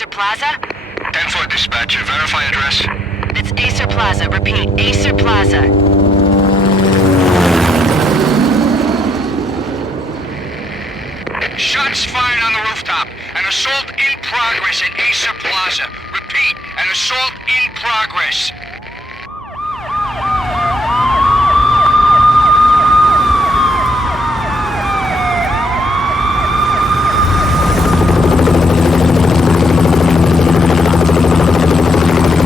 Acer Plaza? 10-4 dispatcher, verify address. It's Acer Plaza. Repeat, Acer Plaza. Shots fired on the rooftop. An assault in progress at Acer Plaza. Repeat, an assault in progress.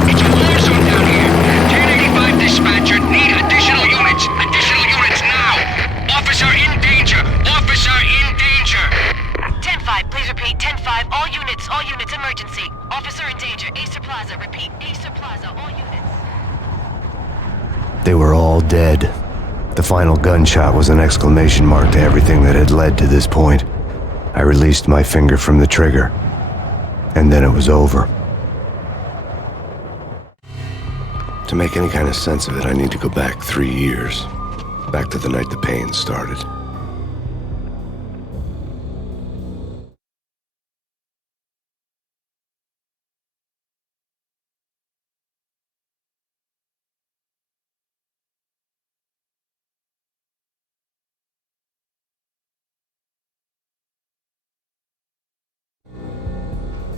It's a war zone down here. 1085 dispatcher, need additional units. Additional units now. Officer in danger. Officer in danger. 10-5, please repeat. 10-5, all units, emergency. Officer in danger, Acer Plaza. Repeat, Acer Plaza, all units. They were all dead. The final gunshot was an exclamation mark to everything that had led to this point. I released my finger from the trigger, and then it was over. To make any kind of sense of it, I need to go back 3 years. Back to the night the Payne started.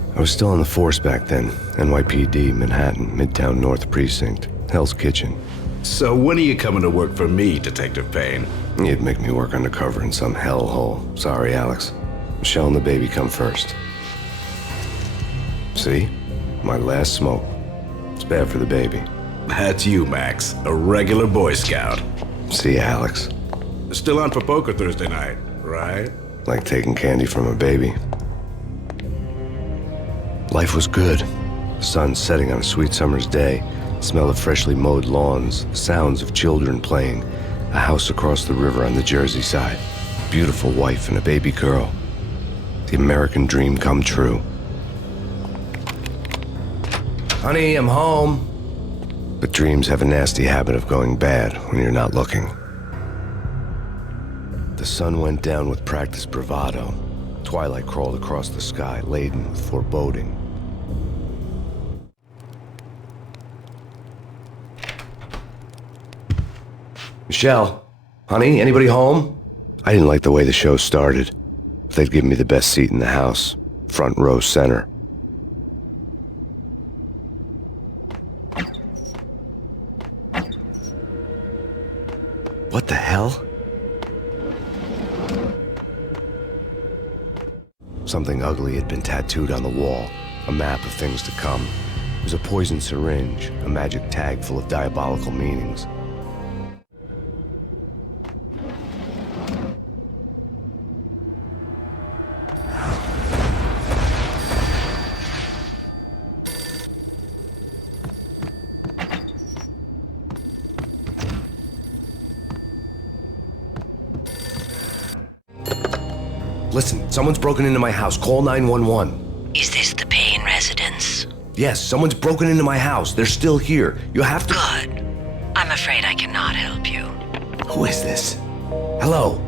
I was still on the force back then. NYPD, Manhattan, Midtown North Precinct, Hell's Kitchen. So when are you coming to work for me, Detective Payne? You'd make me work undercover in some hellhole. Sorry, Alex. Michelle and the baby come first. See? My last smoke. It's bad for the baby. That's you, Max. A regular Boy Scout. See, Alex. Still on for poker Thursday night, right? Like taking candy from a baby. Life was good. The sun setting on a sweet summer's day, the smell of freshly mowed lawns, the sounds of children playing, a house across the river on the Jersey side, beautiful wife and a baby girl. The American dream come true. Honey, I'm home. But dreams have a nasty habit of going bad when you're not looking. The sun went down with practiced bravado. Twilight crawled across the sky, laden with foreboding. Michelle, honey, anybody home? I didn't like the way the show started. They'd given me the best seat in the house, front row center. What the hell? Something ugly had been tattooed on the wall, a map of things to come. It was a poison syringe, a magic tag full of diabolical meanings. Listen, someone's broken into my house. Call 911. Is this the Payne residence? Yes, someone's broken into my house. They're still here. You have to... Good. I'm afraid I cannot help you. Who is this? Hello?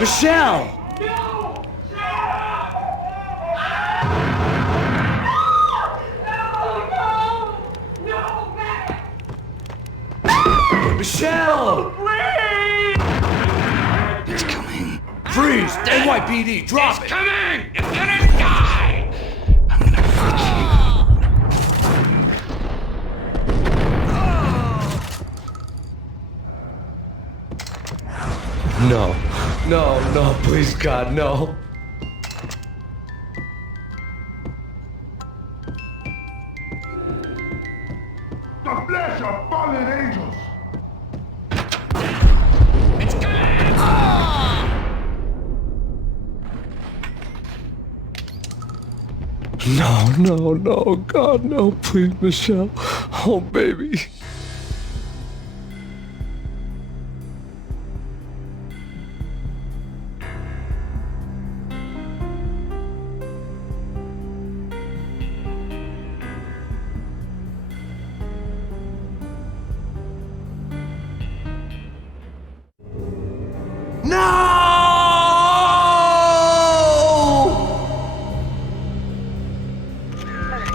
Michelle! Michelle! It's coming. Freeze! NYPD, drop it! Coming! You're gonna die! I'm gonna hurt you. No. No, please, God, no. The flesh of fallen angels! It's coming! No, no, no, God, no, please, Michelle. Oh, baby.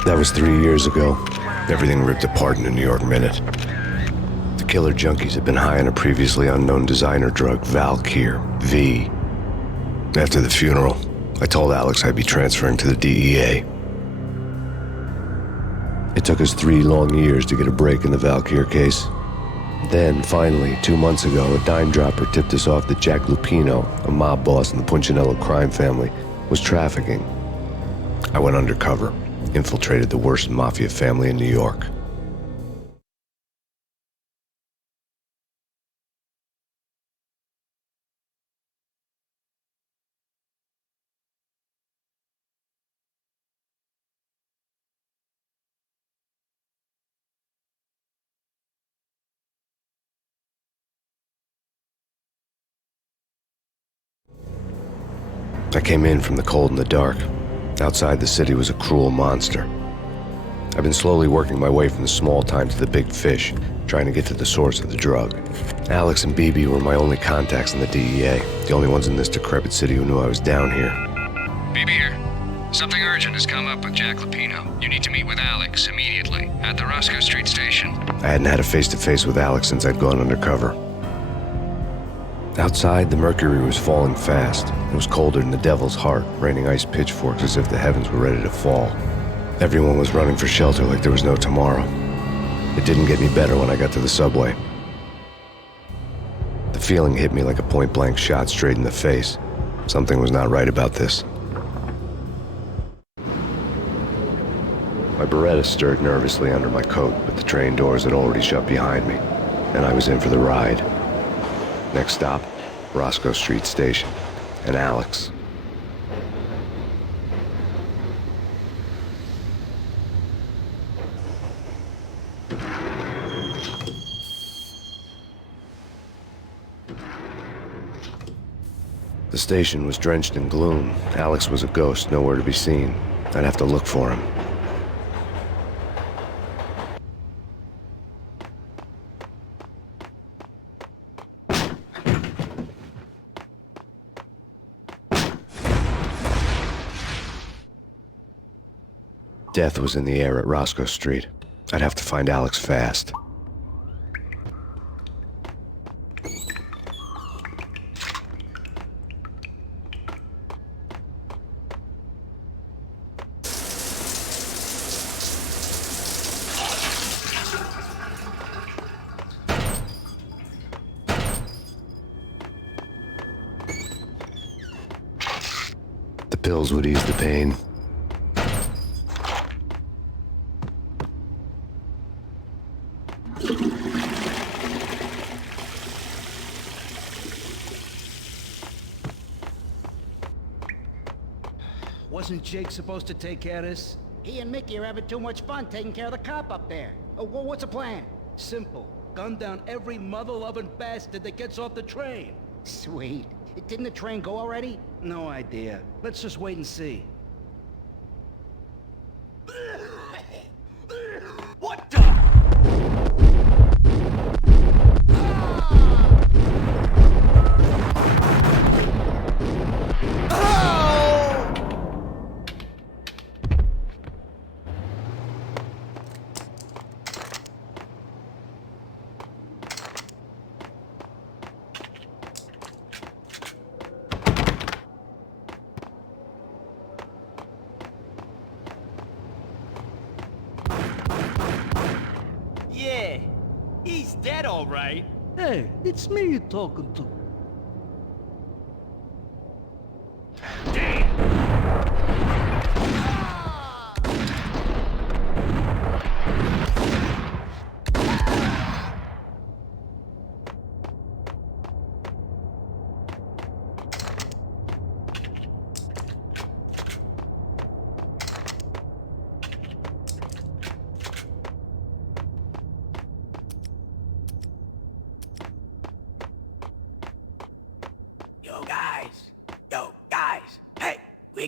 That was 3 years ago. Everything ripped apart in a New York minute. The killer junkies had been high on a previously unknown designer drug, Valkyr, V. After the funeral, I told Alex I'd be transferring to the DEA. It took us 3 long years to get a break in the Valkyr case. Then, finally, 2 months ago, a dime dropper tipped us off that Jack Lupino, a mob boss in the Punchinello crime family, was trafficking. I went undercover, infiltrated the worst mafia family in New York. I came in from the cold and the dark. Outside the city was a cruel monster. I've been slowly working my way from the small time to the big fish, trying to get to the source of the drug. Alex and BB were my only contacts in the DEA, the only ones in this decrepit city who knew I was down here. BB here. Something urgent has come up with Jack Lupino. You need to meet with Alex immediately at the Roscoe Street station. I hadn't had a face-to-face with Alex since I'd gone undercover. Outside, the mercury was falling fast. It was colder than the devil's heart, raining ice pitchforks as if the heavens were ready to fall. Everyone was running for shelter like there was no tomorrow. It didn't get any better when I got to the subway. The feeling hit me like a point-blank shot straight in the face. Something was not right about this. My Beretta stirred nervously under my coat, but the train doors had already shut behind me, and I was in for the ride. Next stop, Roscoe Street Station, and Alex. The station was drenched in gloom. Alex was a ghost, nowhere to be seen. I'd have to look for him. Death was in the air at Roscoe Street. I'd have to find Alex fast. The pills would ease the pain. Wasn't Jake supposed to take care of this? He and Mickey are having too much fun taking care of the cop up there. What's the plan? Simple. Gun down every mother-loving bastard that gets off the train. Sweet. Didn't the train go already? No idea. Let's just wait and see. What the? Yeah, he's dead all right. Hey, it's me you're talking to.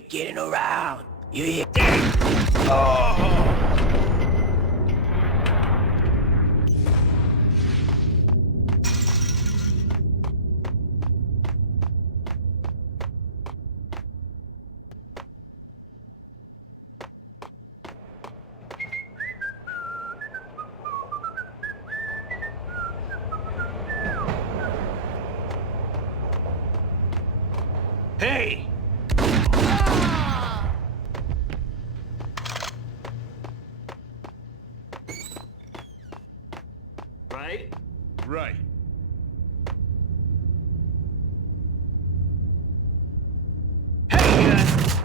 ain't getting around. You hear? Hey! Right? Right. Hey,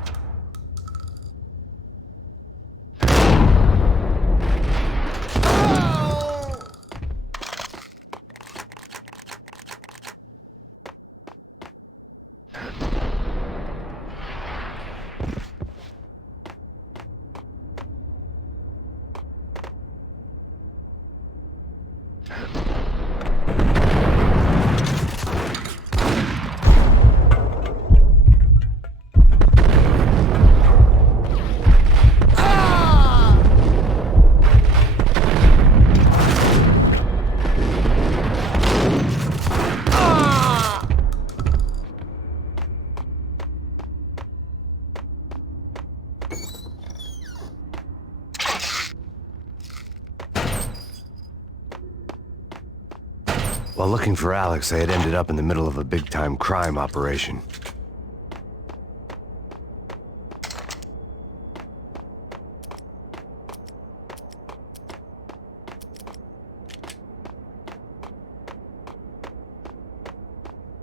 While looking for Alex, they had ended up in the middle of a big-time crime operation.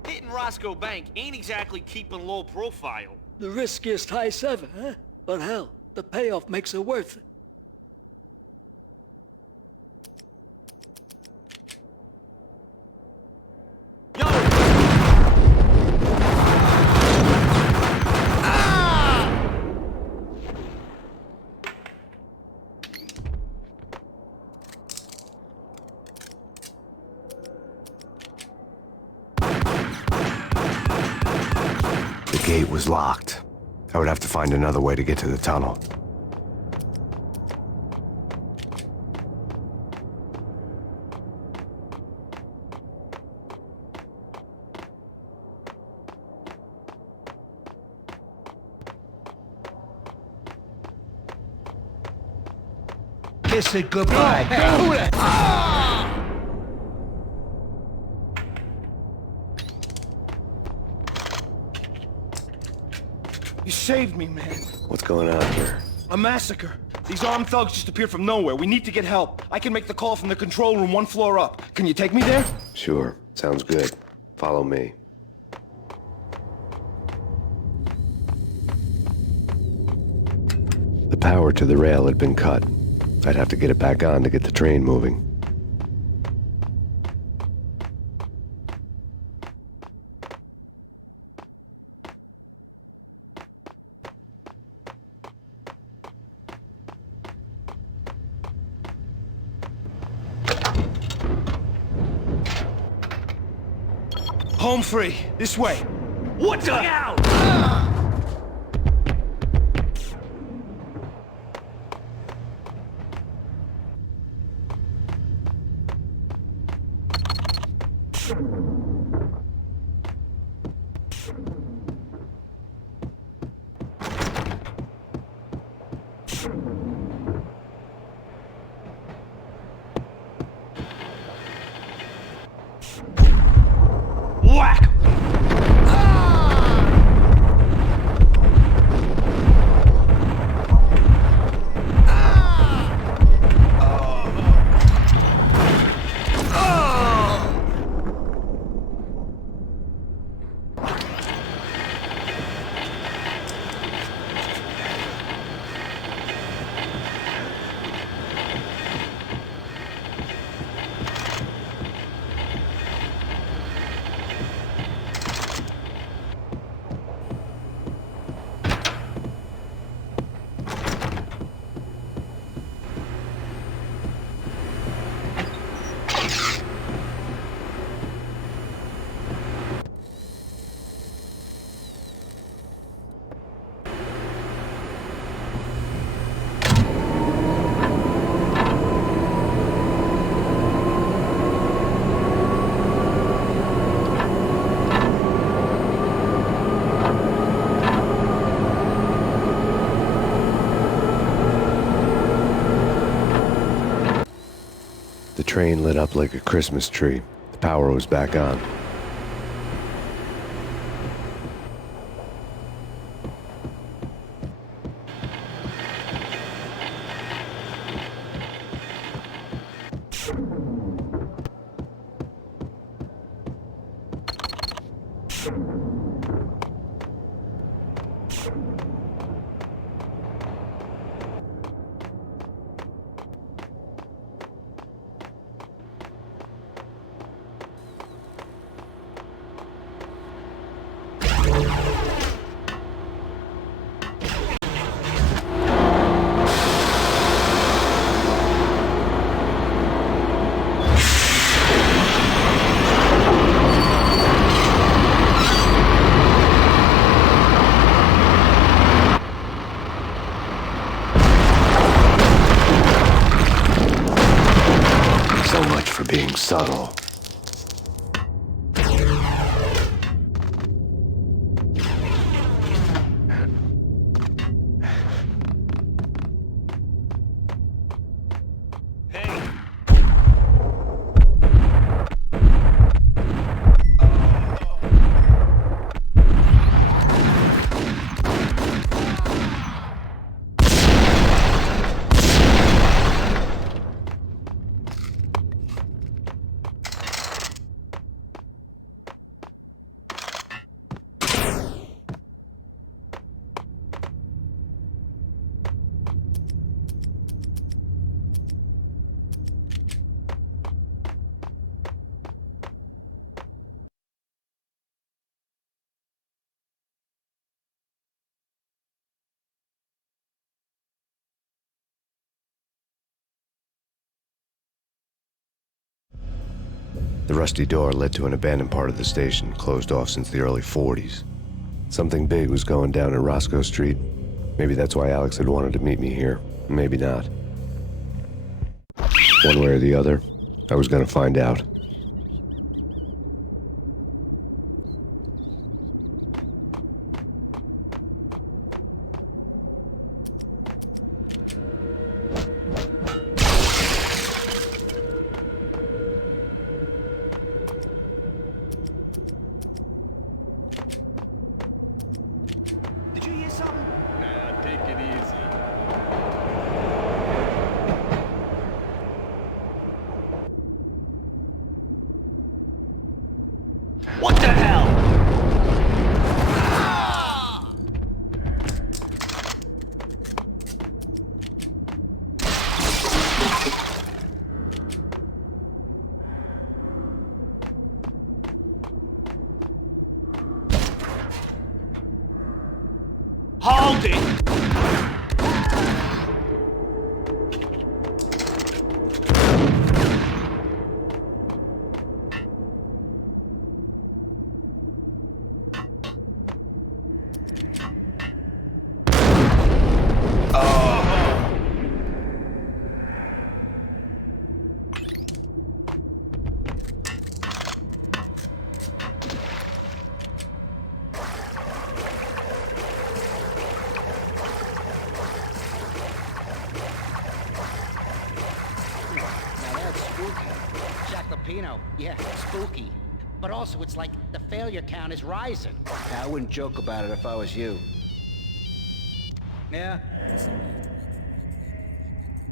hitting Roscoe Bank ain't exactly keeping low profile. The riskiest heist ever, huh? But hell, the payoff makes it worth it. The gate was locked. I would have to find another way to get to the tunnel. Kiss it goodbye. You saved me, man. What's going on here? A massacre. These armed thugs just appeared from nowhere. We need to get help. I can make the call from the control room one floor up. Can you take me there? Sure, sounds good. Follow me. The power to the rail had been cut. I'd have to get it back on to get the train moving. Home free. This way. What the hell? Whack! The train lit up like a Christmas tree. The power was back on. So much for being subtle. The rusty door led to an abandoned part of the station, closed off since the early 40s. Something big was going down at Roscoe Street. Maybe that's why Alex had wanted to meet me here. Maybe not. One way or the other, I was gonna find out. Did you hear something? Nah, take it easy. What the hell? Hold it! Yeah, spooky. But also, it's like the failure count is rising. I wouldn't joke about it if I was you. Yeah?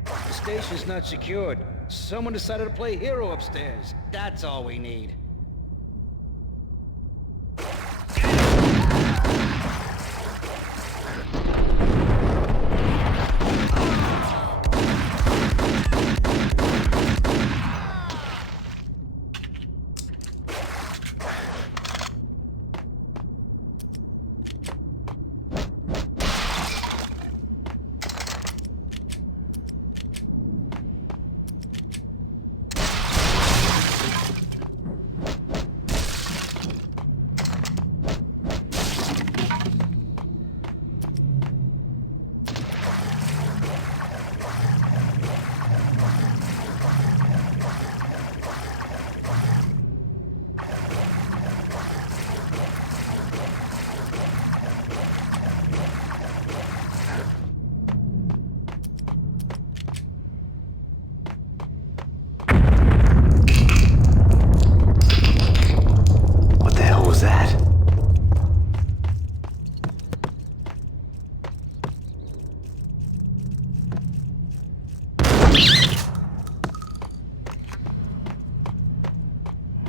The station's not secured. Someone decided to play hero upstairs. That's all we need.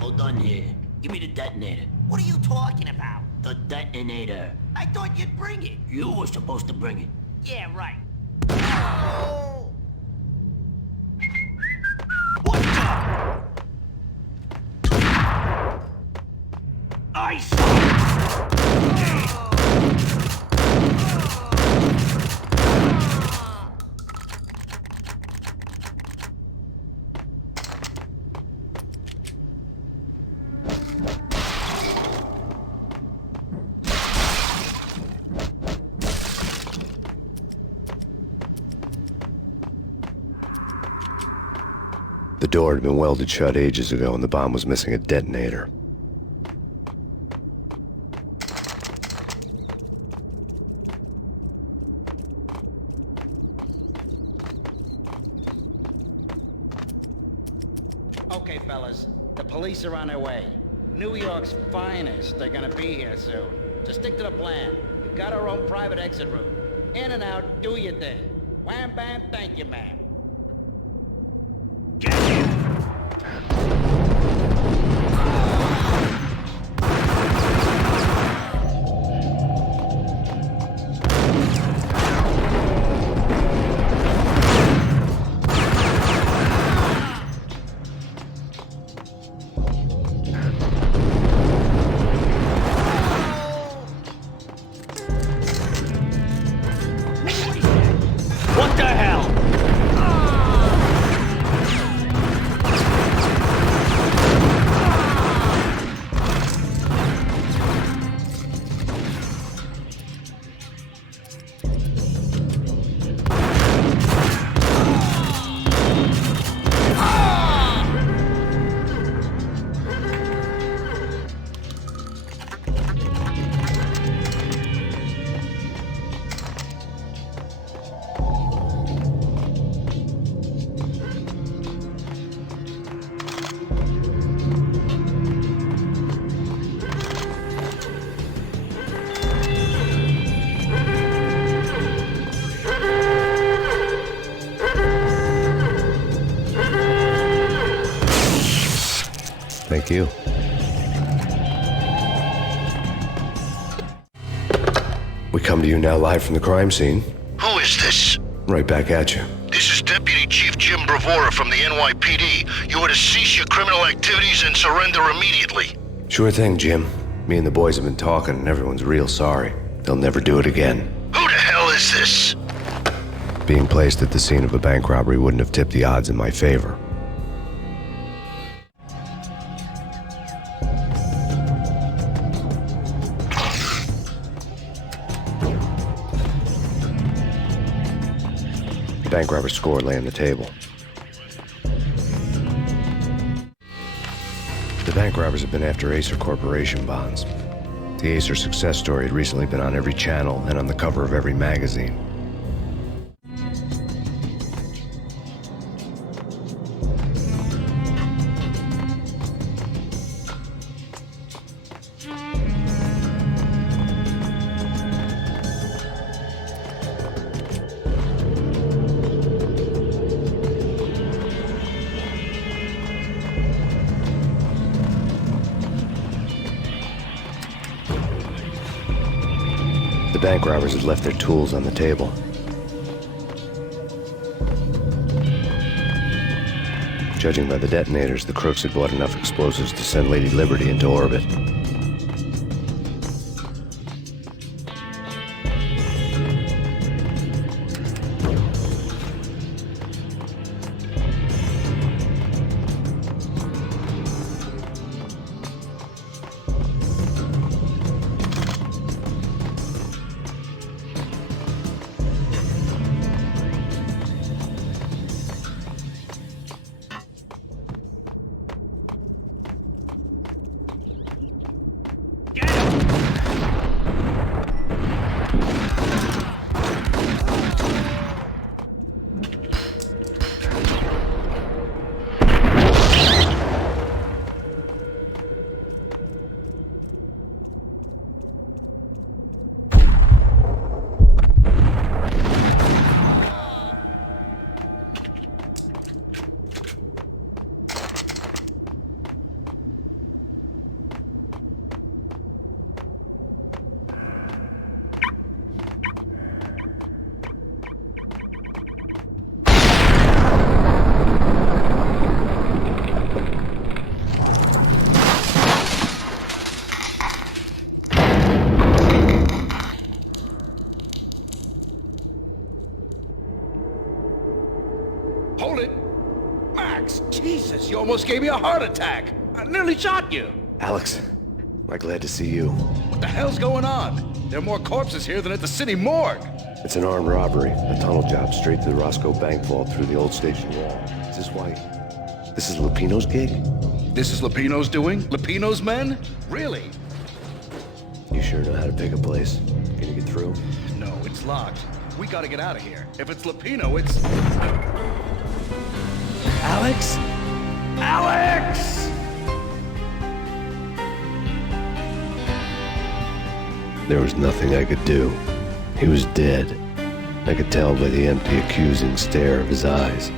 Hold on here. Give me the detonator. What are you talking about? The detonator. I thought you'd bring it. You were supposed to bring it. Yeah, right. Oh! What the? Ice! The door had been welded shut ages ago, and the bomb was missing a detonator. Okay, fellas. The police are on their way. New York's finest are gonna be here soon. So stick to the plan. We've got our own private exit route. In and out, do your thing. Wham bam, thank you, ma'am. Get it! What the hell? Thank you. We come to you now live from the crime scene. Who is this? Right back at you. This is Deputy Chief Jim Bravura from the NYPD. You are to cease your criminal activities and surrender immediately. Sure thing, Jim. Me and the boys have been talking, and everyone's real sorry. They'll never do it again. Who the hell is this? Being placed at the scene of a bank robbery wouldn't have tipped the odds in my favor. The bank robber's score lay on the table. The bank robbers have been after Acer Corporation bonds. The Acer success story had recently been on every channel and on the cover of every magazine. The bank robbers had left their tools on the table. Judging by the detonators, the crooks had bought enough explosives to send Lady Liberty into orbit. Jesus, you almost gave me a heart attack. I nearly shot you. Alex, I'm glad to see you. What the hell's going on? There are more corpses here than at the city morgue. It's an armed robbery, a tunnel job straight to the Roscoe Bank vault through the old station wall. Is this why? This is Lupino's gig? This is Lupino's doing? Lupino's men? Really? You sure know how to pick a place. Can you get through? No, it's locked. We gotta get out of here. If it's Lupino, it's... Alex? Alex! There was nothing I could do. He was dead. I could tell by the empty, accusing stare of his eyes.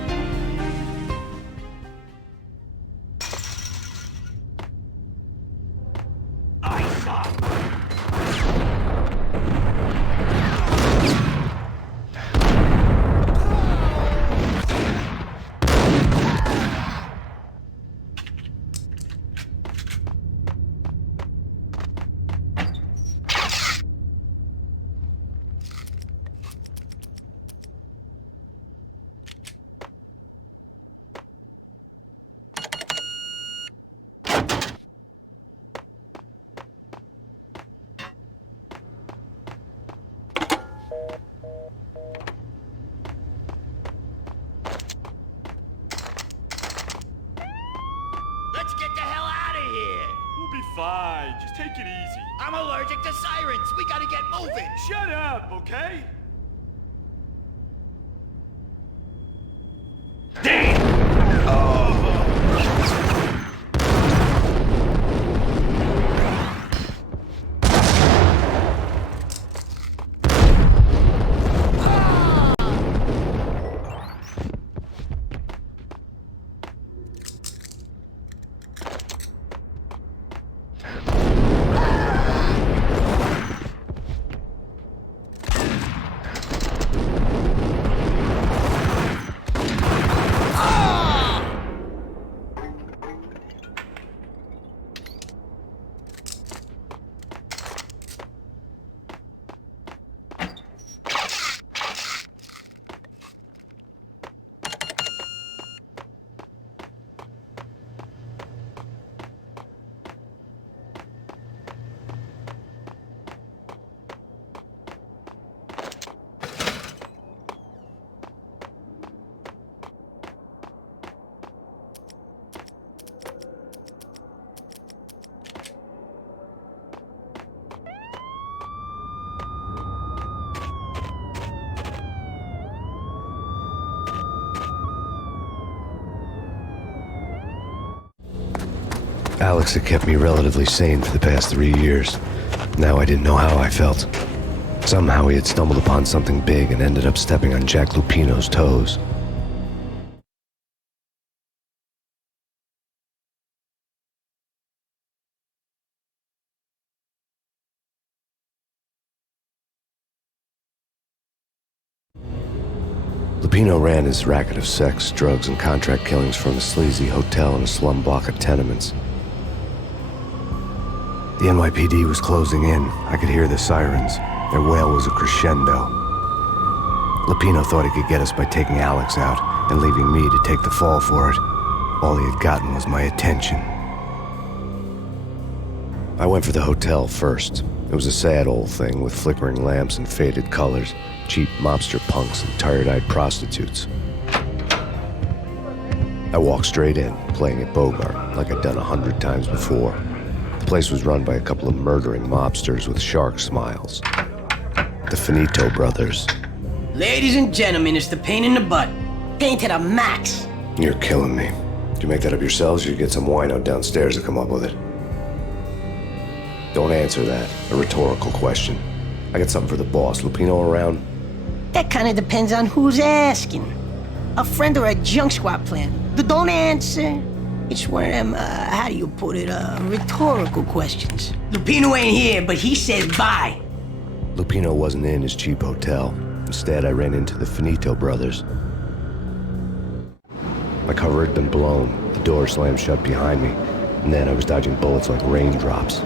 Let's get the hell out of here! We'll be fine. Just take it easy. I'm allergic to sirens. We gotta get moving. Shut up, okay? Alex had kept me relatively sane for the past 3 years. Now I didn't know how I felt. Somehow he had stumbled upon something big and ended up stepping on Jack Lupino's toes. Lupino ran his racket of sex, drugs, and contract killings from a sleazy hotel in a slum block of tenements. The NYPD was closing in. I could hear the sirens. Their wail was a crescendo. Lupino thought he could get us by taking Alex out and leaving me to take the fall for it. All he had gotten was my attention. I went for the hotel first. It was a sad old thing with flickering lamps and faded colors, cheap mobster punks and tired-eyed prostitutes. I walked straight in, playing at Bogart, like I'd done 100 times before. The place was run by a couple of murdering mobsters with shark smiles. The Finito brothers. Ladies and gentlemen, it's the Payne in the butt. Payne to the max. You're killing me. Did you make that up yourselves, or you get some wino downstairs to come up with it? Don't answer that. A rhetorical question. I got something for the boss. Lupino around? That kind of depends on who's asking. A friend or a junk squad plan. Don't answer. It's one of them, how do you put it, rhetorical questions. Lupino ain't here, but he says bye. Lupino wasn't in his cheap hotel. Instead, I ran into the Finito brothers. My cover had been blown. The door slammed shut behind me. And then I was dodging bullets like raindrops.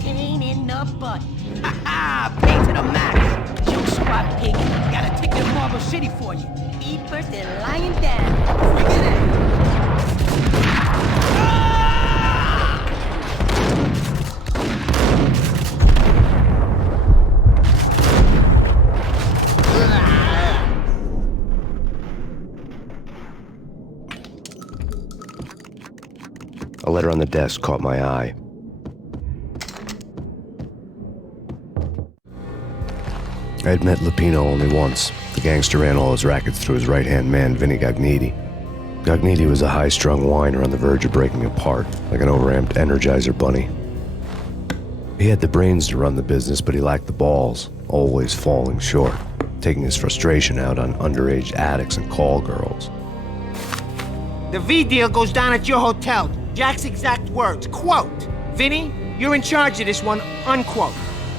Payne in the butt. Ha ha! Payne to the max. Junk squad pig. Got a ticket to Marble City for you. eat first and lying down. Bring it in. A letter on the desk caught my eye. I had met Lupino only once. The gangster ran all his rackets through his right-hand man, Vinny Gagniti. Gagniti was a high-strung whiner on the verge of breaking apart, like an overamped Energizer bunny. He had the brains to run the business, but he lacked the balls, always falling short, taking his frustration out on underage addicts and call girls. The V deal goes down at your hotel. Jack's exact words, quote, "Vinny, you're in charge of this one," unquote.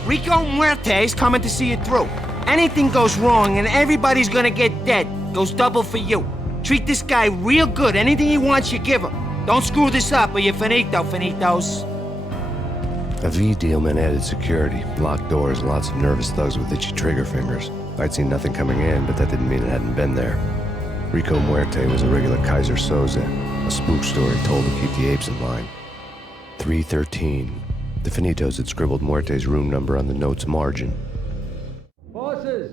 Rico Muerte's coming to see it through. Anything goes wrong and everybody's gonna get dead, goes double for you. Treat this guy real good. Anything he wants, you give him. Don't screw this up or you're finito, finitos. A V deal meant added security, locked doors, and lots of nervous thugs with itchy trigger fingers. I'd seen nothing coming in, but that didn't mean it hadn't been there. Rico Muerte was a regular Kaiser Soze, a spook story told to keep the apes in line. 313. The Finitos had scribbled Muerte's room number on the note's margin. Bosses!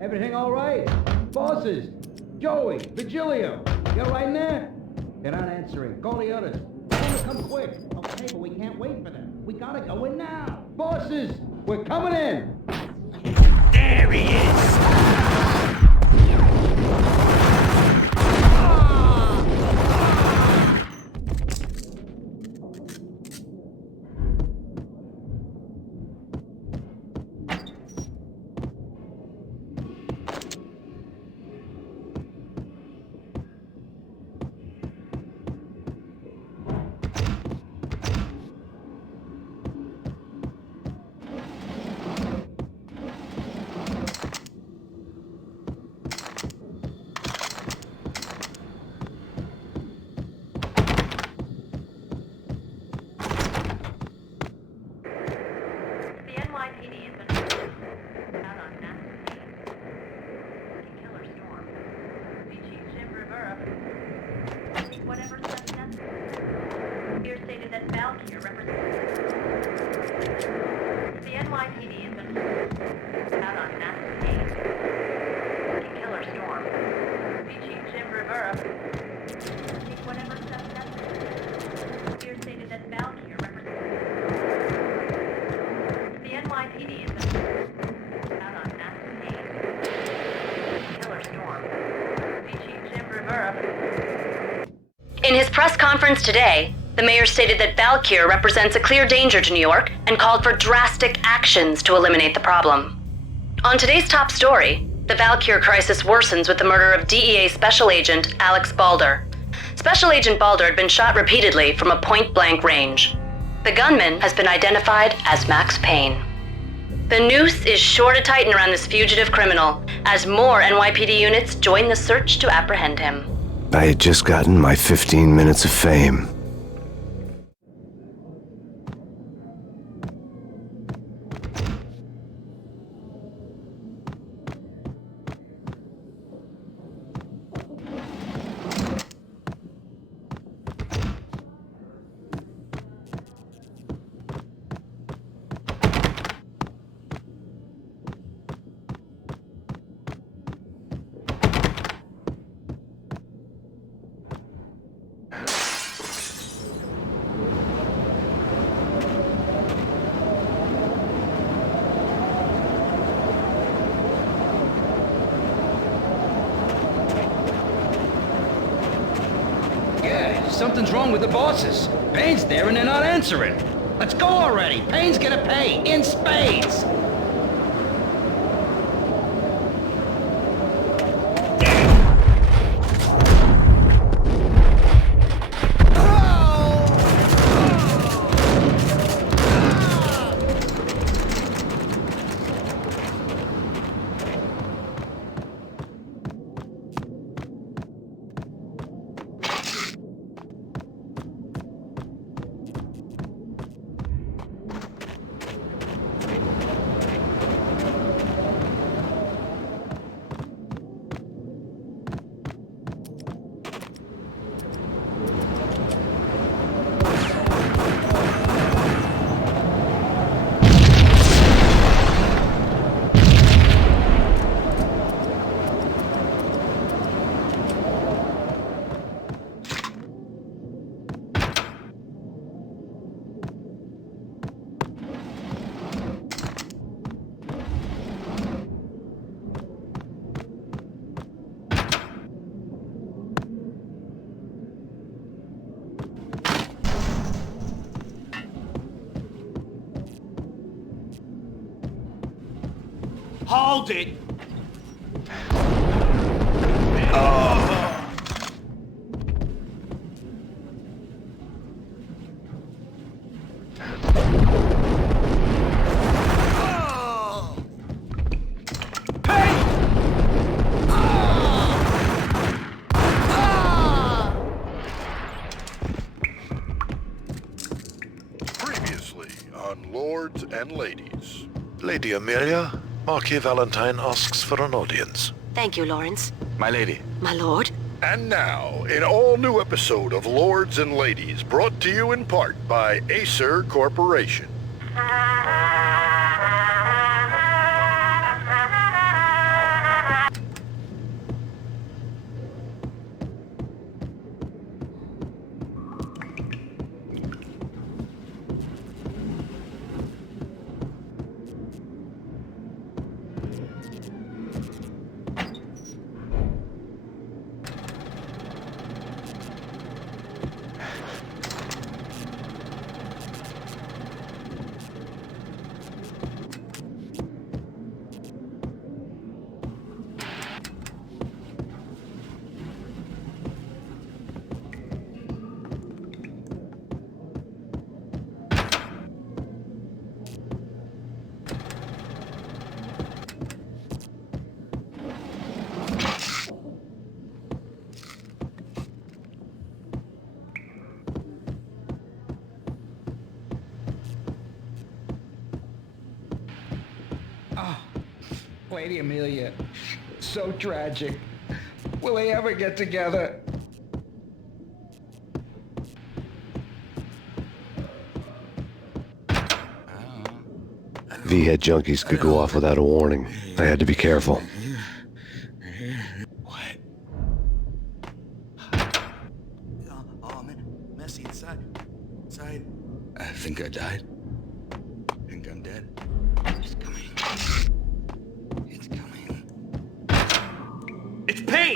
Everything all right? Bosses! Joey! Vigilio! You all right in there? They're not answering. Call the others. Tell them to come quick. Okay, but we can't wait for them. We gotta go in now. Bosses! We're coming in! There he is! In his press conference today, the mayor stated that Valkyr represents a clear danger to New York and called for drastic actions to eliminate the problem. On today's top story, the Valkyr crisis worsens with the murder of DEA Special Agent Alex Balder. Special Agent Balder had been shot repeatedly from a point-blank range. The gunman has been identified as Max Payne. The noose is sure to tighten around this fugitive criminal as more NYPD units join the search to apprehend him. I had just gotten my 15 minutes of fame. Something's wrong with the bosses. Payne's there and they're not answering. Let's go already. Payne's gonna pay in spades. Hold it! Previously on Lords and Ladies. Lady Amelia, Marquis Valentine asks for an audience. Thank you, Lawrence. My lady. My lord. And now, an all-new episode of Lords and Ladies, brought to you in part by Acer Corporation. Lady Amelia, so tragic. Will they ever get together? V-head junkies could go off without a warning. I had to be careful. What? Oh, man. Messy inside. Inside. I think I died. I think I'm dead. It's coming. It's coming. It's Payne!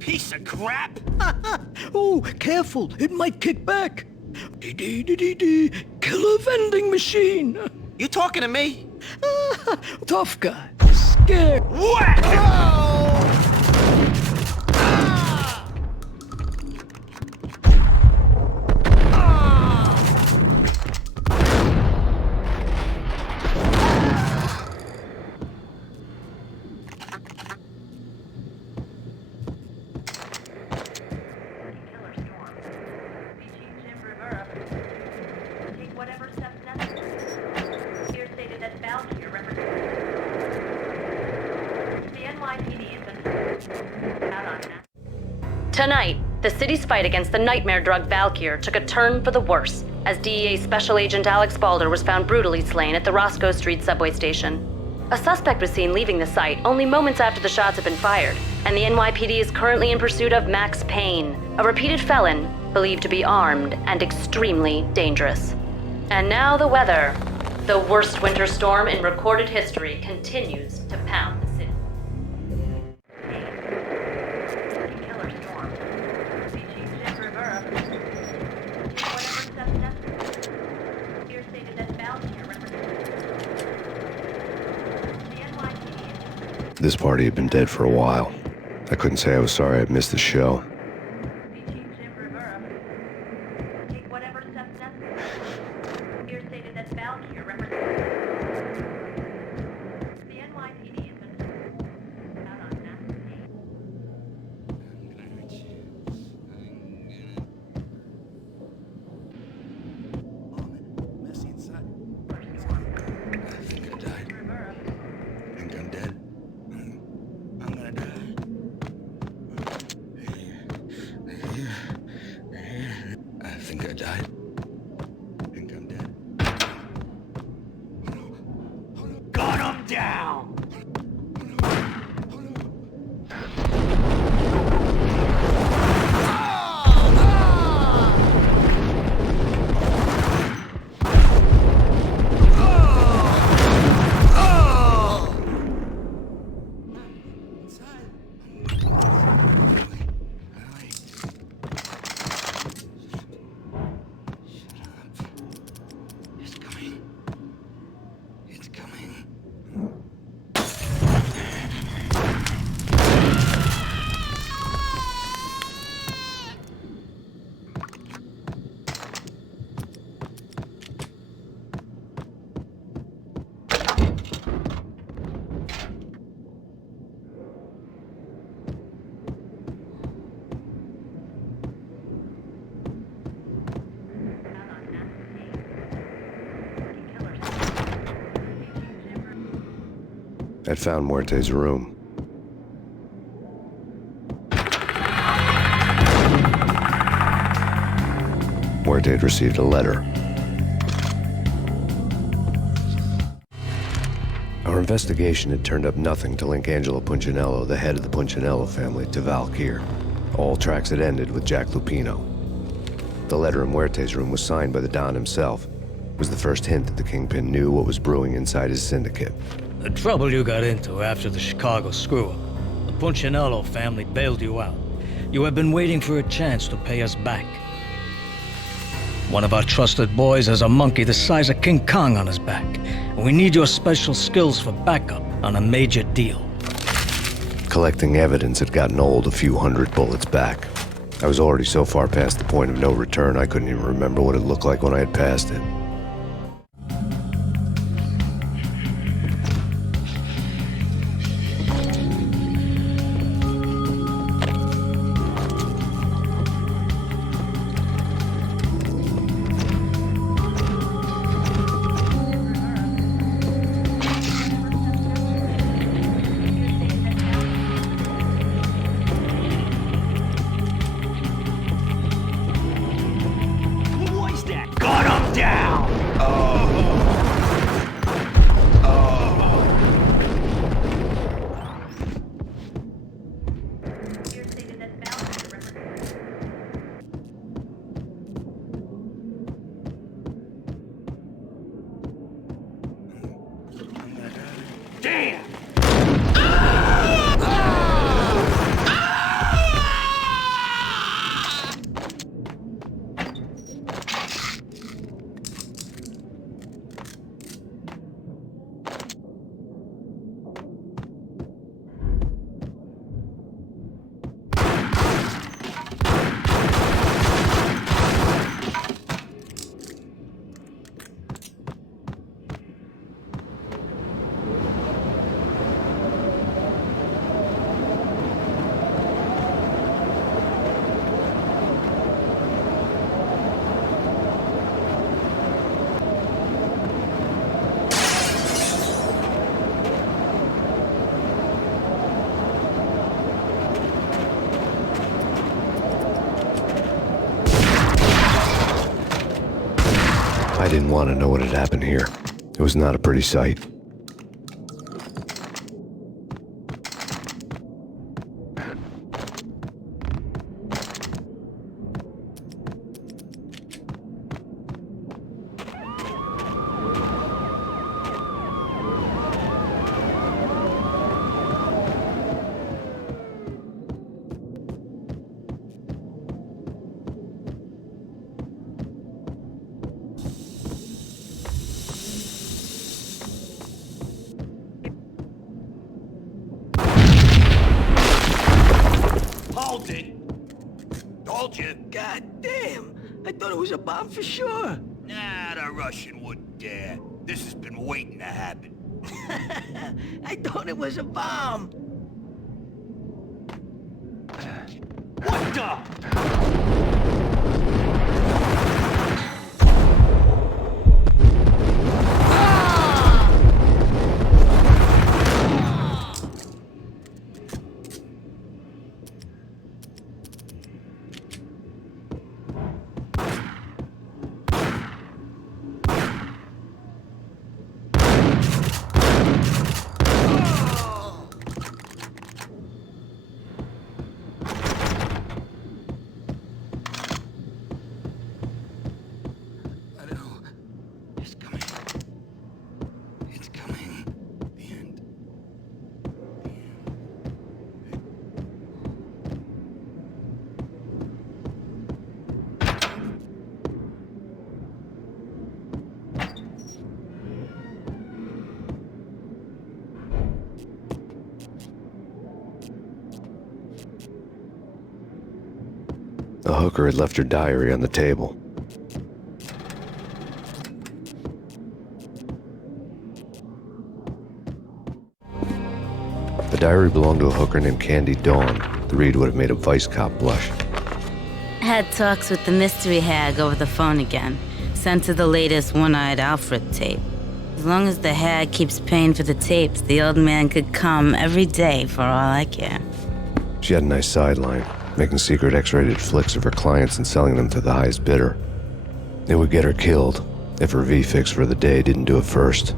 Piece of crap! Oh, careful, it might kick back. Killer vending machine. You talking to me? Tough guy, scared. Whack! Tonight, the city's fight against the nightmare drug Valkyr took a turn for the worse as DEA Special Agent Alex Balder was found brutally slain at the Roscoe Street subway station. A suspect was seen leaving the site only moments after the shots had been fired, and the NYPD is currently in pursuit of Max Payne, a repeated felon believed to be armed and extremely dangerous. And now the weather. The worst winter storm in recorded history continues to pound the city. This party had been dead for a while. I couldn't say I was sorry I'd missed the show. down! I'd found Muerte's room. Muerte had received a letter. Our investigation had turned up nothing to link Angelo Punchinello, the head of the Punchinello family, to Val Kier. All tracks had ended with Jack Lupino. The letter in Muerte's room was signed by the Don himself. It was the first hint that the Kingpin knew what was brewing inside his syndicate. The trouble you got into after the Chicago screw-up. The Punchinello family bailed you out. You have been waiting for a chance to pay us back. One of our trusted boys has a monkey the size of King Kong on his back. And we need your special skills for backup on a major deal. Collecting evidence had gotten old a few hundred bullets back. I was already so far past the point of no return I couldn't even remember what it looked like when I had passed it. I didn't want to know what had happened here. It was not a pretty sight. Told you. God damn! I thought it was a bomb for sure. Nah, the Russian wouldn't dare. This has been waiting to happen. I thought it was a bomb. What the? A hooker had left her diary on the table. The diary belonged to a hooker named Candy Dawn. The read would have made a vice cop blush. Had talks with the mystery hag over the phone again. Sent her the latest One-Eyed Alfred tape. As long as the hag keeps paying for the tapes, the old man could come every day for all I care. She had a nice sideline, making secret X-rated flicks of her clients and selling them to the highest bidder. It would get her killed if her V-fix for the day didn't do it first.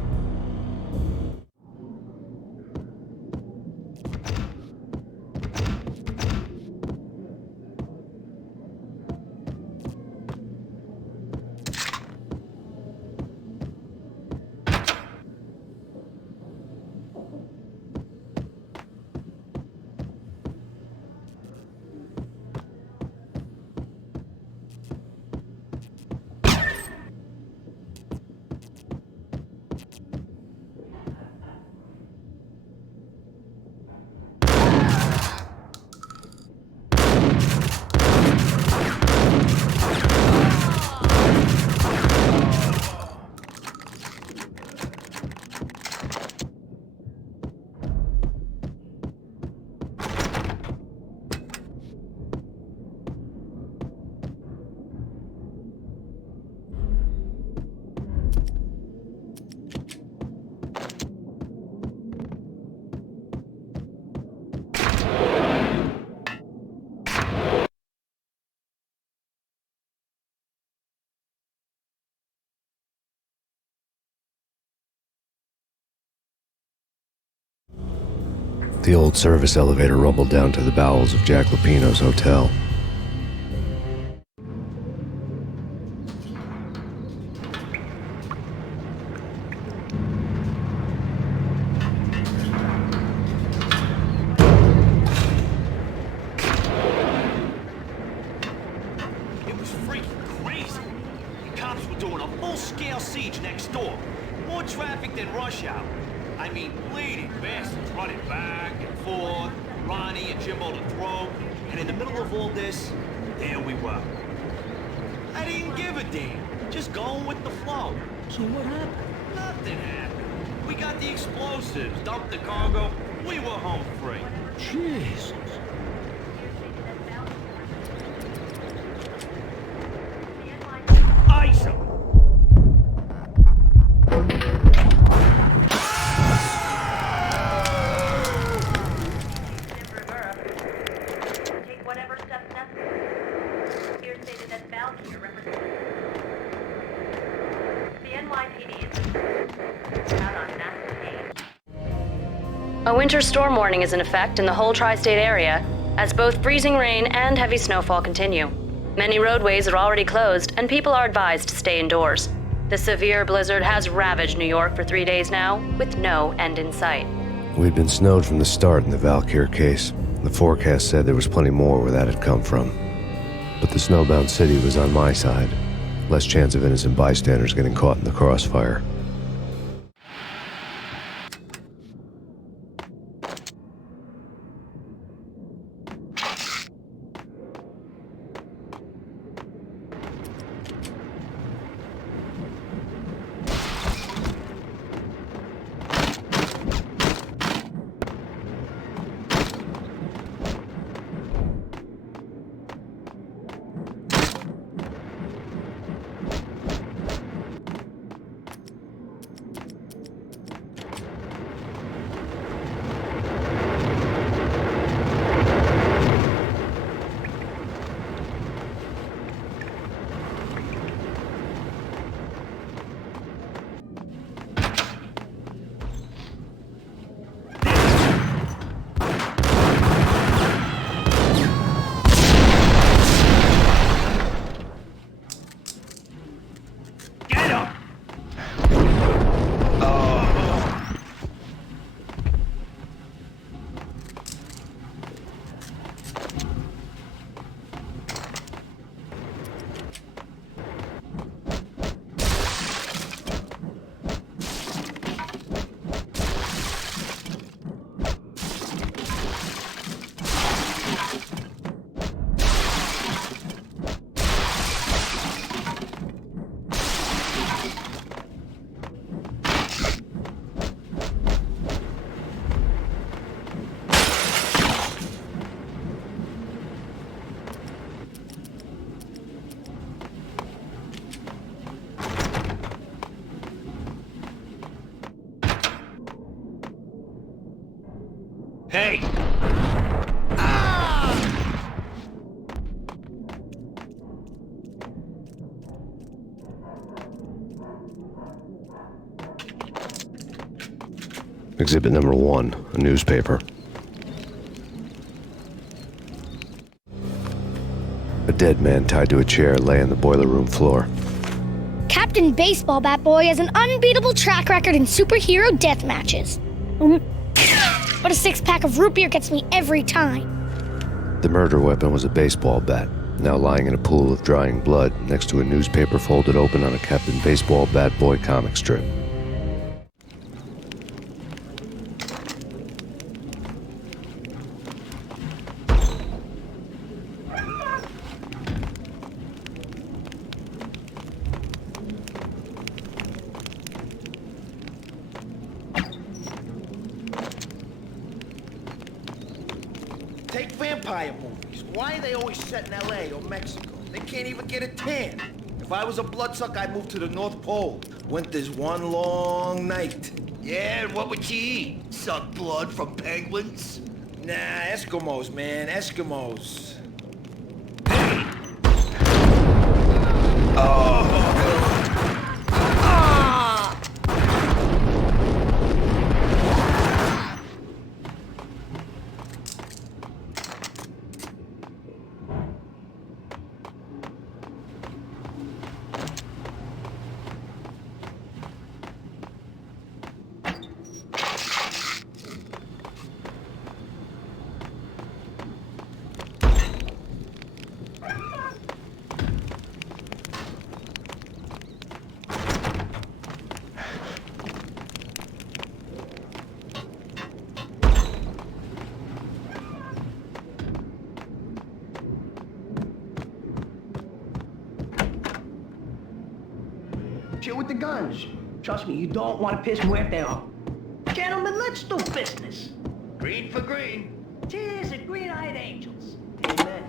The old service elevator rumbled down to the bowels of Jack Lupino's hotel. It was freaking crazy. The cops were doing a full-scale siege next door. More traffic than rush hour. I mean, bleeding bastards running back and forth, Ronnie and Jimbo to throw, and in the middle of all this, there we were. I didn't give a damn, just going with the flow. So what happened? Nothing happened. We got the explosives, dumped the cargo, we were home free. Jesus. Ice 'em. A winter storm warning is in effect in the whole tri-state area, as both freezing rain and heavy snowfall continue. Many roadways are already closed, and people are advised to stay indoors. The severe blizzard has ravaged New York for 3 days now, with no end in sight. We'd been snowed from the start in the Valkyr case. The forecast said there was plenty more where that had come from. But the snowbound city was on my side. Less chance of innocent bystanders getting caught in the crossfire. Hey! Exhibit number 1, a newspaper. A dead man tied to a chair lay on the boiler room floor. Captain Baseball Bat Boy has an unbeatable track record in superhero death matches. But a 6-pack of root beer gets me every time. The murder weapon was a baseball bat, now lying in a pool of drying blood next to a newspaper folded open on a Captain Baseball Bat Boy comic strip. Take vampire movies. Why are they always set in L.A. or Mexico? They can't even get a tan. If I was a bloodsucker, I'd move to the North Pole. Winter's one long night. Yeah, and what would you eat? Suck blood from penguins? Nah, Eskimos, man, Eskimos. Chill with the guns. Trust me, you don't want to piss Muerte off. Gentlemen, let's do business. Green for green. Cheers at green-eyed angels. Amen.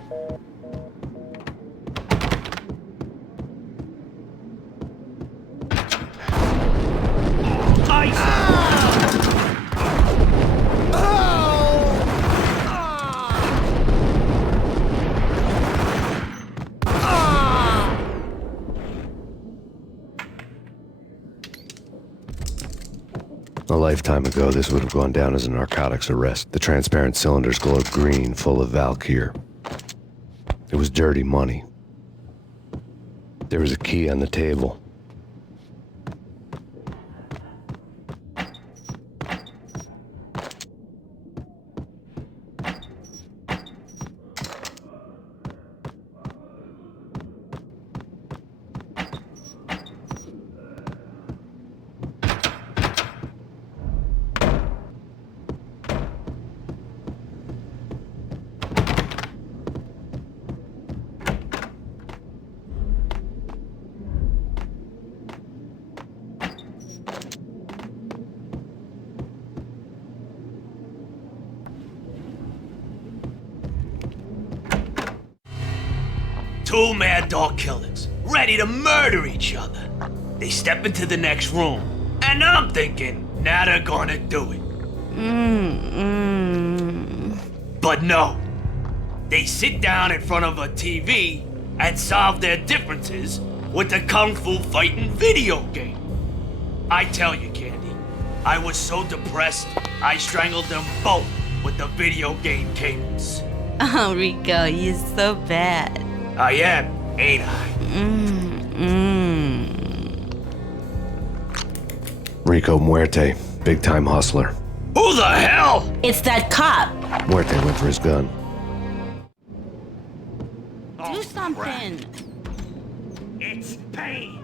A lifetime ago, this would have gone down as a narcotics arrest. The transparent cylinders glowed green, full of Valkyr. It was dirty money. There was a key on the table. Two mad dog killers, ready to murder each other. They step into the next room, and I'm thinking, now they're gonna do it. But no. They sit down in front of a TV and solve their differences with the Kung Fu fighting video game. I tell you, Candy, I was so depressed, I strangled them both with the video game cables. Oh, Rico, you're so bad. I am, ain't I? Rico Muerte, big-time hustler. Who the hell? It's that cop. Muerte went for his gun. Do something. It's Payne.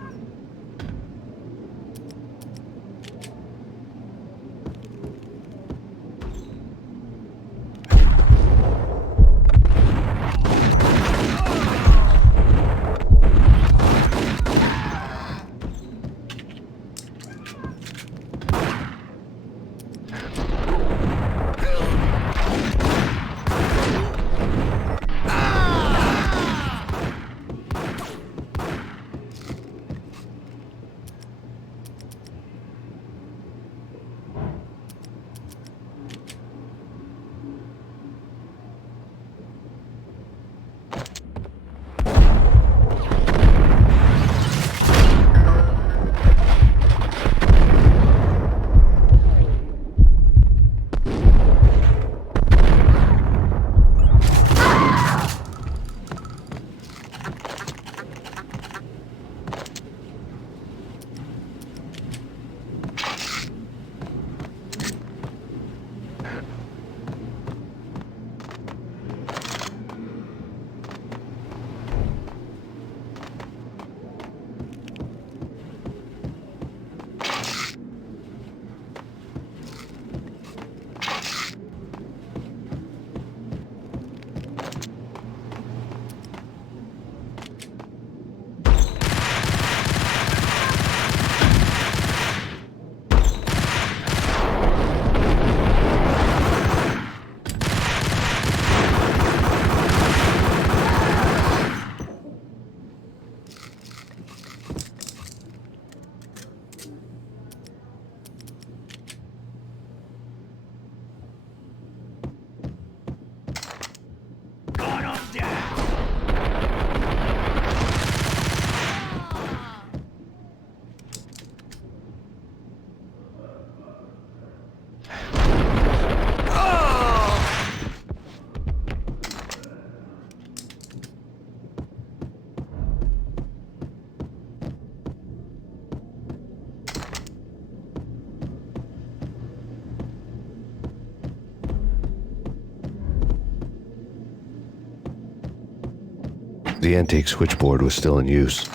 The antique switchboard was still in use.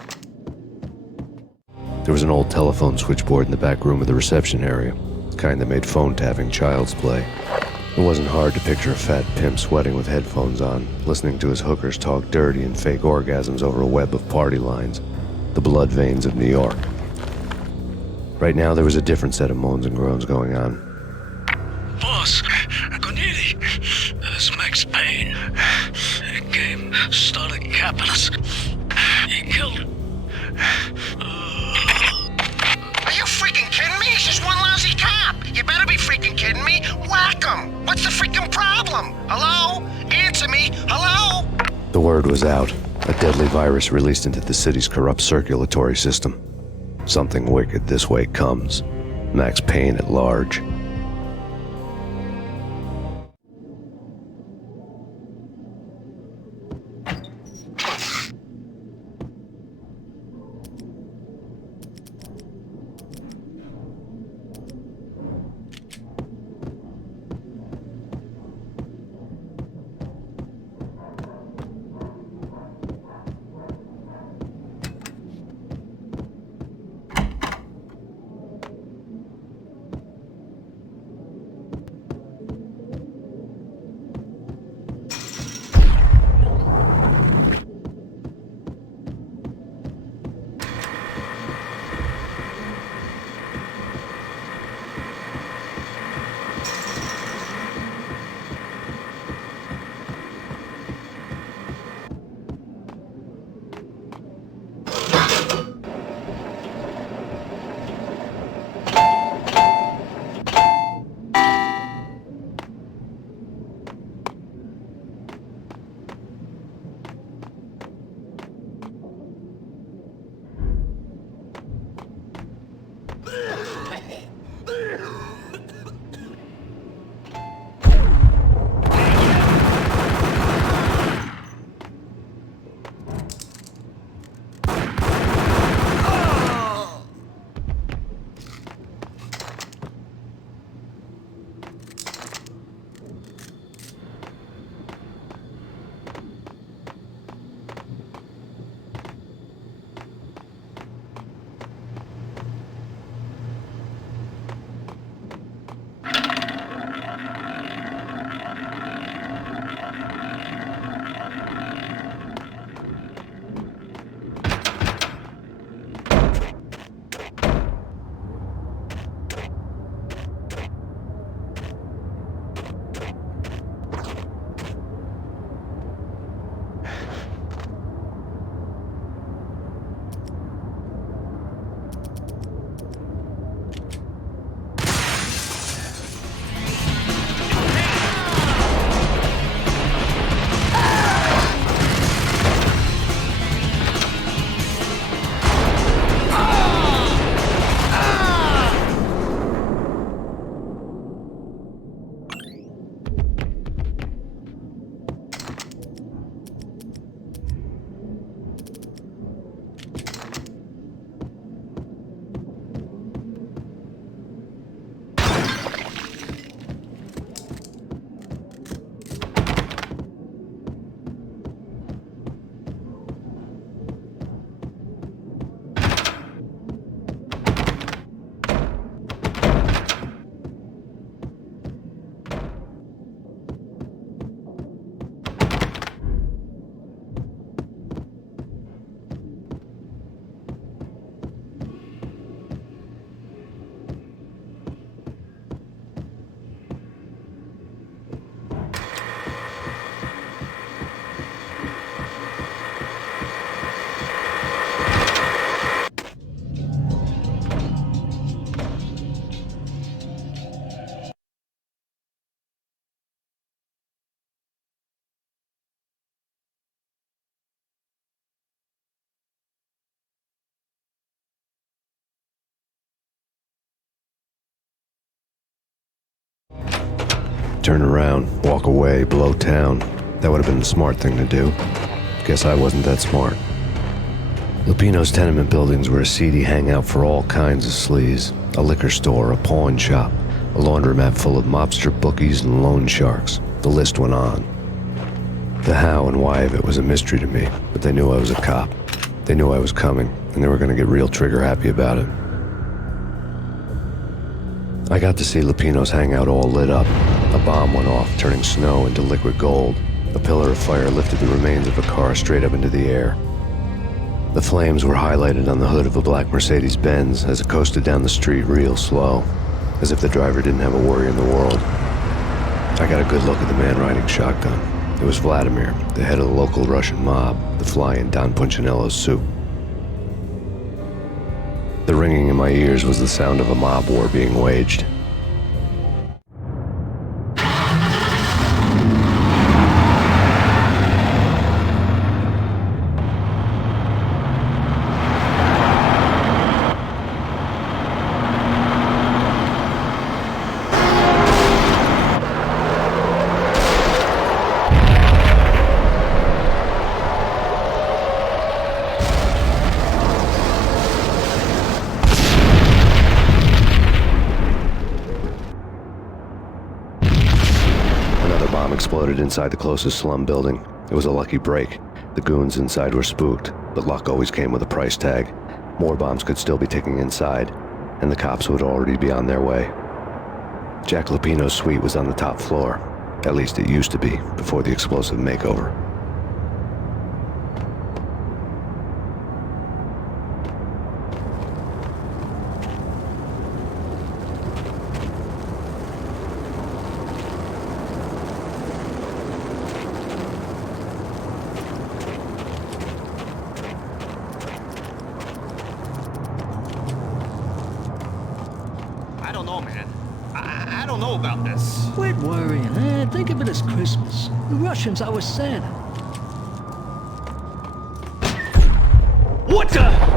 There was an old telephone switchboard in the back room of the reception area, the kind that made phone tapping child's play. It wasn't hard to picture a fat pimp sweating with headphones on, listening to his hookers talk dirty and fake orgasms over a web of party lines, the blood veins of New York. Right now, there was a different set of moans and groans going on. Boss, Corneli, it's Max Payne. He came, started capping us. He killed... Are you freaking kidding me? He's just one lousy cop. You better be freaking kidding me. Whack him. What's the freaking problem? Hello? Answer me. Hello? The word was out. A deadly virus released into the city's corrupt circulatory system. Something wicked this way comes. Max Payne at large. Turn around, walk away, blow town. That would have been the smart thing to do. Guess I wasn't that smart. Lupino's tenement buildings were a seedy hangout for all kinds of sleaze. A liquor store, a pawn shop, a laundromat full of mobster bookies and loan sharks. The list went on. The how and why of it was a mystery to me, but they knew I was a cop. They knew I was coming, and they were going to get real trigger-happy about it. I got to see Lupino's hangout all lit up. A bomb went off, turning snow into liquid gold. A pillar of fire lifted the remains of a car straight up into the air. The flames were highlighted on the hood of a black Mercedes-Benz as it coasted down the street real slow, as if the driver didn't have a worry in the world. I got a good look at the man riding shotgun. It was Vladimir, the head of the local Russian mob, the fly in Don Punchinello's soup. The ringing in my ears was the sound of a mob war being waged. Exploded inside the closest slum building. It was a lucky break. The goons inside were spooked, but luck always came with a price tag. More bombs could still be ticking inside, and the cops would already be on their way. Jack Lupino's suite was on the top floor. At least it used to be, before the explosive makeover. I don't know about this. Quit worrying, eh? Think of it as Christmas. The Russians are with Santa. What the?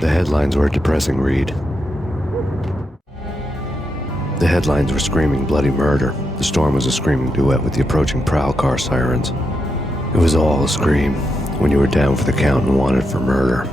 The headlines were a depressing read. The headlines were screaming bloody murder. The storm was a screaming duet with the approaching prowl car sirens. It was all a scream when you were down for the count and wanted for murder.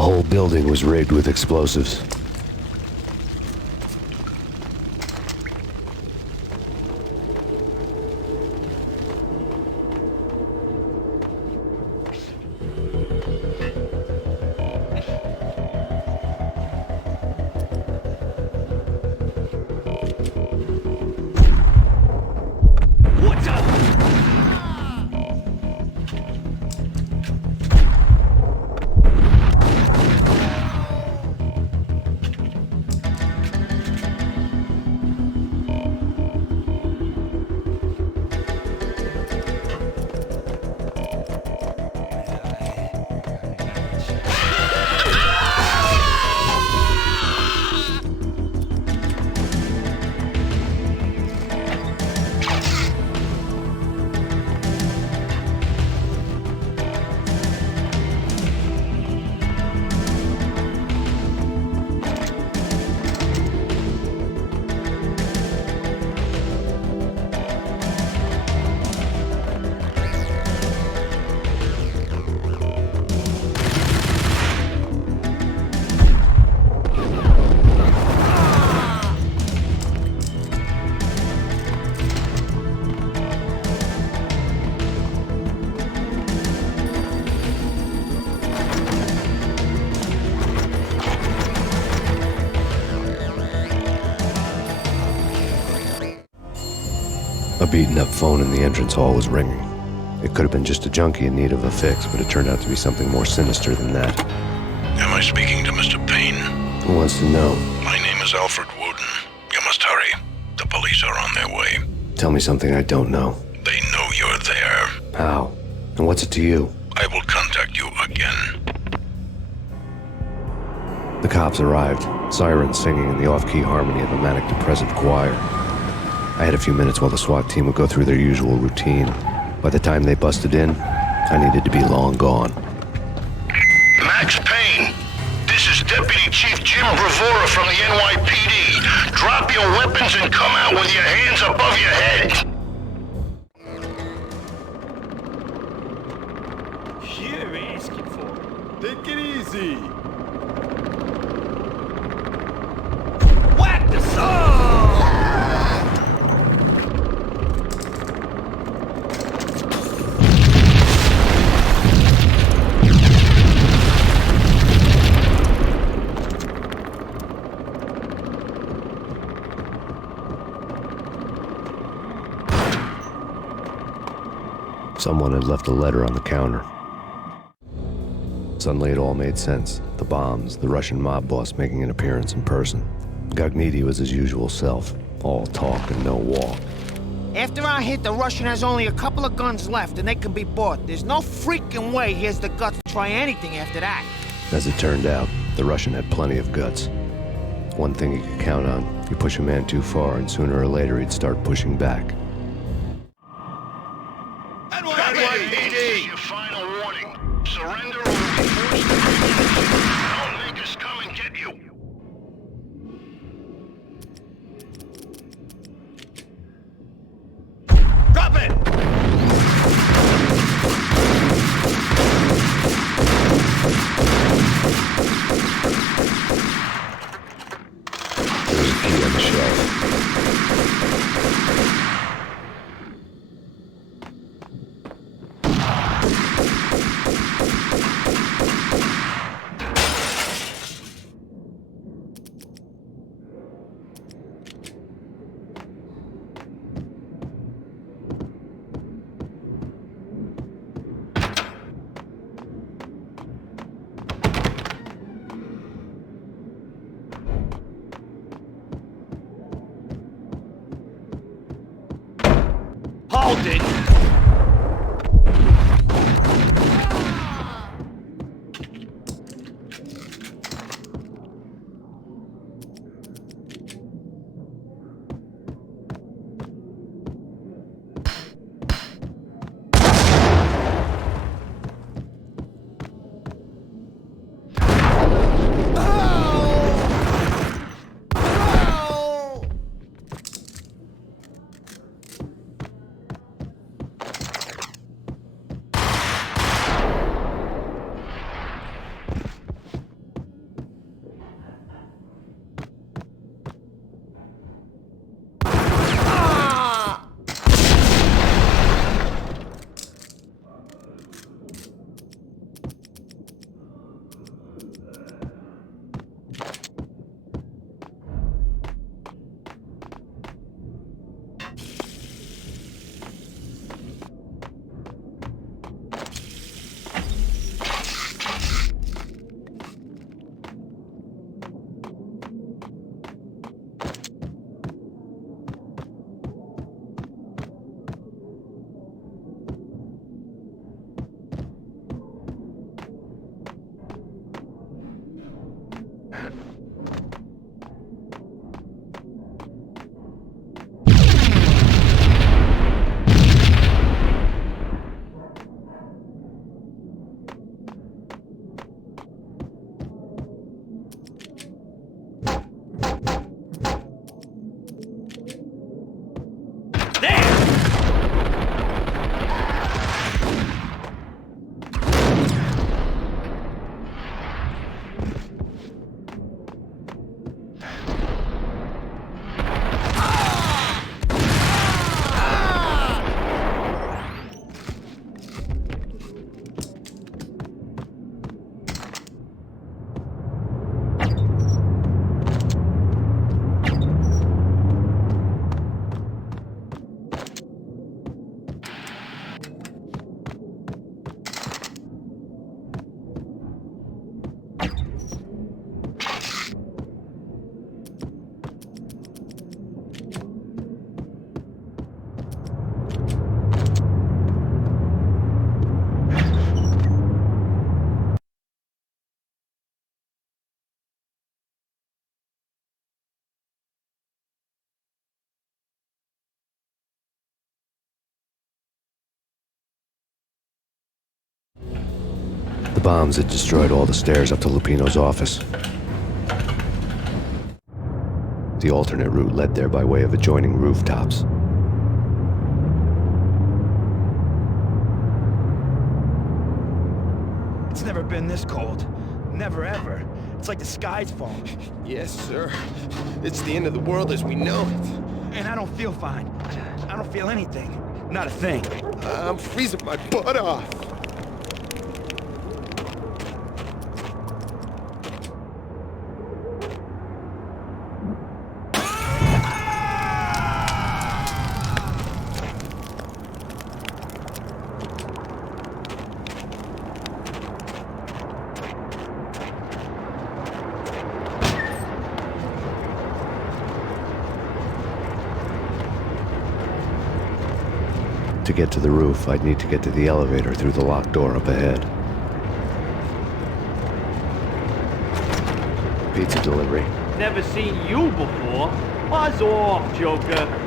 The whole building was rigged with explosives. A beaten-up phone in the entrance hall was ringing. It could have been just a junkie in need of a fix, but it turned out to be something more sinister than that. Am I speaking to Mr. Payne? Who wants to know? My name is Alfred Wooden. You must hurry. The police are on their way. Tell me something I don't know. They know you're there. How? And what's it to you? I will contact you again. The cops arrived, sirens singing in the off-key harmony of a manic-depressive choir. I had a few minutes while the SWAT team would go through their usual routine. By the time they busted in, I needed to be long gone. Max Payne, this is Deputy Chief Jim Bravura from the NYPD. Drop your weapons and come out with your hands above your head. You're asking for it. Take it easy. Whack the song! Someone had left a letter on the counter. Suddenly it all made sense. The bombs, the Russian mob boss making an appearance in person. Gognitti was his usual self, all talk and no walk. After our hit, the Russian has only a couple of guns left, and they can be bought. There's no freaking way he has the guts to try anything after that. As it turned out, the Russian had plenty of guts. One thing you could count on, you push a man too far and sooner or later he'd start pushing back. NYPD! Your final warning. Surrender or we'll be forced to don't make us come and get you. Drop it! There's a key on the shelf. Hold it! The bombs had destroyed all the stairs up to Lupino's office. The alternate route led there by way of adjoining rooftops. It's never been this cold. Never ever. It's like the sky's falling. Yes, sir. It's the end of the world as we know it. And I don't feel fine. I don't feel anything. Not a thing. I'm freezing my butt off. To get to the roof, I'd need to get to the elevator through the locked door up ahead. Pizza delivery. Never seen you before. Buzz off, Joker.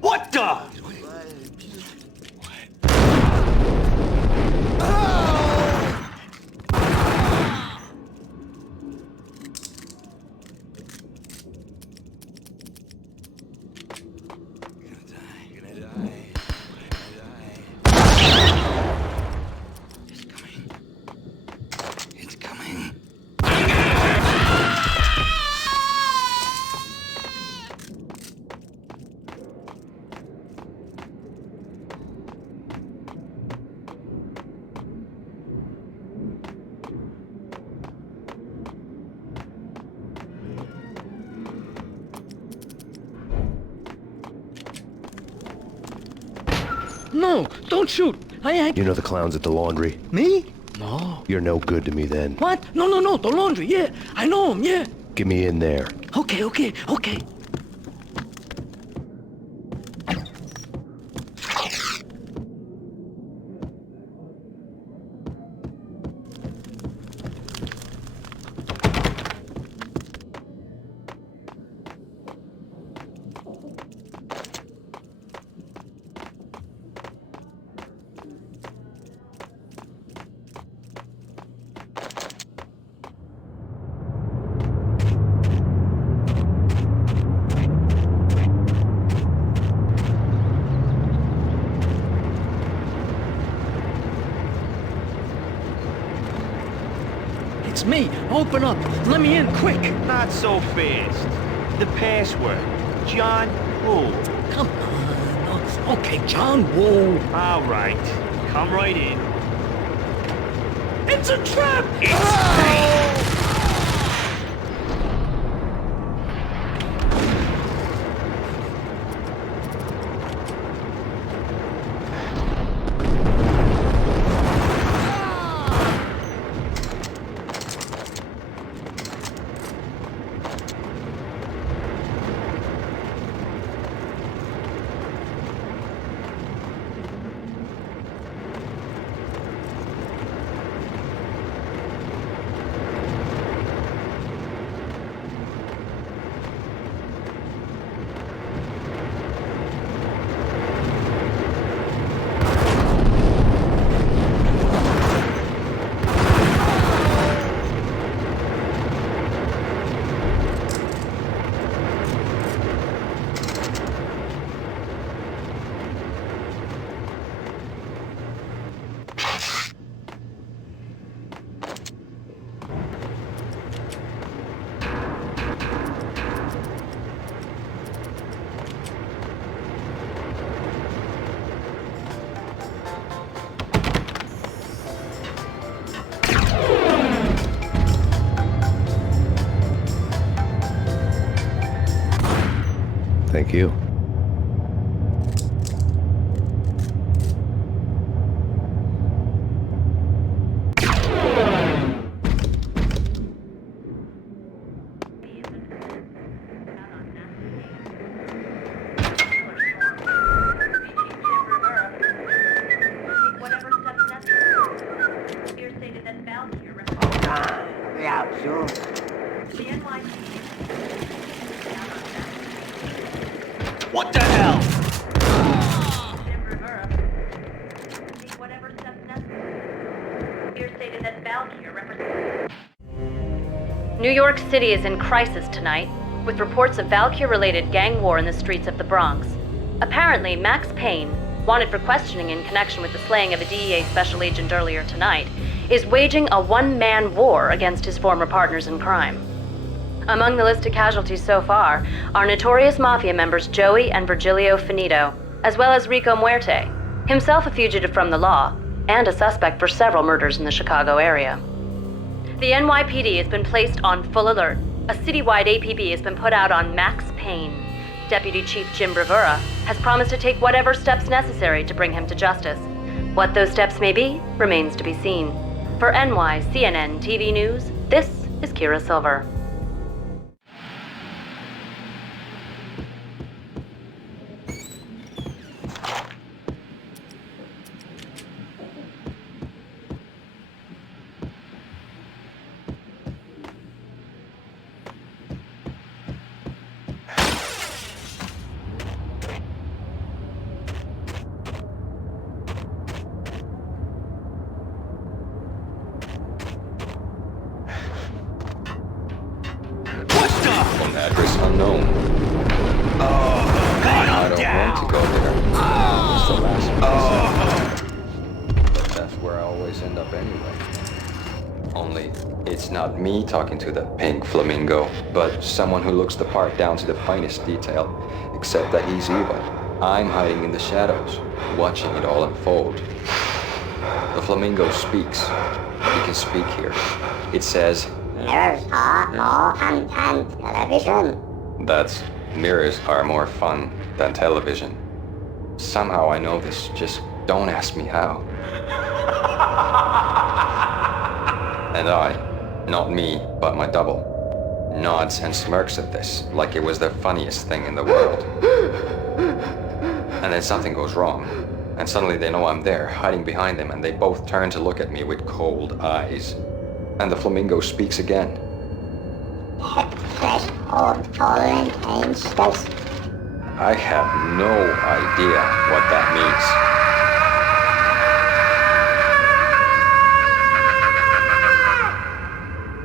What the? No, don't shoot. I ain't... You know the clowns at the laundry? Me? No. You're no good to me then. What? No, the laundry, yeah. I know him, yeah. Get me in there. Okay. It's me. Open up. Let me in, quick. Not so fast. The password. John Woo. Come on. Okay, John Woo. All right. Come right in. It's a trap! It's Thank you. What the hell? New York City is in crisis tonight, with reports of Valkyr-related gang war in the streets of the Bronx. Apparently, Max Payne, wanted for questioning in connection with the slaying of a DEA special agent earlier tonight, is waging a one-man war against his former partners in crime. Among the list of casualties so far are notorious mafia members Joey and Virgilio Finito, as well as Rico Muerte, himself a fugitive from the law, and a suspect for several murders in the Chicago area. The NYPD has been placed on full alert. A citywide APB has been put out on Max Payne. Deputy Chief Jim Bravura has promised to take whatever steps necessary to bring him to justice. What those steps may be remains to be seen. For NYCNN TV News, this is Kira Silver. Address unknown. I don't want to go there. It's the last place. But that's where I always end up anyway. Only, it's not me talking to the pink flamingo, but someone who looks the part down to the finest detail, except that he's evil. I'm hiding in the shadows, watching it all unfold. The flamingo speaks. He can speak here. It says, "Mirrors are more fun than television." That's, mirrors are more fun than television. Somehow I know this, just don't ask me how. And I, not me, but my double, nods and smirks at this like it was the funniest thing in the world. And then something goes wrong, and suddenly they know I'm there, hiding behind them, and they both turn to look at me with cold eyes. And the flamingo speaks again. I have no idea what that means.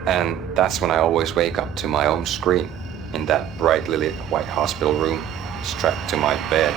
And that's when I always wake up to my own scream, in that brightly lit white hospital room, strapped to my bed.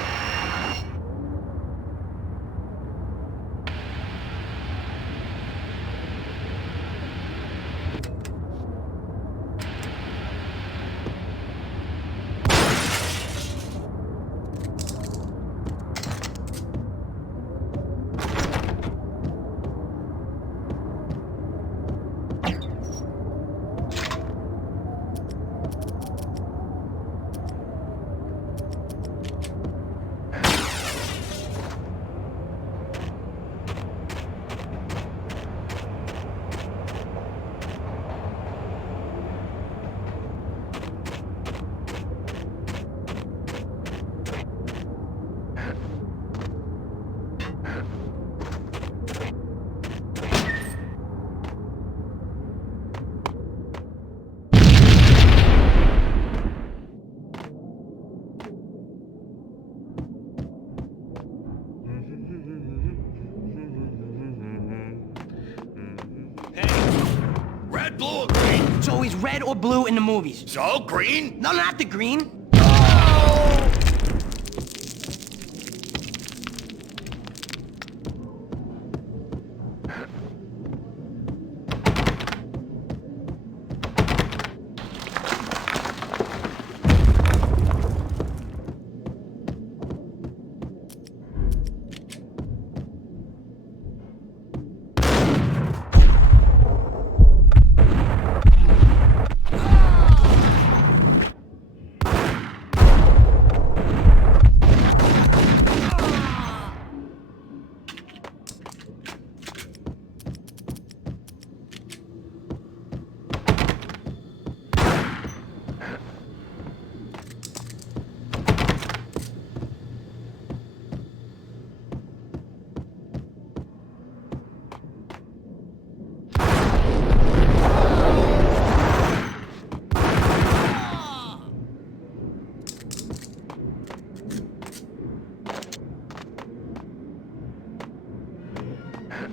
Blue or green? It's always red or blue in the movies. So, green? No, not the green. What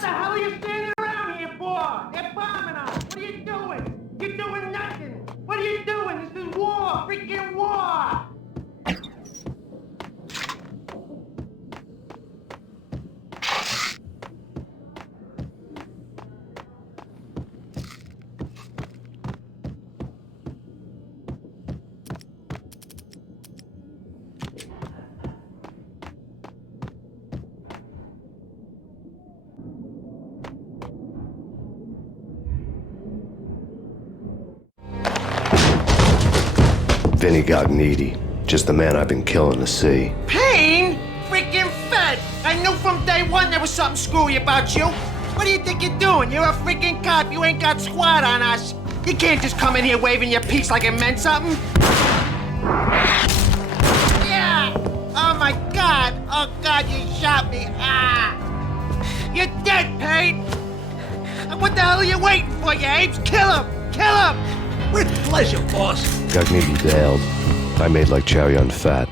the hell are you standing around here for? They're bombing us. What are you doing? You're doing nothing. What are you doing? This is war. Freaking war. Vinny Gognitti, just the man I've been killing to see. Payne? Freaking fed! I knew from day one there was something screwy about you. What do you think you're doing? You're a freaking cop. You ain't got squad on us. You can't just come in here waving your piece like it meant something. Yeah! Oh my God! Oh God, you shot me! Ah! You're dead, Payne! And what the hell are you waiting for, you apes? Kill him! Kill him! With pleasure, boss. Gognitti bailed. I made like Chow Yun Fat.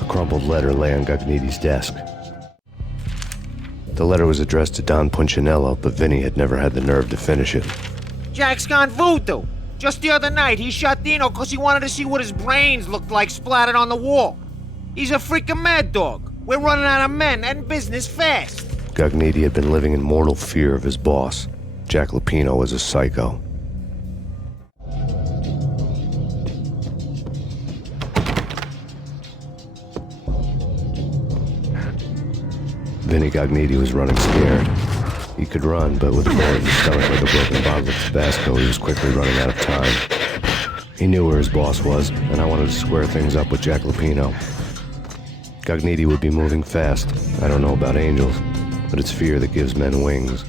A crumpled letter lay on Gognitti's desk. The letter was addressed to Don Punchinello, but Vinny had never had the nerve to finish it. Jack's gone voodoo. Just the other night, he shot Dino because he wanted to see what his brains looked like splattered on the wall. He's a freaking mad dog. We're running out of men and business fast. Gognitti had been living in mortal fear of his boss. Jack Lupino was a psycho. Vinny Gognitti was running scared. He could run, but with a bullet in his stomach like a broken bottle of Tabasco, he was quickly running out of time. He knew where his boss was, and I wanted to square things up with Jack Lupino. Gognitti would be moving fast. I don't know about angels, but it's fear that gives men wings.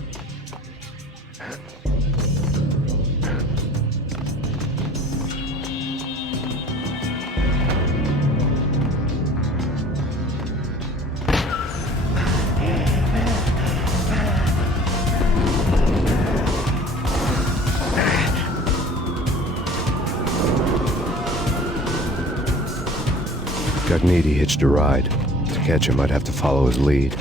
Gognitti hitched a ride. To catch him, I'd have to follow his lead.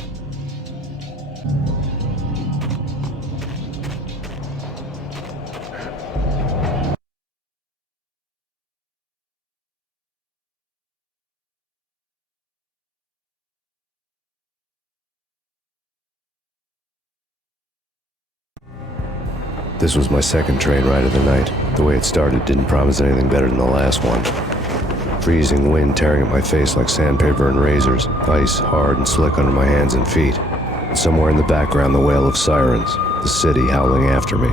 This was my second train ride of the night. The way it started didn't promise anything better than the last one. Freezing wind tearing at my face like sandpaper and razors, ice hard and slick under my hands and feet. And somewhere in the background, the wail of sirens, the city howling after me.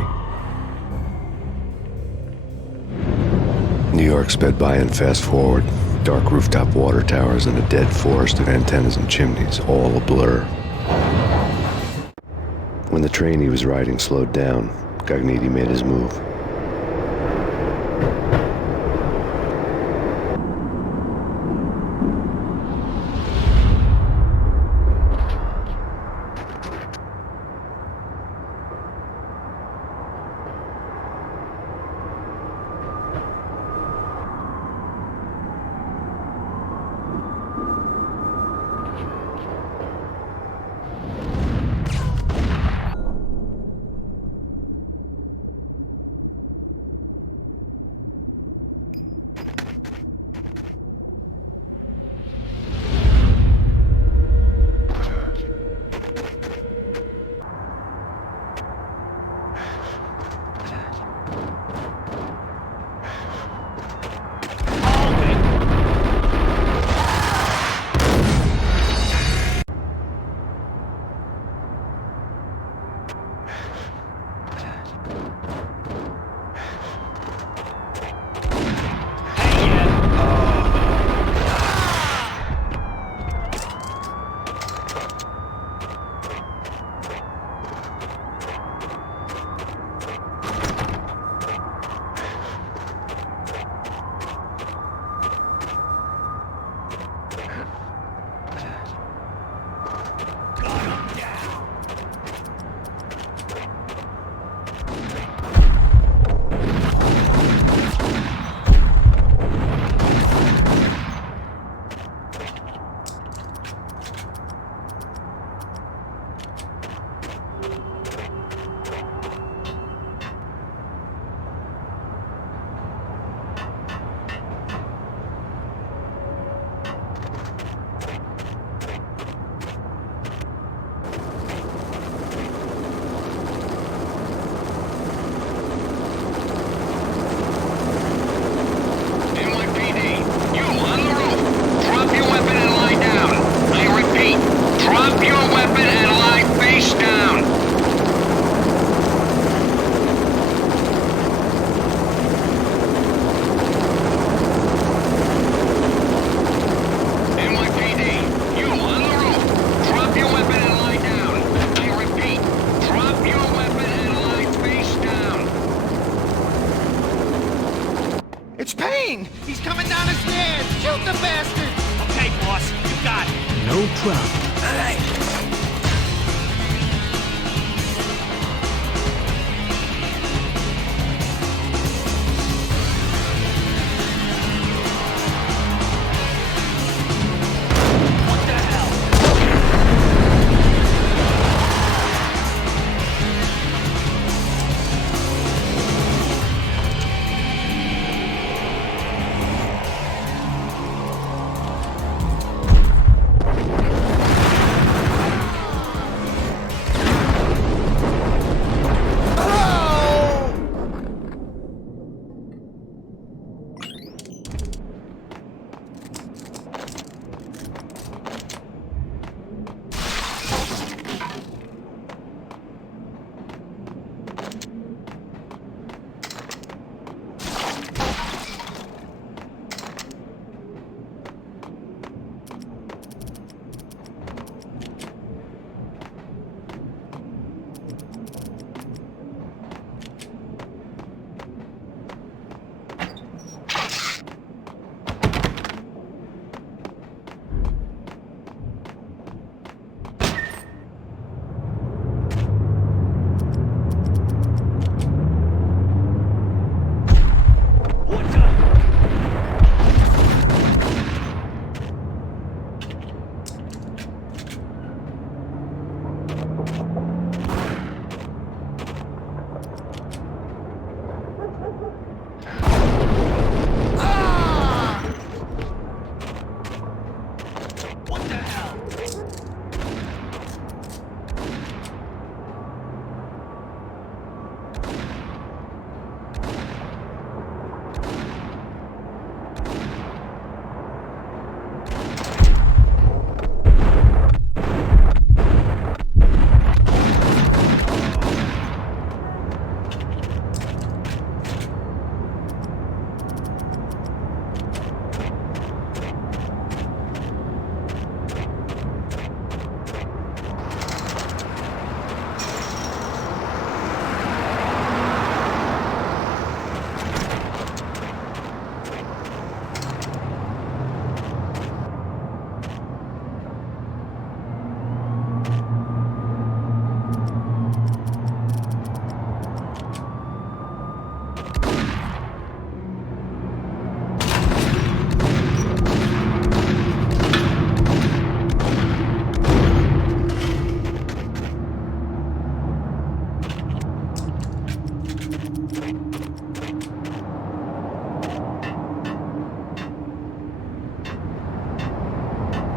New York sped by in fast forward. Dark rooftop water towers and a dead forest of antennas and chimneys, all a blur. When the train he was riding slowed down, Gognitti made his move. It's Payne! He's coming down the stairs! Shoot the bastard! Okay, boss, you got it. No problem. All right.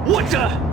What the?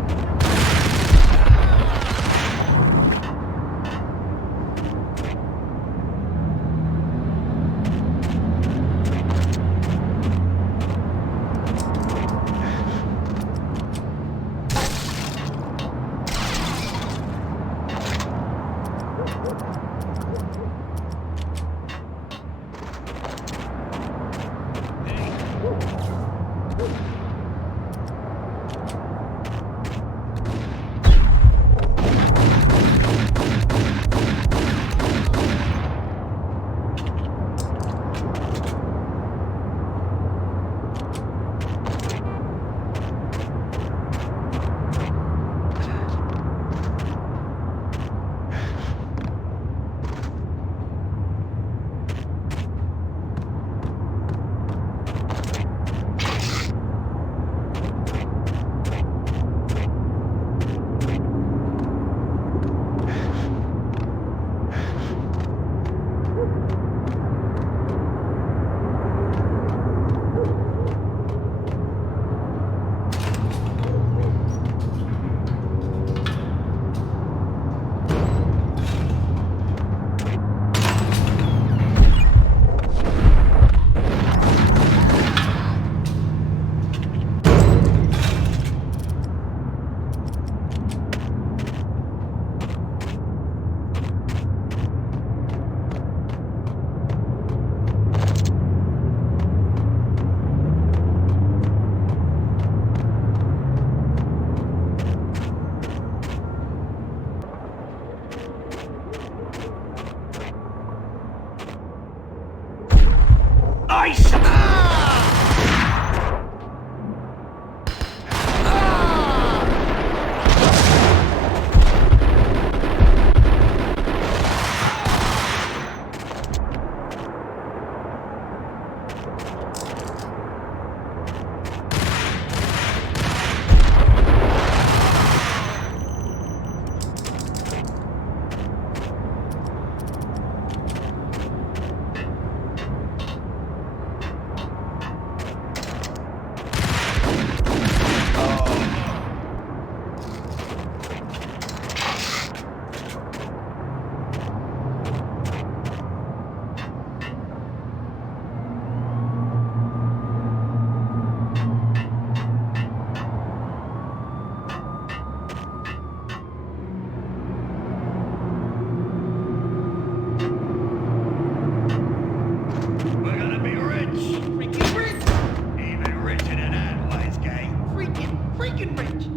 Ice! We're gonna be rich. Freaking rich. Even richer than that, wise guy. Freaking rich.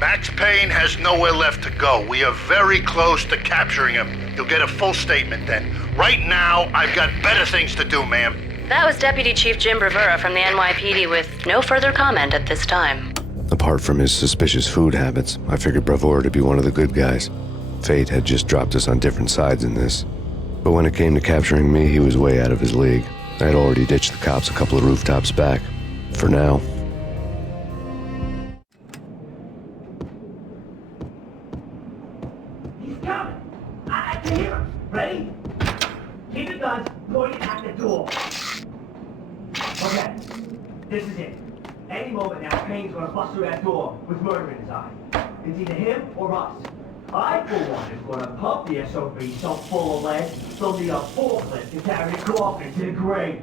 Max Payne has nowhere left to go. We are very close to capturing him. You'll get a full statement then. Right now, I've got better things to do, ma'am. That was Deputy Chief Jim Rivera from the NYPD with no further comment at this time. Apart from his suspicious food habits, I figured Bravura to be one of the good guys. Fate had just dropped us on different sides in this. But when it came to capturing me, he was way out of his league. I had already ditched the cops a couple of rooftops back. For now. He's coming! I can hear him! Ready? Keep your guns pointed at the door. Okay, this is it. Any moment now, Payne's gonna bust through that door with murder in his eye. It's either him or us. I, for one, is gonna pump the SOB so full of lead, they'll need a forklift to carry the coffin to the grave.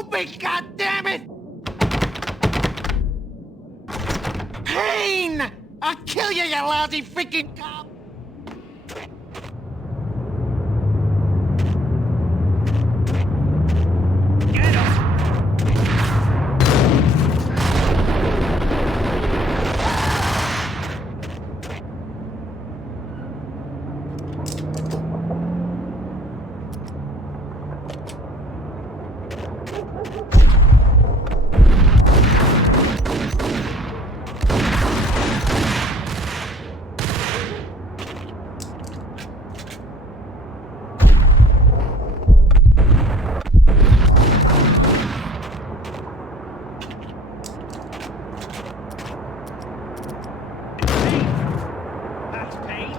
Open, goddammit! Payne! I'll kill you, you lousy freaking cop! That's Payne.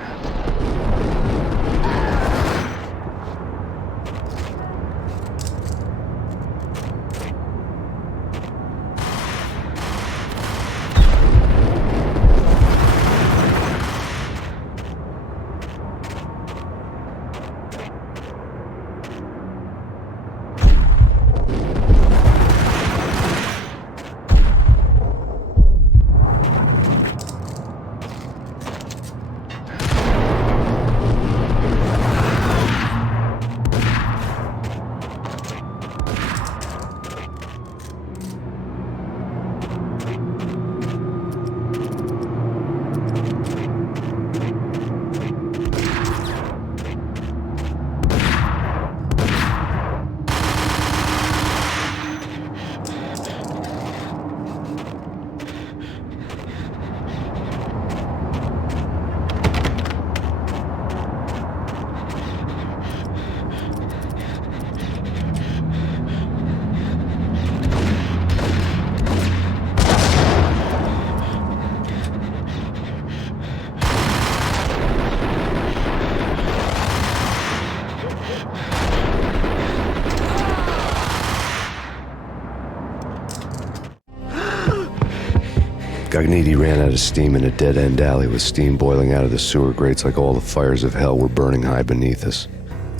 Gognitti ran out of steam in a dead-end alley with steam boiling out of the sewer grates like all the fires of hell were burning high beneath us.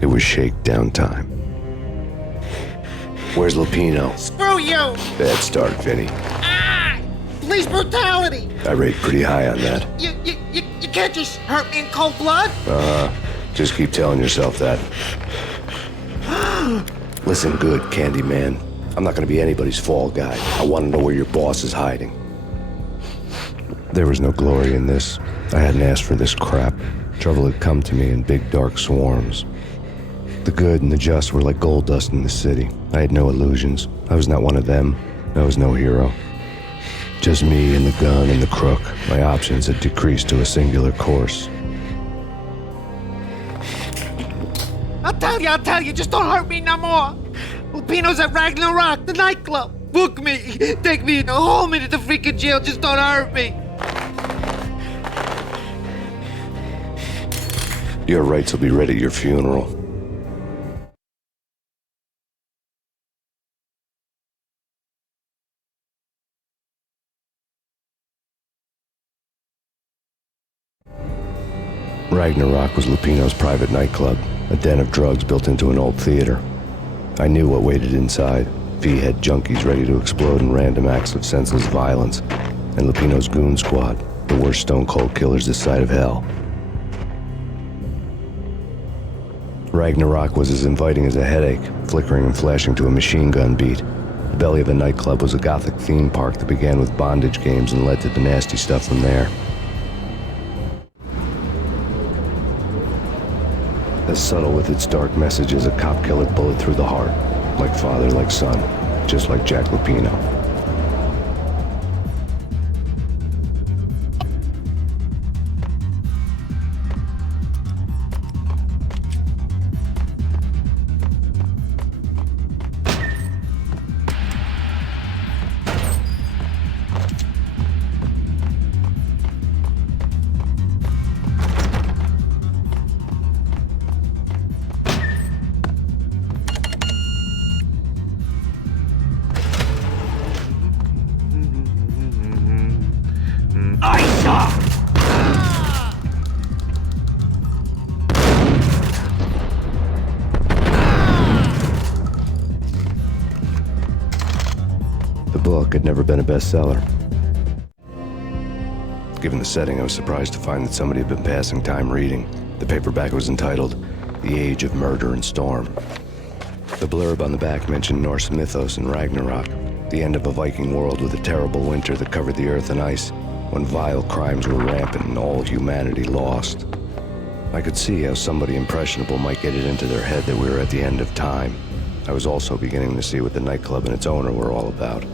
It was shakedown time. Where's Lupino? Screw you! Bad start, Vinny. Police brutality! I rate pretty high on that. You can't just hurt me in cold blood! Just keep telling yourself that. Listen good, Candyman. I'm not gonna be anybody's fall guy. I want to know where your boss is hiding. There was no glory in this. I hadn't asked for this crap. Trouble had come to me in big dark swarms. The good and the just were like gold dust in the city. I had no illusions. I was not one of them. I was no hero. Just me and the gun and the crook. My options had decreased to a singular course. I'll tell you, just don't hurt me no more. Lupino's at Ragnarok, the nightclub. Book me, take me, hold me to the freaking jail, just don't hurt me. Your rights will be read at your funeral. Ragnarok was Lupino's private nightclub, a den of drugs built into an old theater. I knew what waited inside. V-head junkies ready to explode in random acts of senseless violence, and Lupino's goon squad, the worst stone-cold killers this side of hell. Ragnarok was as inviting as a headache, flickering and flashing to a machine gun beat. The belly of the nightclub was a gothic theme park that began with bondage games and led to the nasty stuff from there. As subtle with its dark message as a cop-killer bullet through the heart. Like father, like son, just like Jack Lupino. book had never been a bestseller. Given the setting, I was surprised to find that somebody had been passing time reading. The paperback was entitled The Age of Murder and Storm. The blurb on the back mentioned Norse mythos and Ragnarok, the end of a Viking world with a terrible winter that covered the earth in ice, when vile crimes were rampant and all humanity lost. I could see how somebody impressionable might get it into their head that we were at the end of time. I was also beginning to see what the nightclub and its owner were all about.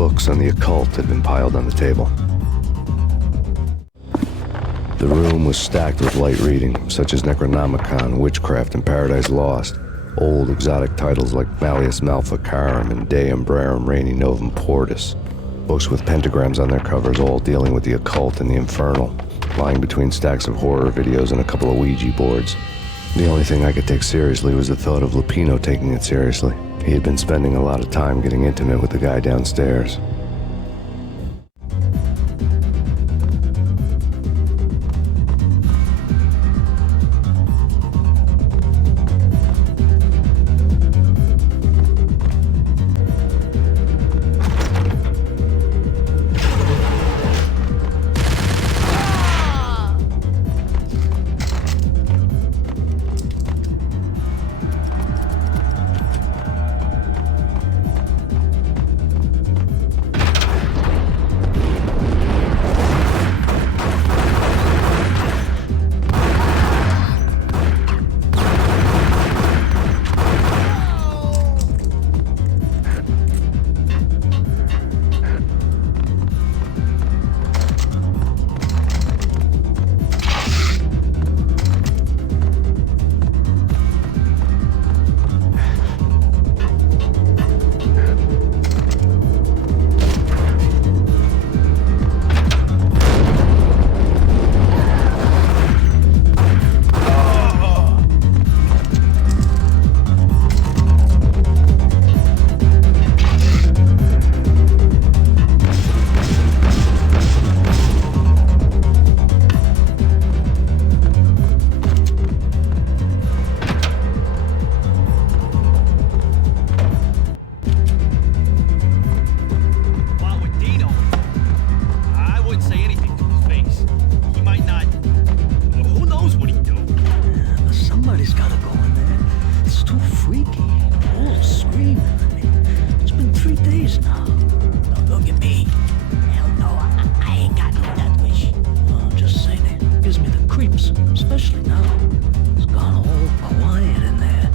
Books on the occult had been piled on the table. The room was stacked with light reading, such as Necronomicon, Witchcraft, and Paradise Lost. Old exotic titles like Malleus Maleficarum and De Umbrarum Reini Novum Portis. Books with pentagrams on their covers, all dealing with the occult and the infernal, lying between stacks of horror videos and a couple of Ouija boards. The only thing I could take seriously was the thought of Lupino taking it seriously. He had been spending a lot of time getting intimate with the guy downstairs. days now. Don't look at me. Hell no, I ain't got no death wish. I'm just saying it gives me the creeps, especially now. It's gone all quiet in there.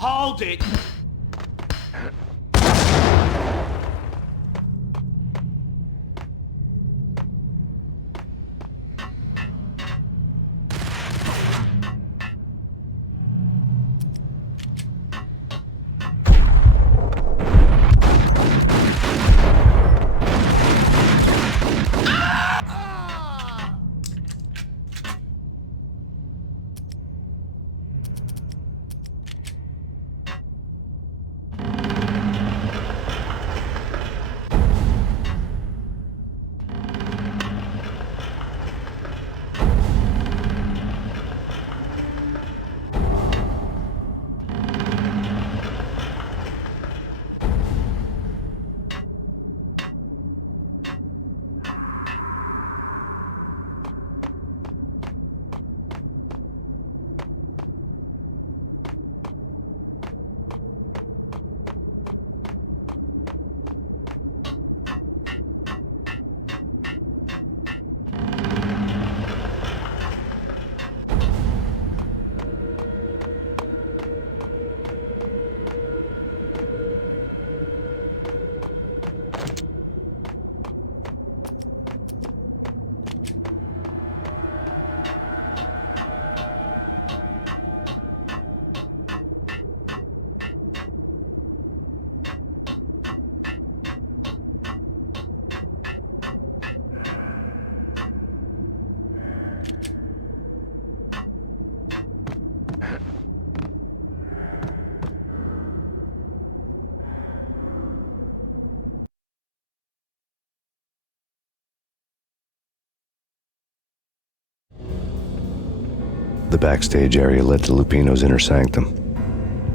Hold it! The backstage area led to Lupino's inner sanctum.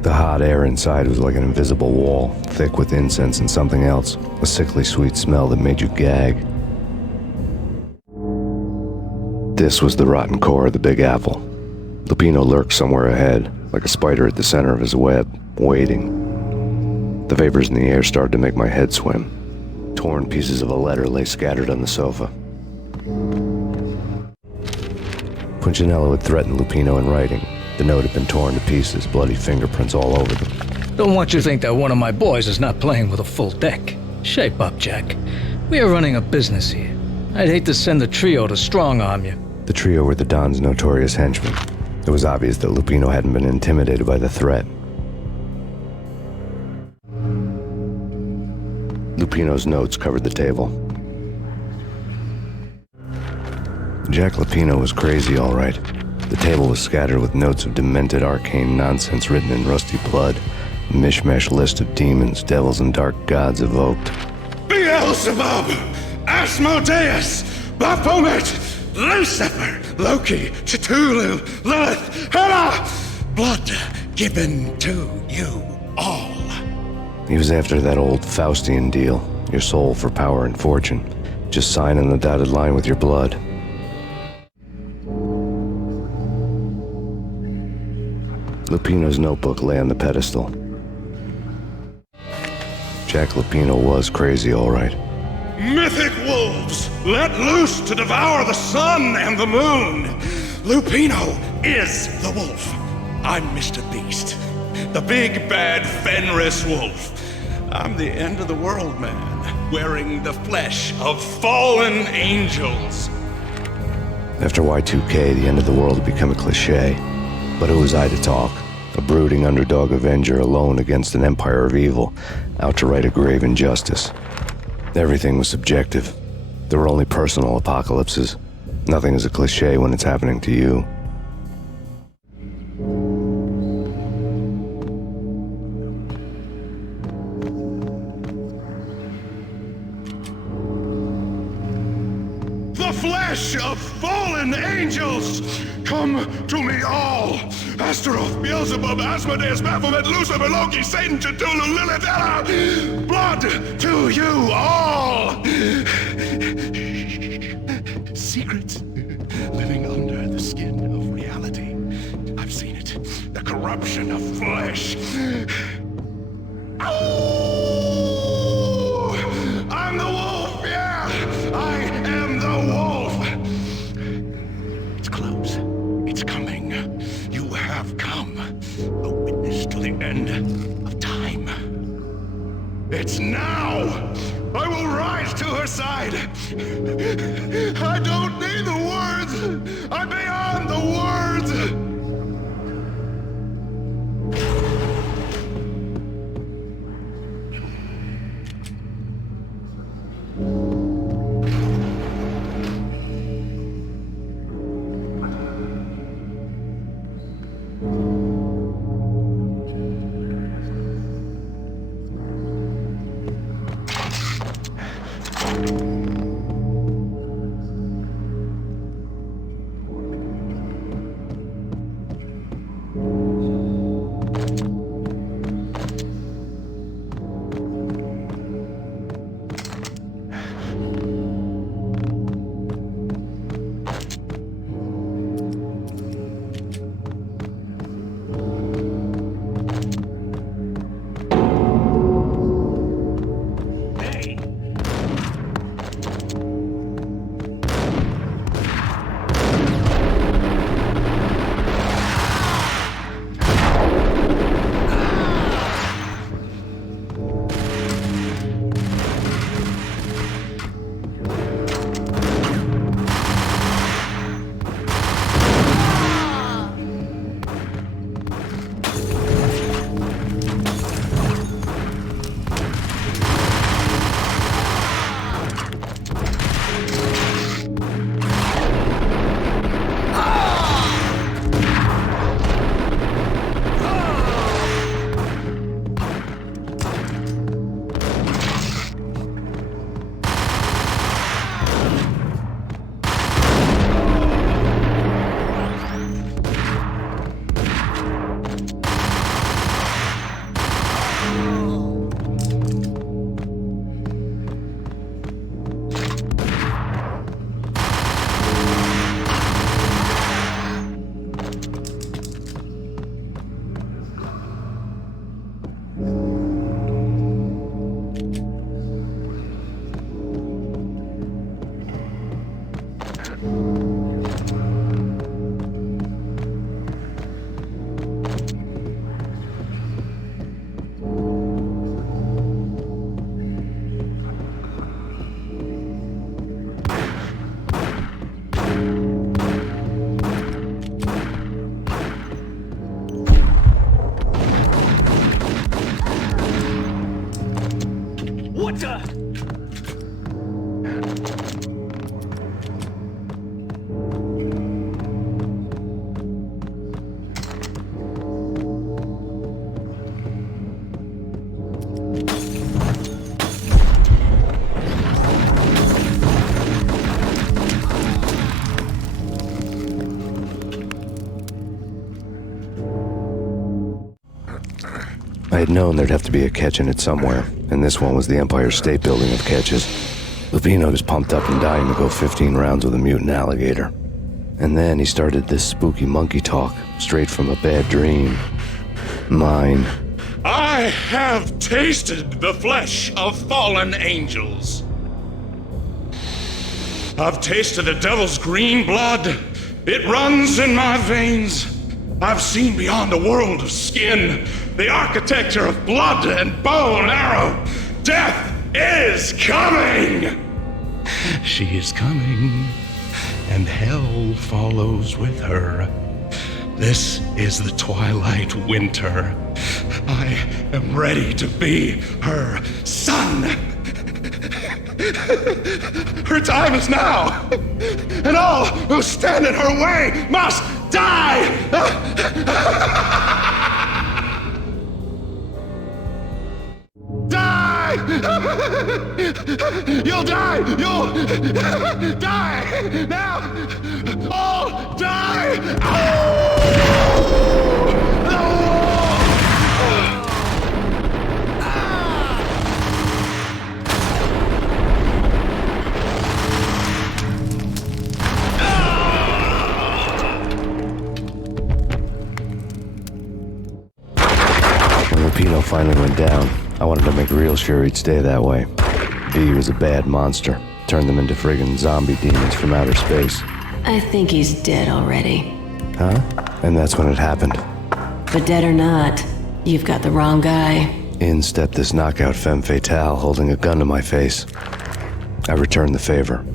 The hot air inside was like an invisible wall, thick with incense and something else, a sickly sweet smell that made you gag. This was the rotten core of the Big Apple. Lupino lurked somewhere ahead, like a spider at the center of his web, waiting. The vapors in the air started to make my head swim. Torn pieces of a letter lay scattered on the sofa. Punchinello had threatened Lupino in writing. The note had been torn to pieces, bloody fingerprints all over them. Don't want you to think that one of my boys is not playing with a full deck. Shape up, Jack. We are running a business here. I'd hate to send the trio to strong-arm you. The trio were the Don's notorious henchmen. It was obvious that Lupino hadn't been intimidated by the threat. Lupino's notes covered the table. Jack Lupino was crazy, all right. The table was scattered with notes of demented arcane nonsense written in rusty blood, a mishmash list of demons, devils, and dark gods evoked. Beelzebub, Asmodeus, Baphomet, Lucifer, Loki, Cthulhu, Lilith, Hela, blood given to you all. He was after that old Faustian deal, your soul for power and fortune. Just sign on the dotted line with your blood. Lupino's notebook lay on the pedestal. Jack Lupino was crazy, all right. Mythic wolves, let loose to devour the sun and the moon. Lupino is the wolf. I'm Mr. Beast, the big bad Fenris wolf. I'm the end of the world man, wearing the flesh of fallen angels. After Y2K, the end of the world had become a cliche. But who was I to talk? A brooding underdog avenger alone against an empire of evil, out to right a grave injustice. Everything was subjective. There were only personal apocalypses. Nothing is a cliche when it's happening to you. The flesh of fallen angels! Come to me all! Astaroth, Beelzebub, Asmodeus, Baphomet, Lucifer, Loki, Satan, Cthulhu, Lilith, Hela! Blood to you all! Secrets living under the skin of reality. I've seen it. The corruption of flesh. Ow! I'm the wolf, yeah! I am the wolf! It's close. It's coming. You have come. A witness to the end of time. It's now! I will rise to her side! I don't need the words! I'm beyond the words! What the? I had known there'd have to be a catch in it somewhere, and this one was the Empire State Building of catches. Lupino was pumped up and dying to go 15 rounds with a mutant alligator. And then he started this spooky monkey talk, straight from a bad dream. Mine. I have tasted the flesh of fallen angels. I've tasted the devil's green blood. It runs in my veins. I've seen beyond a world of skin, the architecture of blood and bow and arrow. Death is coming! She is coming, and hell follows with her. This is the twilight winter. I am ready to be her son. Her time is now, and all who stand in her way must die! Die! You'll die! You'll die! Now! All die! When Lupino finally went down, I wanted to make real sure he'd stay that way. V was a bad monster. Turned them into friggin' zombie demons from outer space. I think he's dead already. Huh? And that's when it happened. But dead or not, You've got the wrong guy. In stepped this knockout femme fatale holding a gun to my face. I returned the favor.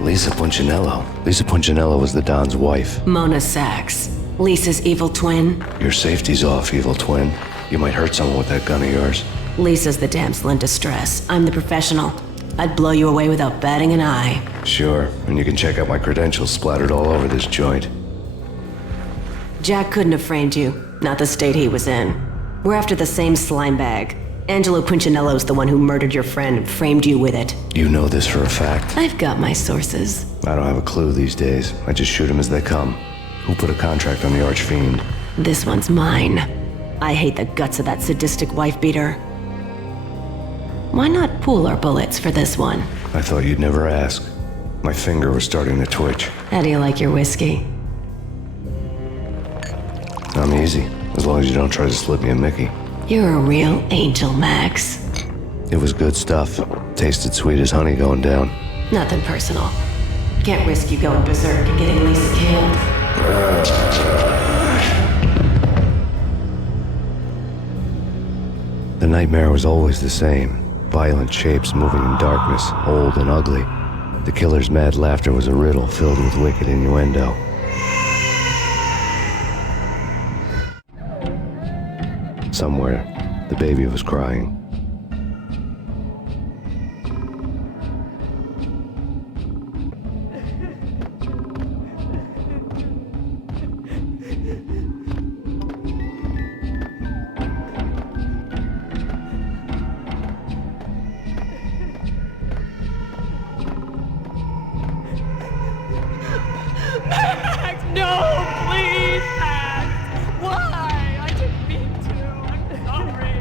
Lisa Punchinello. Lisa Punchinello was the Don's wife. Mona Sachs. Lisa's evil twin. Your safety's off, evil twin. You might hurt someone with that gun of yours. Lisa's the damsel in distress. I'm the professional. I'd blow you away without batting an eye. Sure, and you can check out my credentials splattered all over this joint. Jack couldn't have framed you. Not the state he was in. We're after the same slime bag. Angelo Punchinello's the one who murdered your friend and framed you with it. You know this for a fact. I've got my sources. I don't have a clue these days. I just shoot them as they come. Who put a contract on the Archfiend? This one's mine. I hate the guts of that sadistic wife-beater. Why not pool our bullets for this one? I thought you'd never ask. My finger was starting to twitch. How do you like your whiskey? I'm easy, as long as you don't try to slip me a Mickey. You're a real angel, Max. It was good stuff. Tasted sweet as honey going down. Nothing personal. Can't risk you going berserk and getting Lisa killed. The nightmare was always the same. Violent shapes moving in darkness, old and ugly. The killer's mad laughter was a riddle filled with wicked innuendo. Somewhere, the baby was crying. Max, no, please, Max. Why? I didn't mean to. I'm sorry.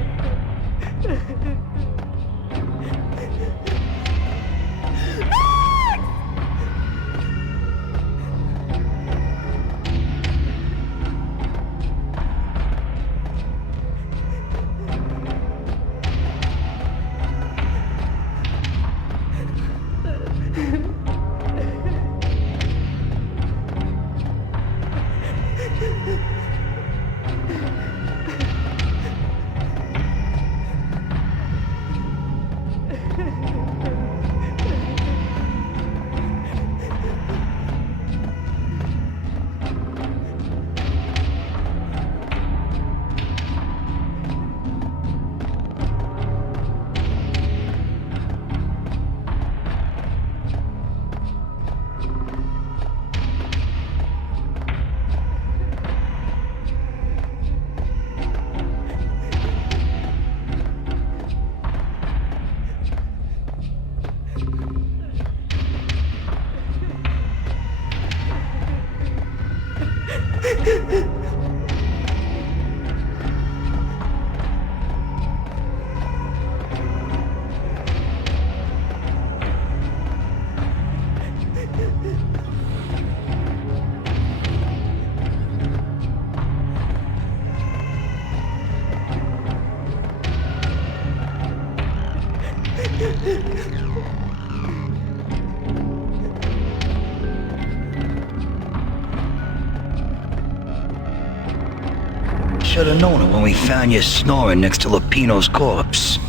Should have known it when we found you snoring next to Lupino's corpse.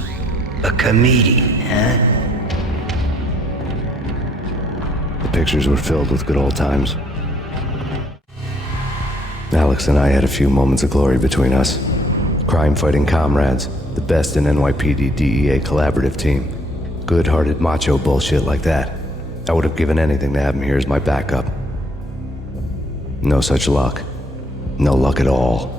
A comedian, huh? The pictures were filled with good old times. Alex and I had a few moments of glory between us. Crime-fighting comrades, the best in NYPD DEA collaborative team. Good-hearted macho bullshit like that. I would have given anything to have him here as my backup. No such luck. No luck at all.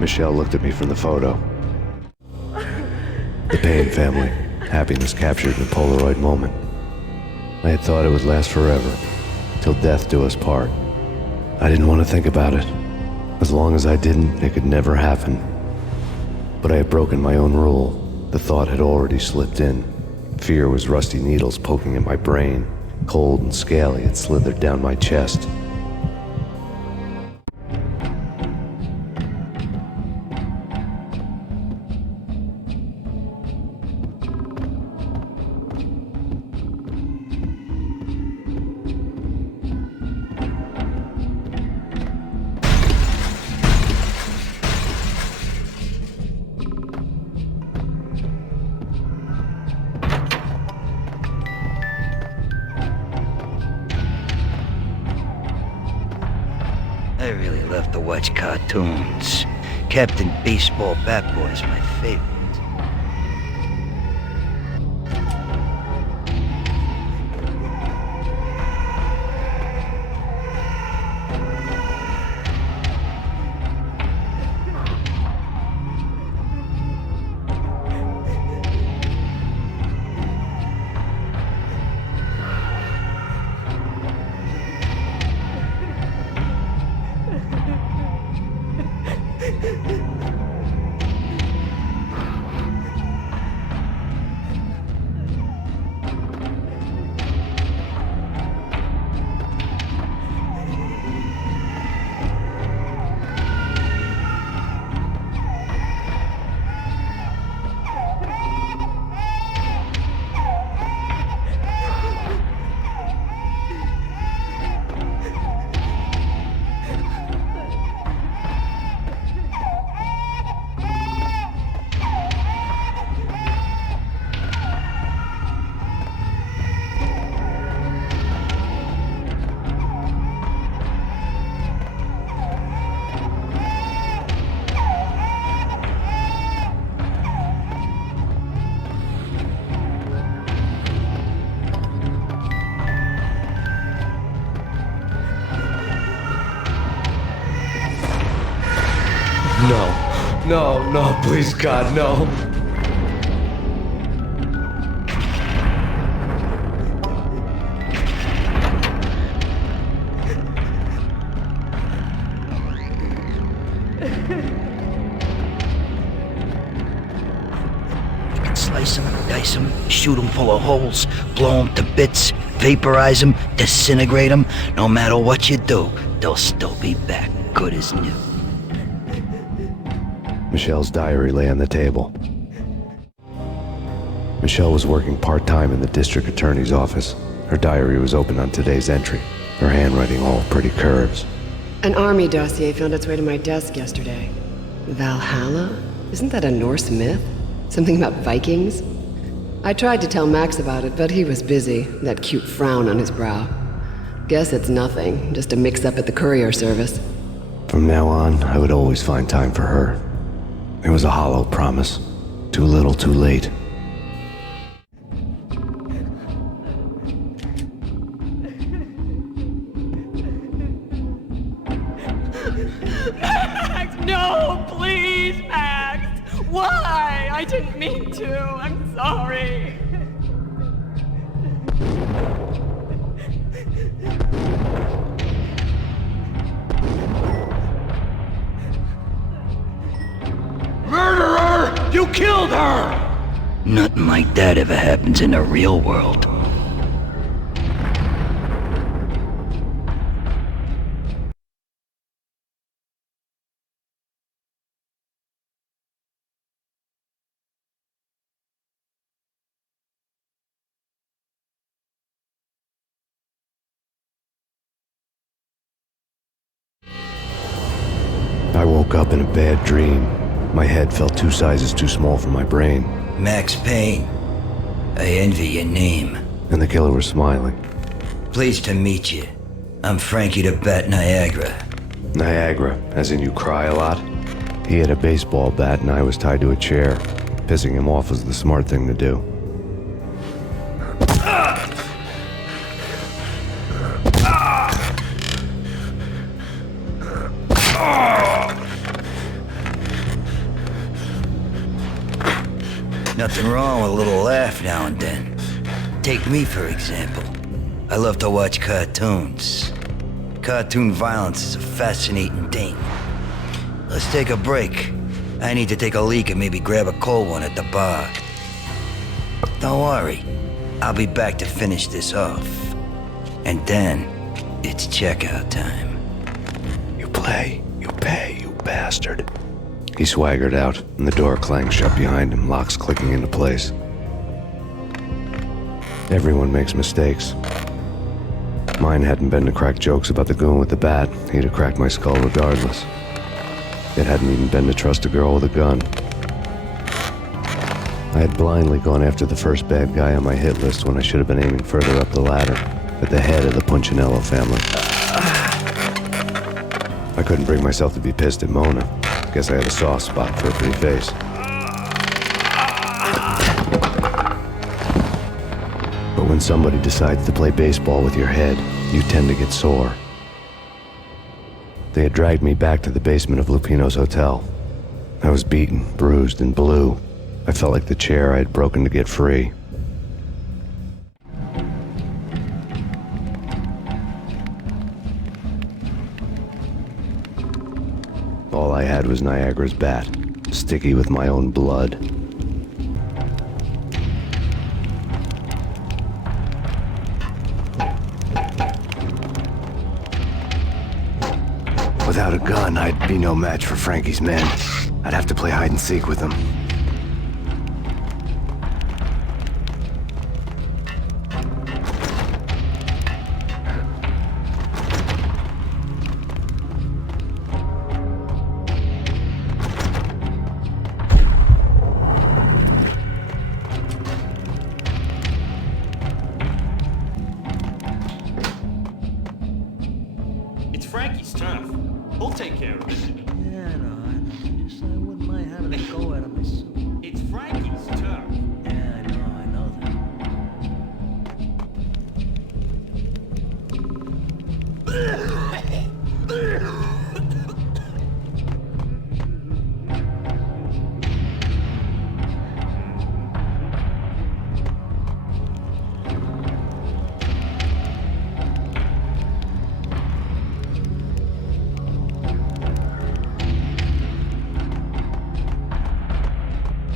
Michelle looked at me from the photo. The Payne family. Happiness captured in a Polaroid moment. I had thought it would last forever, till death do us part. I didn't want to think about it. As long as I didn't, it could never happen. But I had broken my own rule. The thought had already slipped in. Fear was rusty needles poking at my brain. Cold and scaly, it slithered down my chest. left to watch cartoons. Captain Baseball Bat Boy is my favorite. No, please, God, no. You can slice them, dice them, shoot them full of holes, blow them to bits, vaporize them, disintegrate them. No matter what you do, they'll still be back, good as new. Michelle's diary lay on the table. Michelle was working part-time in the district attorney's office. Her diary was open on today's entry, her handwriting all pretty curves. An army dossier found its way to my desk yesterday. Valhalla? Isn't that a Norse myth? Something about Vikings? I tried to tell Max about it, but he was busy, that cute frown on his brow. Guess it's nothing, just a mix-up at the courier service. From now on, I would always find time for her. It was a hollow promise. Too little, too late. Max, no, please, Max. Why? I didn't mean to. I'm sorry. Murderer! You killed her! Nothing like that ever happens in the real world. I woke up in a bad dream. My head felt 2 sizes too small for my brain. Max Payne. I envy your name. And the killer was smiling. Pleased to meet you. I'm Frankie the Bat Niagara. Niagara, as in you cry a lot? He had a baseball bat and I was tied to a chair. Pissing him off was the smart thing to do. Nothing wrong with a little laugh now and then. Take me, for example. I love to watch cartoons. Cartoon violence is a fascinating thing. Let's take a break. I need to take a leak and maybe grab a cold one at the bar. Don't worry. I'll be back to finish this off. And then, it's checkout time. You play, you pay, you bastard. He swaggered out, and the door clanged shut behind him, locks clicking into place. Everyone makes mistakes. Mine hadn't been to crack jokes about the goon with the bat. He'd have cracked my skull regardless. It hadn't even been to trust a girl with a gun. I had blindly gone after the first bad guy on my hit list when I should have been aiming further up the ladder, at the head of the Punchinello family. I couldn't bring myself to be pissed at Mona. Guess I had a soft spot for a pretty face. But when somebody decides to play baseball with your head, you tend to get sore. They had dragged me back to the basement of Lupino's hotel. I was beaten, bruised, and blue. I felt like the chair I had broken to get free. All I had was Niagara's bat, sticky with my own blood. Without a gun, I'd be no match for Frankie's men. I'd have to play hide and seek with them. It's Frankie's turf. He'll take care of it. Yeah, I know. Just I wouldn't mind having a go at him myself. It's Frankie's turf. Yeah, I know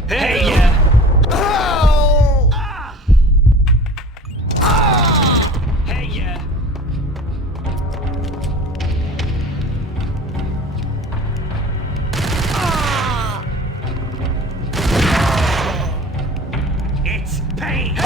Hey, yeah. Hey, yeah. It's Payne.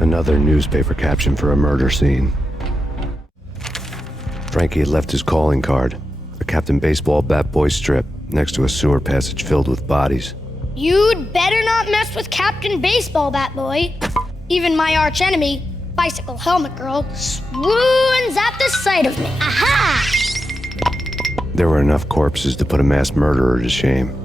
Another newspaper caption for a murder scene. Frankie had left his calling card, a Captain Baseball bat boy strip, next to a sewer passage filled with bodies. You'd better not mess with Captain Baseball, Bat Boy. Even my archenemy, Bicycle Helmet Girl, swoons at the sight of me. Aha! There were enough corpses to put a mass murderer to shame.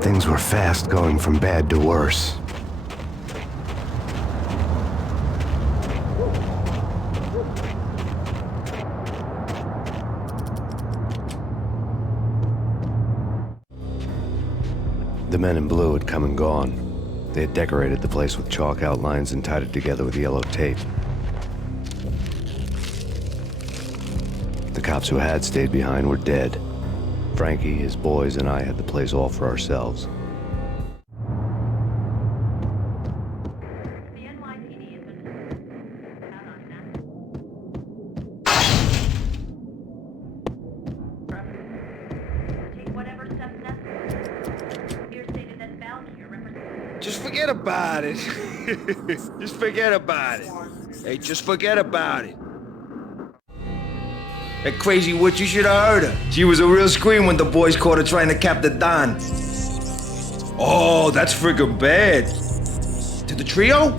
Things were fast going from bad to worse. The men in blue had come and gone. They had decorated the place with chalk outlines and tied it together with yellow tape. The cops who had stayed behind were dead. Frankie, his boys, and I had the place all for ourselves. Just forget about it. Just forget about it. Hey, just forget about it. That crazy witch, you should have heard her. She was a real scream when the boys caught her trying to cap the Don. Oh, that's friggin' bad. To the trio?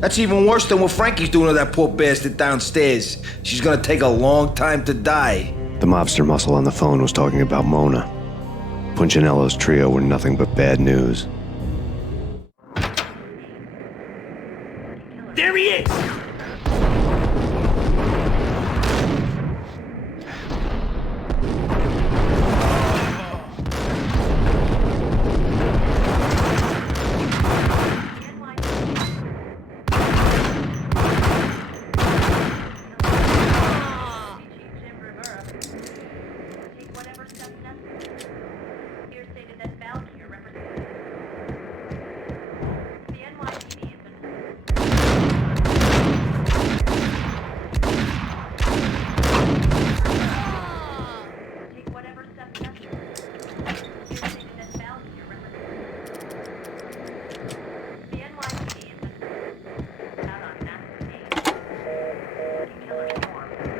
That's even worse than what Frankie's doing to that poor bastard downstairs. She's gonna take a long time to die. The mobster muscle on the phone was talking about Mona. Punchinello's trio were nothing but bad news. There he is!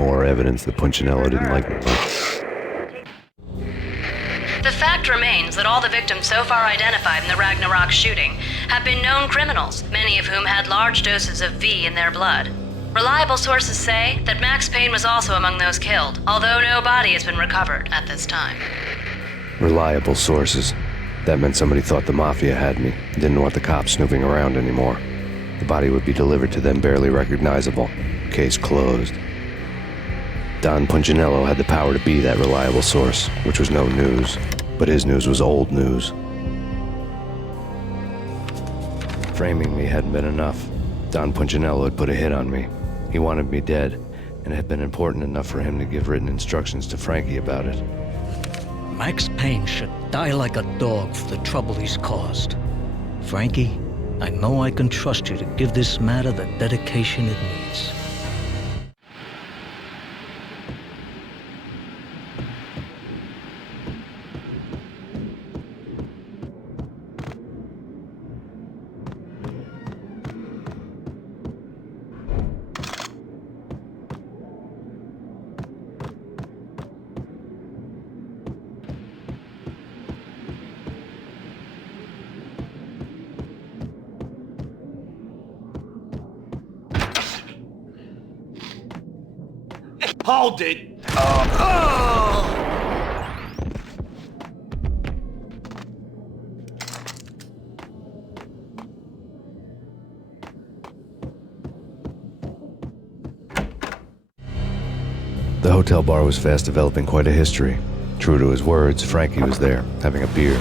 more evidence that Punchinello didn't like me much. The fact remains that all the victims so far identified in the Ragnarok shooting have been known criminals, many of whom had large doses of V in their blood. Reliable sources say that Max Payne was also among those killed, although no body has been recovered at this time. Reliable sources. That meant somebody thought the Mafia had me, didn't want the cops snooping around anymore. The body would be delivered to them barely recognizable. Case closed. Don Punchinello had the power to be that reliable source, which was no news. But his news was old news. Framing me hadn't been enough. Don Punchinello had put a hit on me. He wanted me dead, and it had been important enough for him to give written instructions to Frankie about it. Max Payne should die like a dog for the trouble he's caused. Frankie, I know I can trust you to give this matter the dedication it needs. Hold it! The hotel bar was fast developing quite a history. True to his words, Frankie was there, having a beer.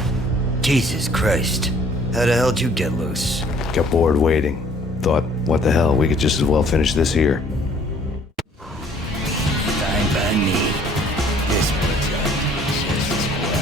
Jesus Christ. How the hell did you get loose? Got bored waiting. Thought, what the hell, we could just as well finish this here. Fine by me. This works out just as well.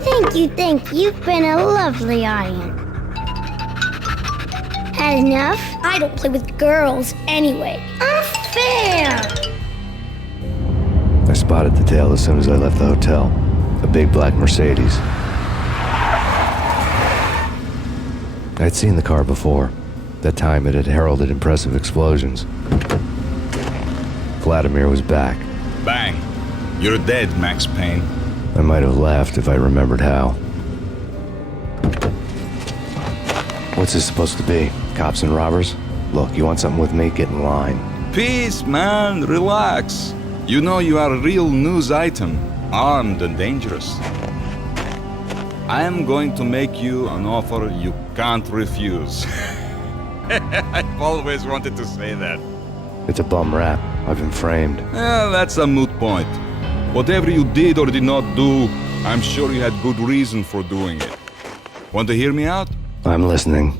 Thank you. You've been a lovely audience. Had enough? I don't play with girls anyway. Unfair! I spotted the tail as soon as I left the hotel. A big black Mercedes. I'd seen the car before. That time it had heralded impressive explosions. Vladimir was back. Bang. You're dead, Max Payne. I might have laughed if I remembered how. What's this supposed to be? Cops and robbers? Look, you want something with me? Get in line. Peace, man. Relax. You know you are a real news item, armed and dangerous. I am going to make you an offer you can't refuse. I've always wanted to say that. It's a bum rap. I've been framed. That's a moot point. Whatever you did or did not do, I'm sure you had good reason for doing it. Want to hear me out? I'm listening.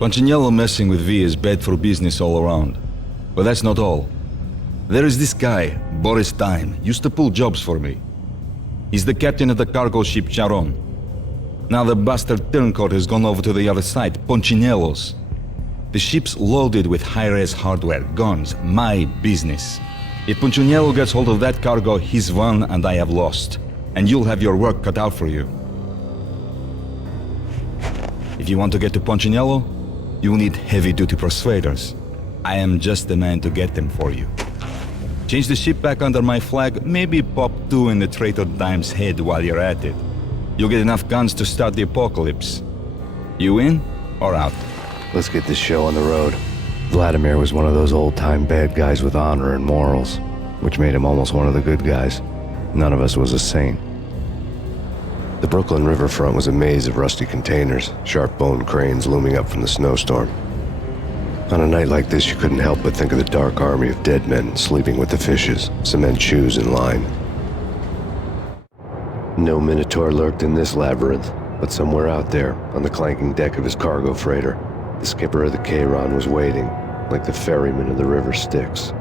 Punchinello messing with V is bad for business all around. But that's not all. There is this guy, Boris Dime, used to pull jobs for me. He's the captain of the cargo ship Charon. Now the bastard turncoat has gone over to the other side, Punchinello's. The ship's loaded with high-res hardware, guns, my business. If Punchinello gets hold of that cargo, he's won and I have lost. And you'll have your work cut out for you. If you want to get to Punchinello, you'll need heavy-duty persuaders. I am just the man to get them for you. Change the ship back under my flag, maybe pop 2 in the traitor Dime's head while you're at it. You'll get enough guns to start the apocalypse. You in or out? Let's get this show on the road. Vladimir was one of those old-time bad guys with honor and morals, which made him almost one of the good guys. None of us was a saint. The Brooklyn riverfront was a maze of rusty containers, sharp-boned cranes looming up from the snowstorm. On a night like this, you couldn't help but think of the dark army of dead men sleeping with the fishes, cement shoes in line. No Minotaur lurked in this labyrinth, but somewhere out there, on the clanking deck of his cargo freighter, the skipper of the Cheiron was waiting, like the ferryman of the river Styx.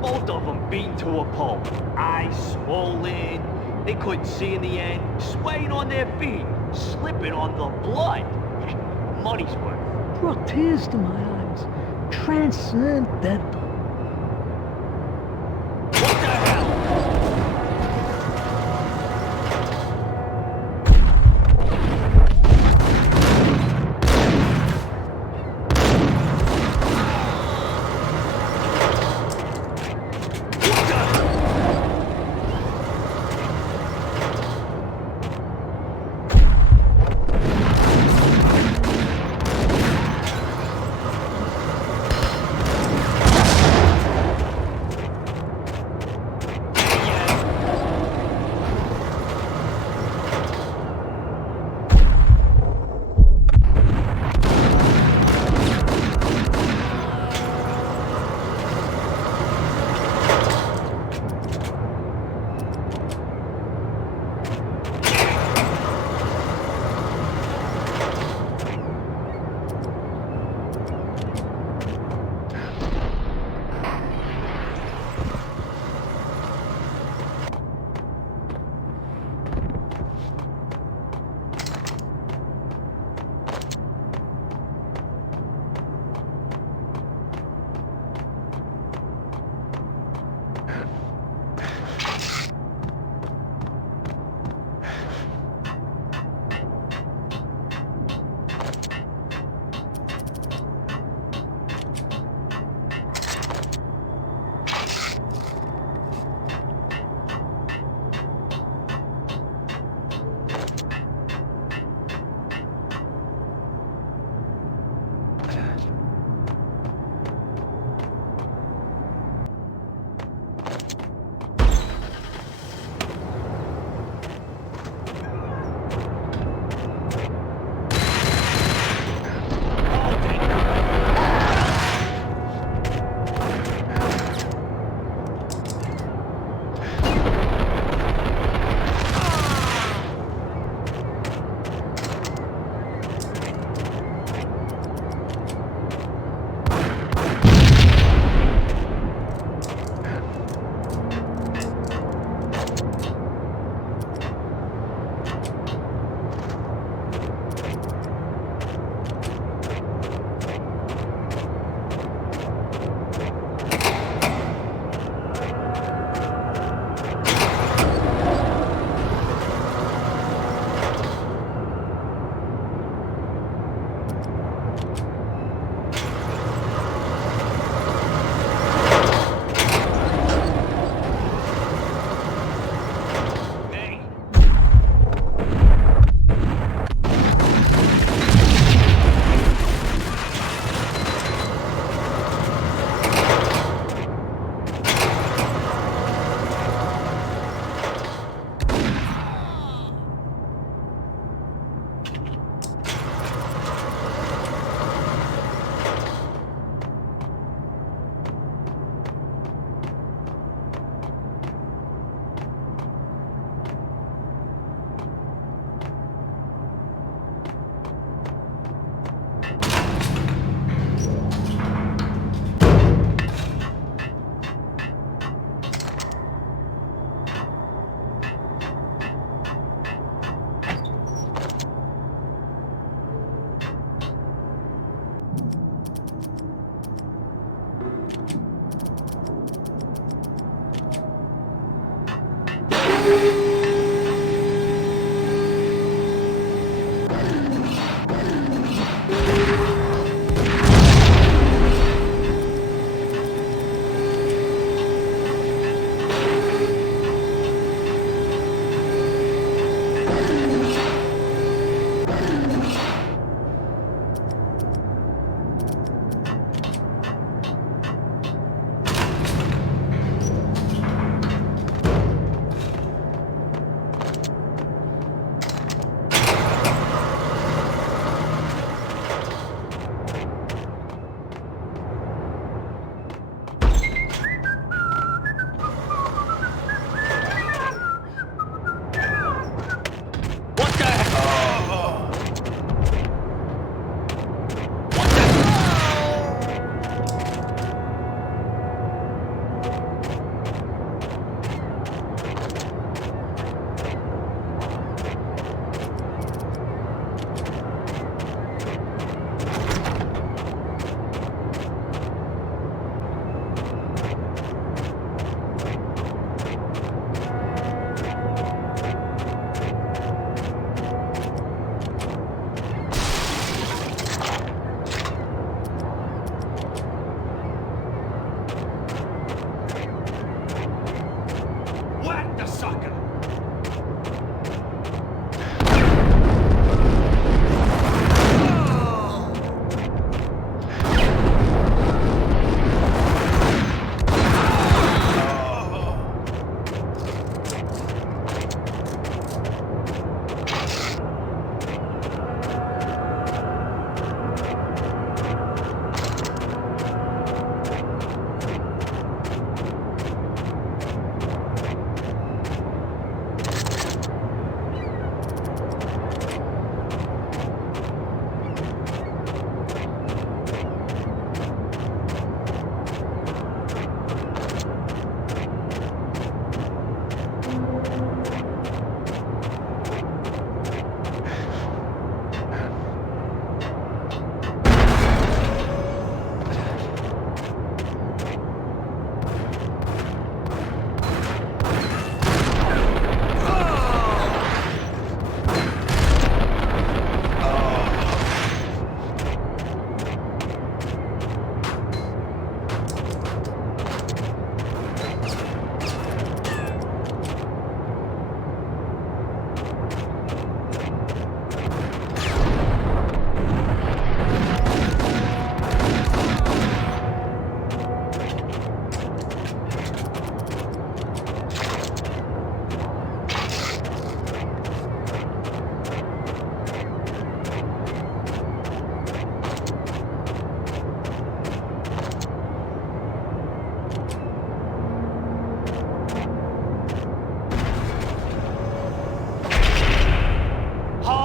Both of them beaten to a pulp. Eyes swollen. They couldn't see in the end. Swaying on their feet. Slipping on the blood. Money's worth. Brought tears to my eyes. Transcendental. What the hell?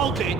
Hold it.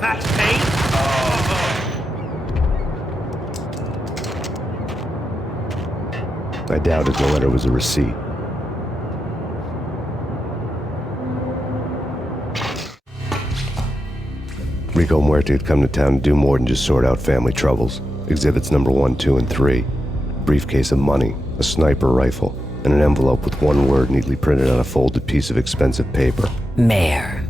That's Payne? I doubted the letter was a receipt. Rico Muerte had come to town to do more than just sort out family troubles. Exhibits number 1, 2, and 3. A briefcase of money, a sniper rifle, and an envelope with one word neatly printed on a folded piece of expensive paper. Mayor.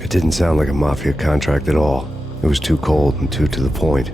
It didn't sound like a mafia contract at all. It was too cold and too to the point.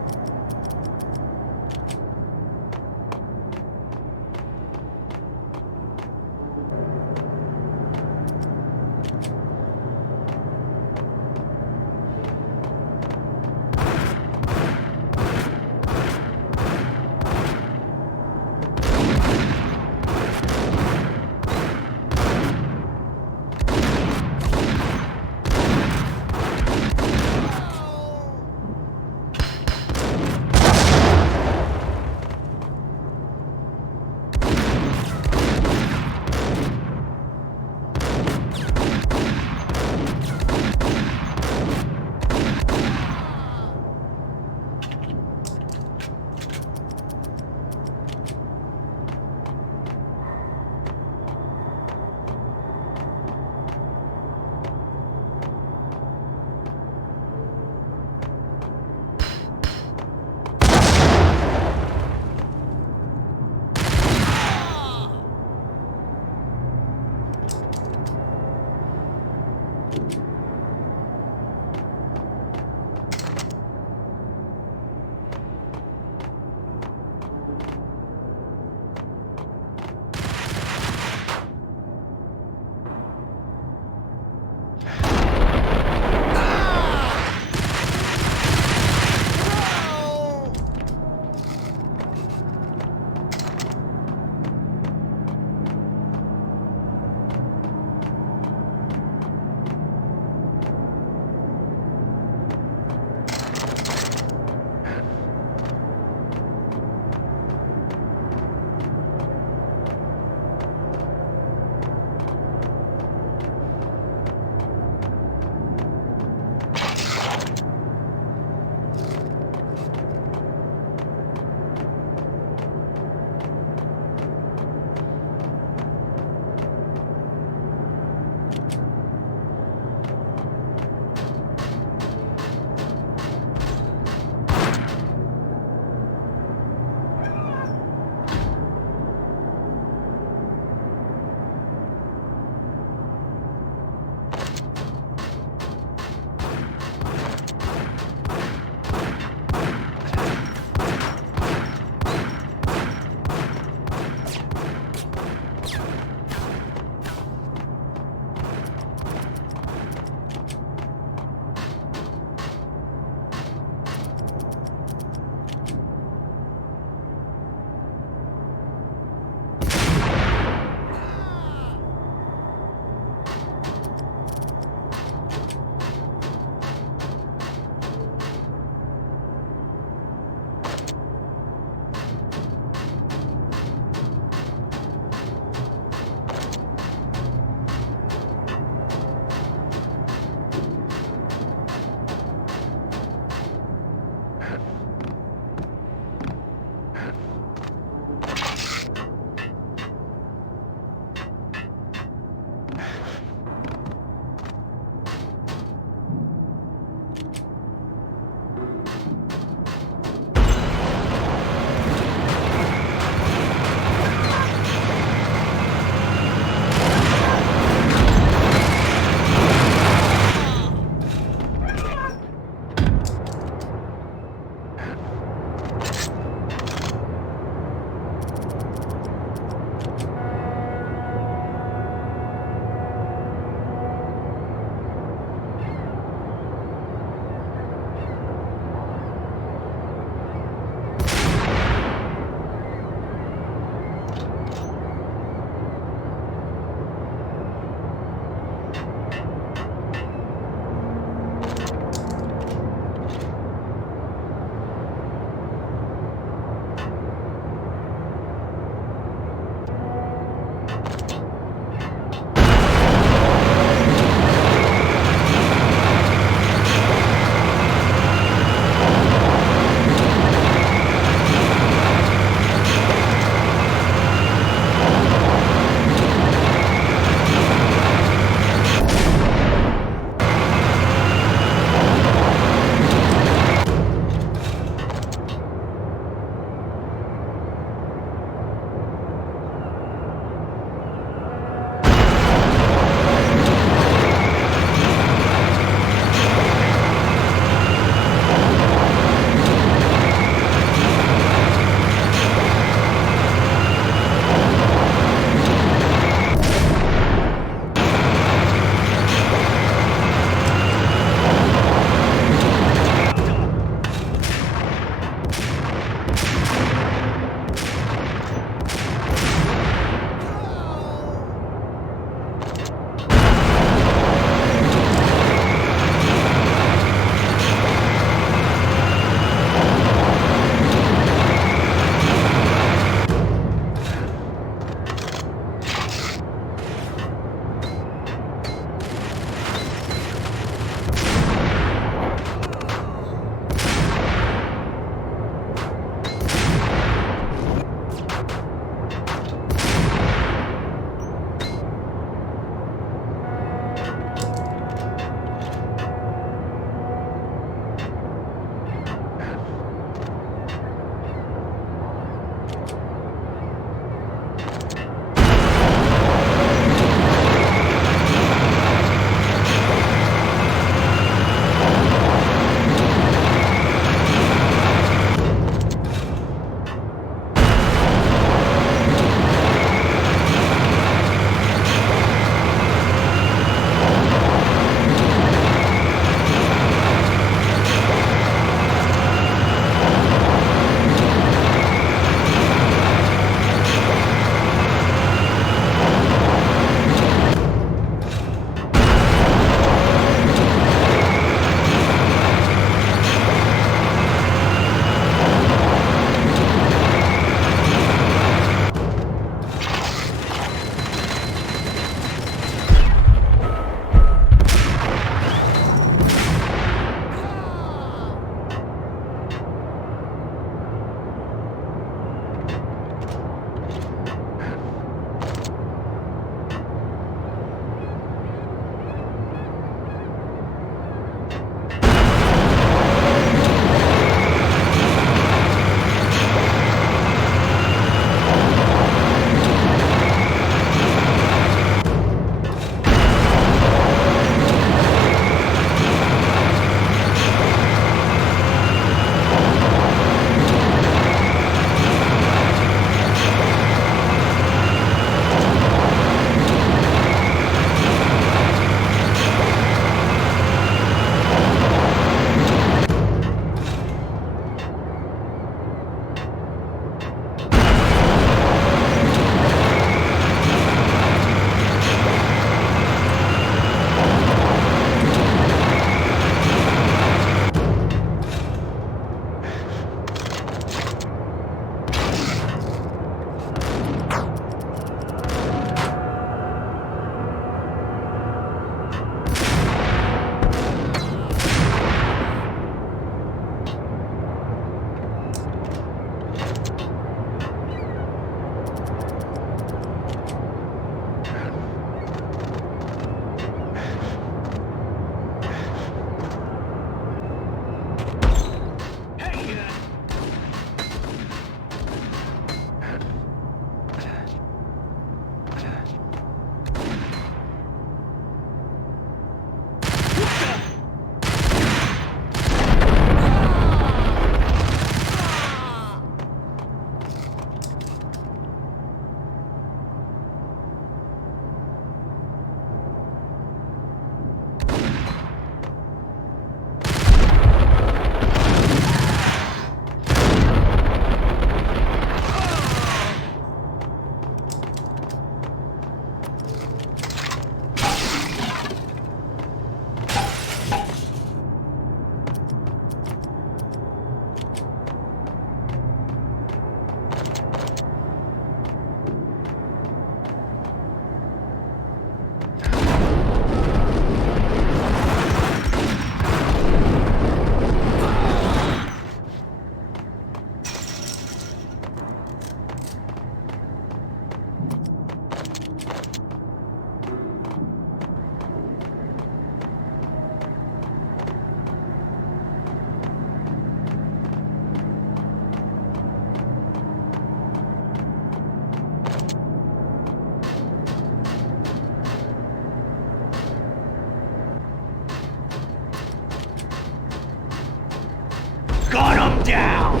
Gun him down!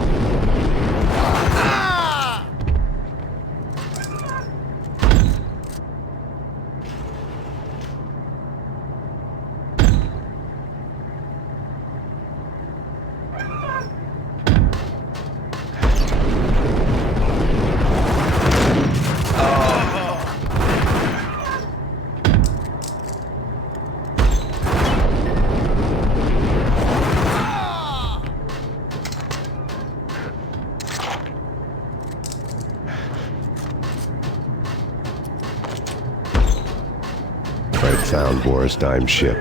Fred found Boris Dime's ship.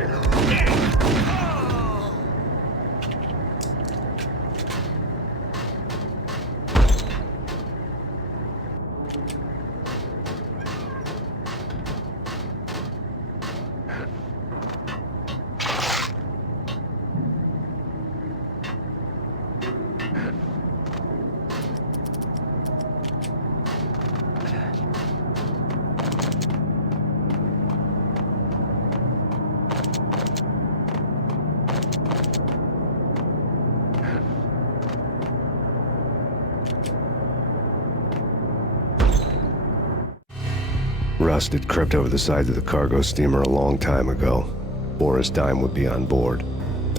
Rust had crept over the sides of the cargo steamer a long time ago. Boris Dime would be on board.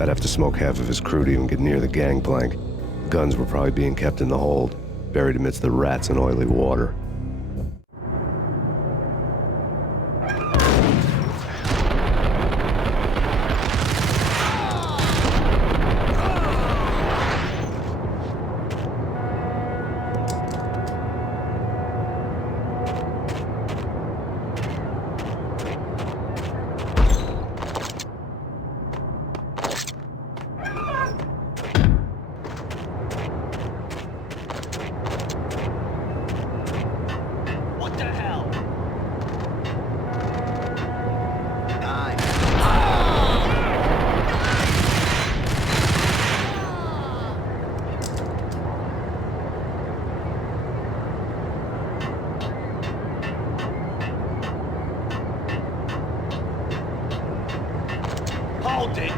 I'd have to smoke half of his crew to even get near the gangplank. Guns were probably being kept in the hold, buried amidst the rats and oily water. What the hell? Hold it!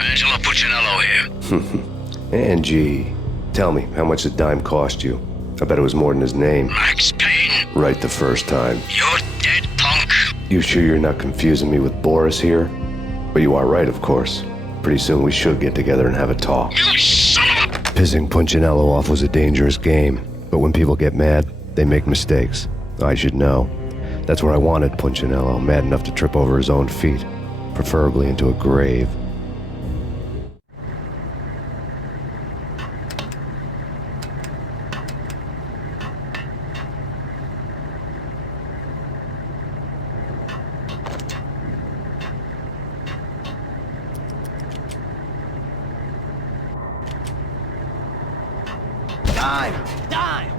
Angelo Puccinello here. Angie, tell me, how much did Dime cost you? I bet it was more than his name. Max Payne. Right the first time. You're dead, punk. You sure you're not confusing me with Boris here? But you are right, of course. Pretty soon we should get together and have a talk. You son of a... Pissing Punchinello off was a dangerous game, but when people get mad, they make mistakes. I should know. That's where I wanted Punchinello, mad enough to trip over his own feet, preferably into a grave. Dime! Dime!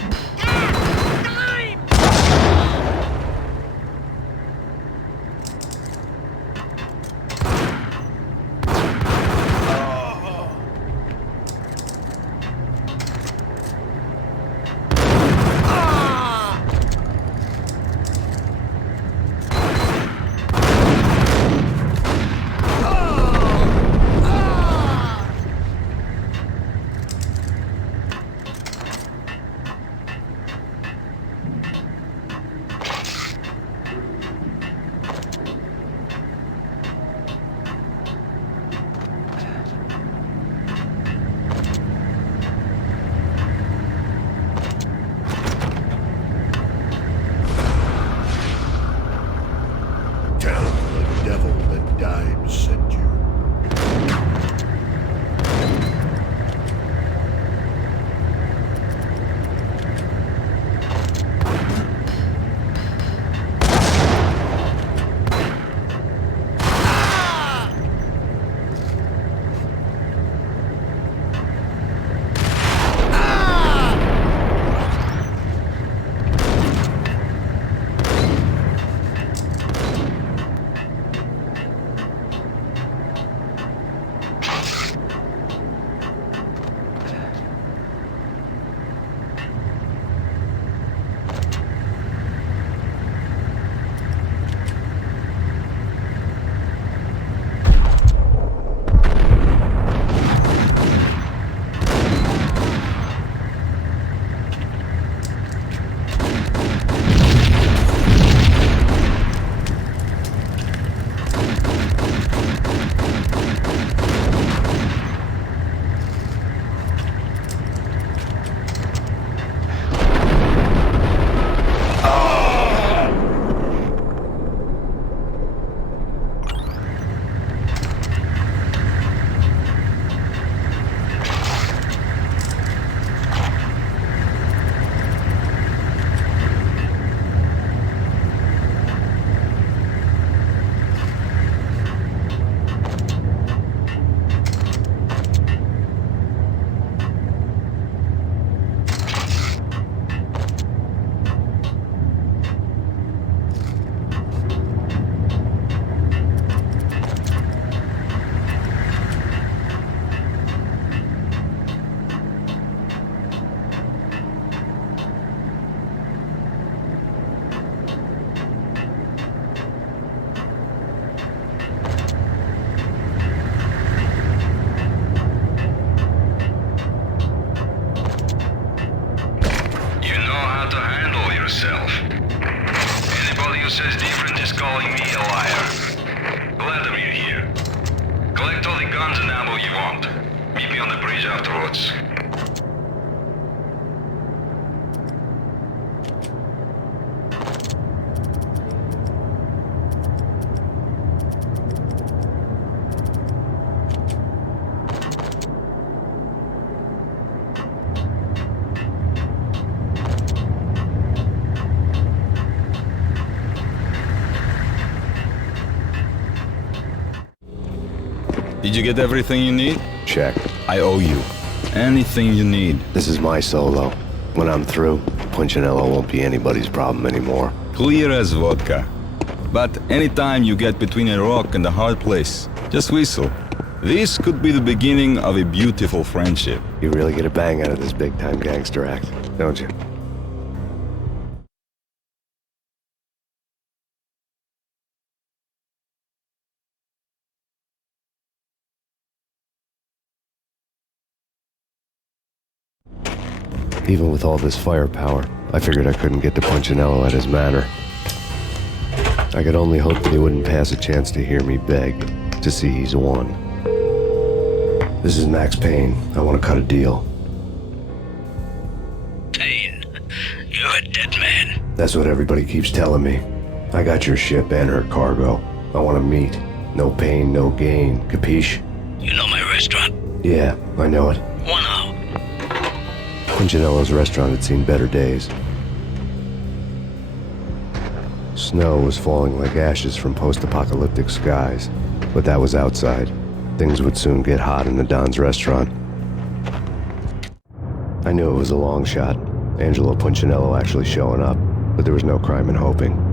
guns and ammo you want. Meet me on the bridge afterwards. Did you get everything you need? Check. I owe you. Anything you need. This is my solo. When I'm through, Punchinello won't be anybody's problem anymore. Clear as vodka. But anytime you get between a rock and a hard place, just whistle. This could be the beginning of a beautiful friendship. You really get a bang out of this big-time gangster act, don't you? Even with all this firepower, I figured I couldn't get to Punchinello at his manor. I could only hope that he wouldn't pass a chance to hear me beg, to see he's won. This is Max Payne. I want to cut a deal. Payne, you're a dead man. That's what everybody keeps telling me. I got your ship and her cargo. I want to meet. No pain, no gain. Capiche? You know my restaurant? Yeah, I know it. 1 hour. Punchinello's restaurant had seen better days. Snow was falling like ashes from post-apocalyptic skies, but that was outside. Things would soon get hot in the Don's restaurant. I knew it was a long shot, Angelo Punchinello actually showing up, but there was no crime in hoping.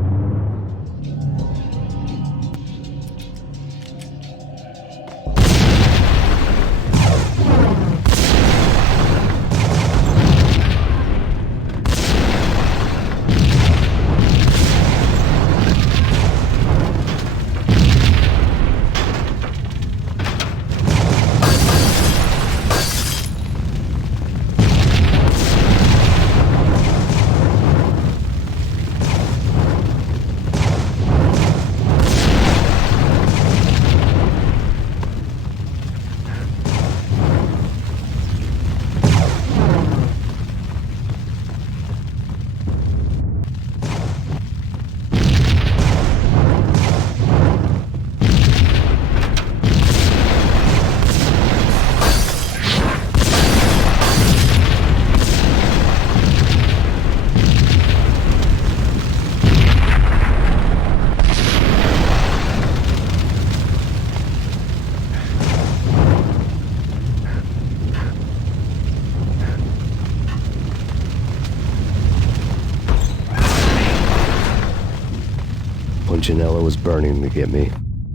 Punchinello was burning to get me.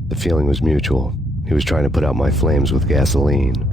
The feeling was mutual. He was trying to put out my flames with gasoline.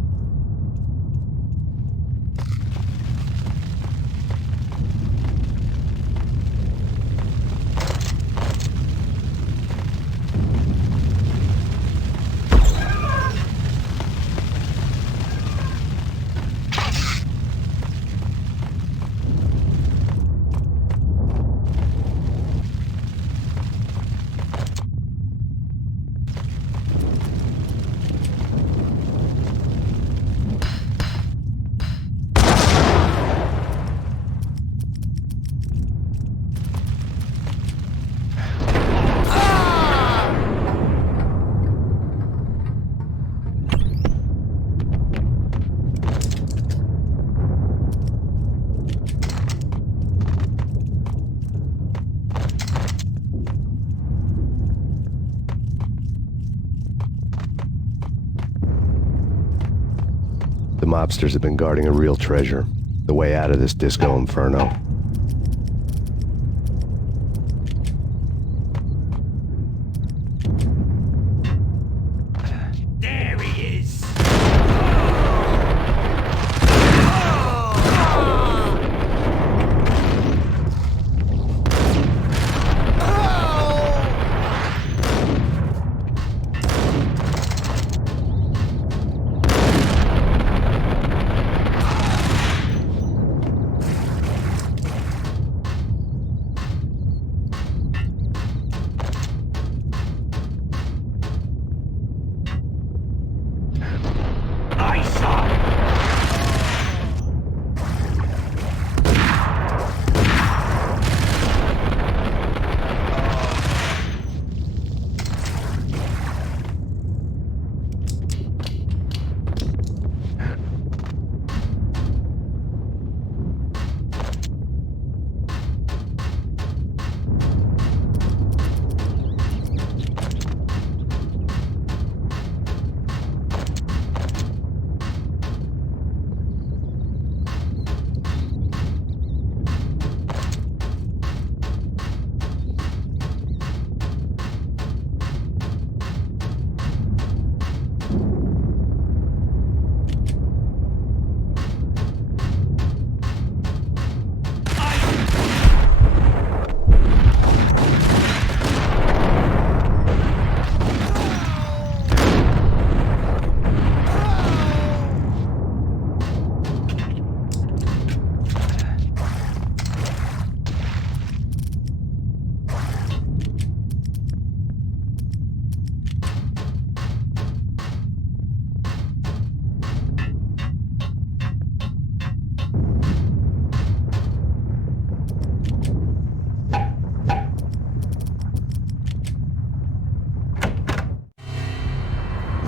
The mobsters have been guarding a real treasure, the way out of this disco inferno. There he is!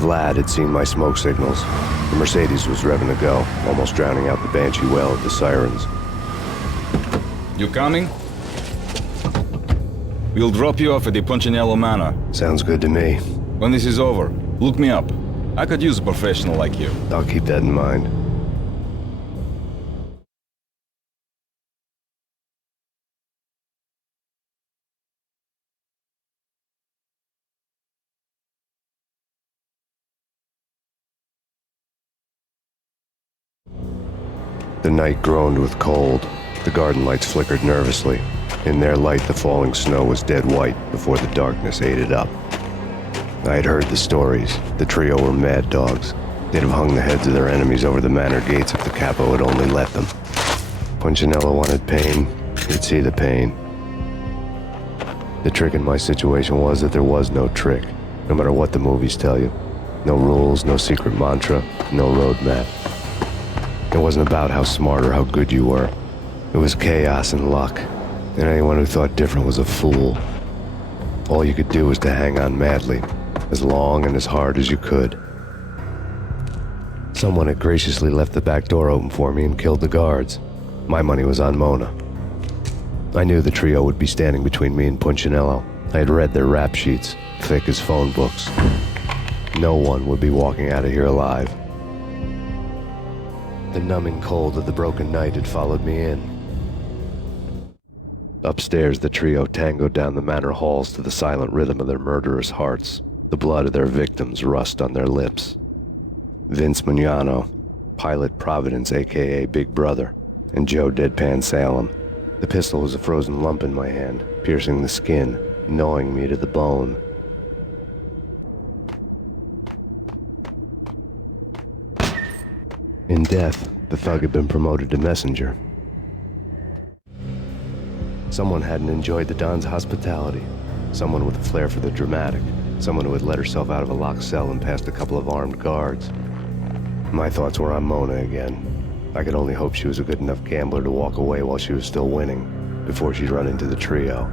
Vlad had seen my smoke signals. The Mercedes was revving to go, almost drowning out the Banshee wail of the sirens. You coming? We'll drop you off at the Punchinello Manor. Sounds good to me. When this is over, look me up. I could use a professional like you. I'll keep that in mind. The night groaned with cold. The garden lights flickered nervously. In their light, the falling snow was dead white before the darkness ate it up. I had heard the stories. The trio were mad dogs. They'd have hung the heads of their enemies over the manor gates if the capo had only let them. Punchinello wanted Payne. He'd see the pain. The trick in my situation was that there was no trick, no matter what the movies tell you. No rules, no secret mantra, no roadmap. It wasn't about how smart or how good you were. It was chaos and luck, and anyone who thought different was a fool. All you could do was to hang on madly, as long and as hard as you could. Someone had graciously left the back door open for me and killed the guards. My money was on Mona. I knew the trio would be standing between me and Punchinello. I had read their rap sheets, thick as phone books. No one would be walking out of here alive. The numbing cold of the broken night had followed me in. Upstairs, the trio tangoed down the manor halls to the silent rhythm of their murderous hearts, the blood of their victims rust on their lips. Vince Mugnano, Pilot Providence aka Big Brother, and Joe Deadpan Salem. The pistol was a frozen lump in my hand, piercing the skin, gnawing me to the bone. In death, the thug had been promoted to messenger. Someone hadn't enjoyed the Don's hospitality. Someone with a flair for the dramatic. Someone who had let herself out of a locked cell and past a couple of armed guards. My thoughts were on Mona again. I could only hope she was a good enough gambler to walk away while she was still winning, before she'd run into the trio.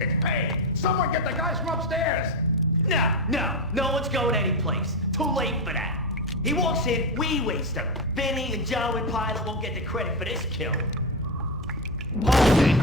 It's Payne! Someone get the guys from upstairs! No one's going anyplace. Too late for that. He walks in, we waste him. Vinny and Joe and Pilot won't get the credit for this kill. Hold it!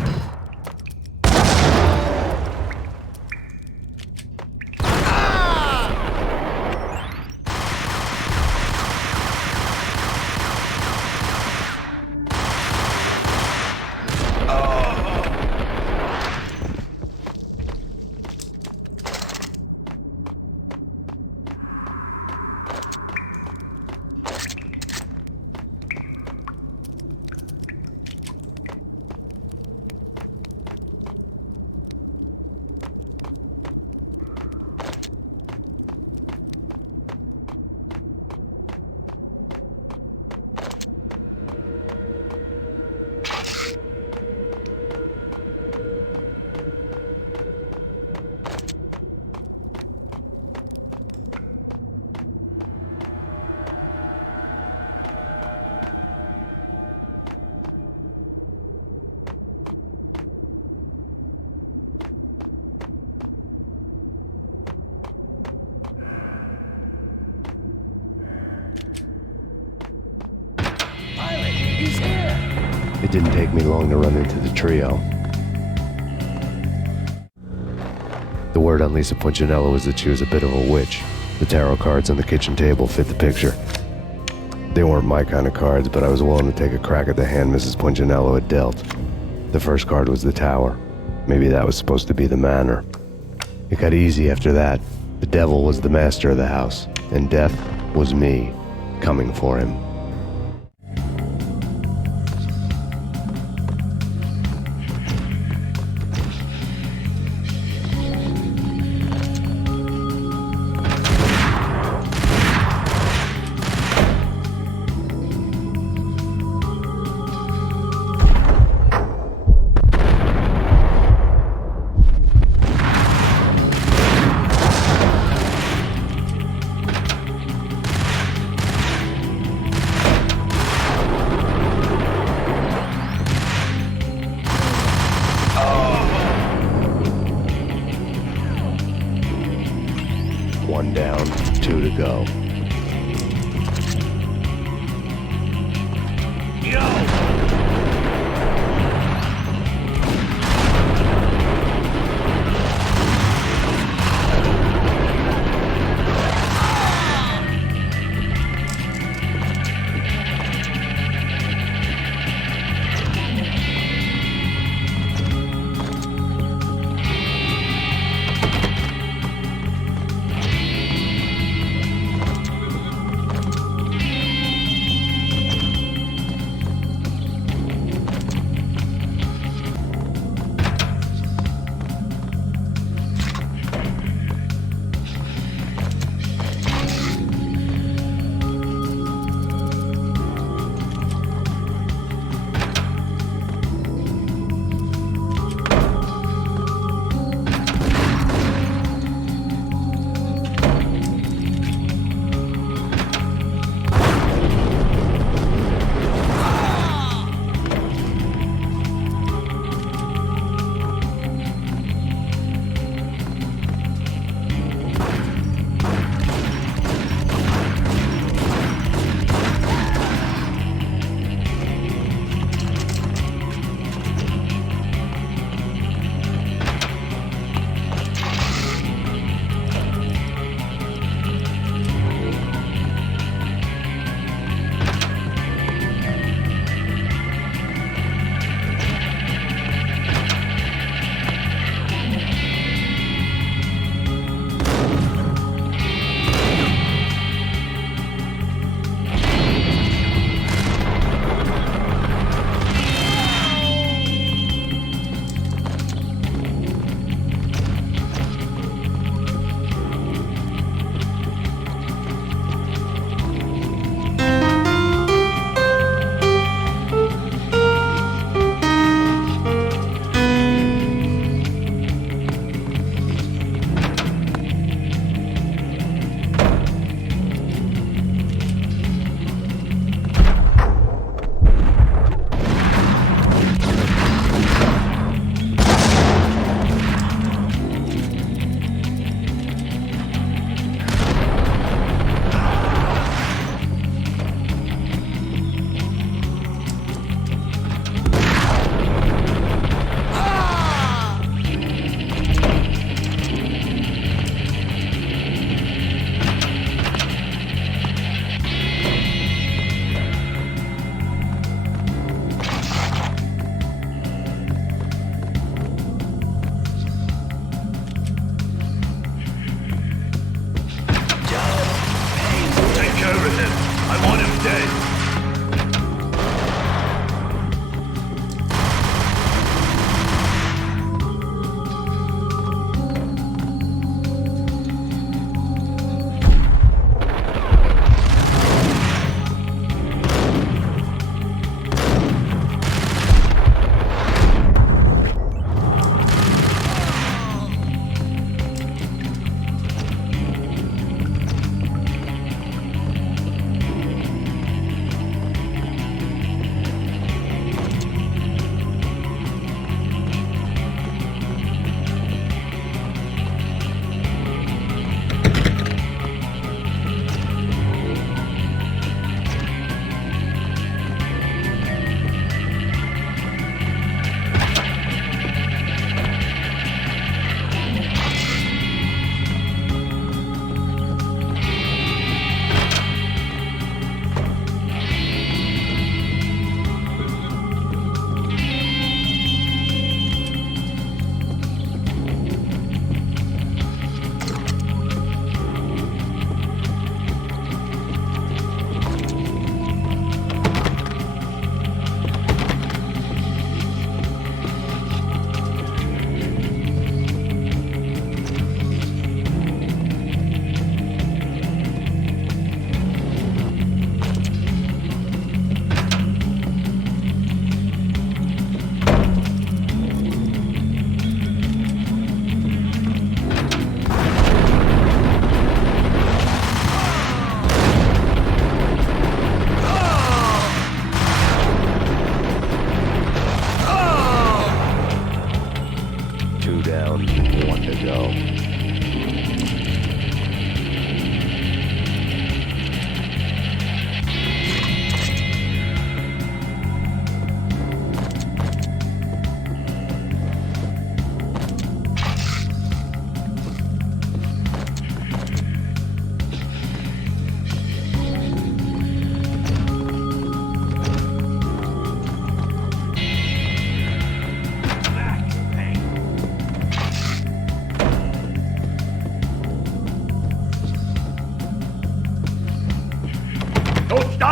It didn't take me long to run into the trio. The word on Lisa Punchinello was that she was a bit of a witch. The tarot cards on the kitchen table fit the picture. They weren't my kind of cards, but I was willing to take a crack at the hand Mrs. Punchinello had dealt. The first card was the Tower. Maybe that was supposed to be the manor. It got easy after that. The devil was the master of the house, and death was me, coming for him. One down, 2 to go.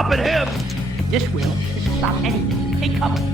stopping him! This will. This will stop anything. Take cover.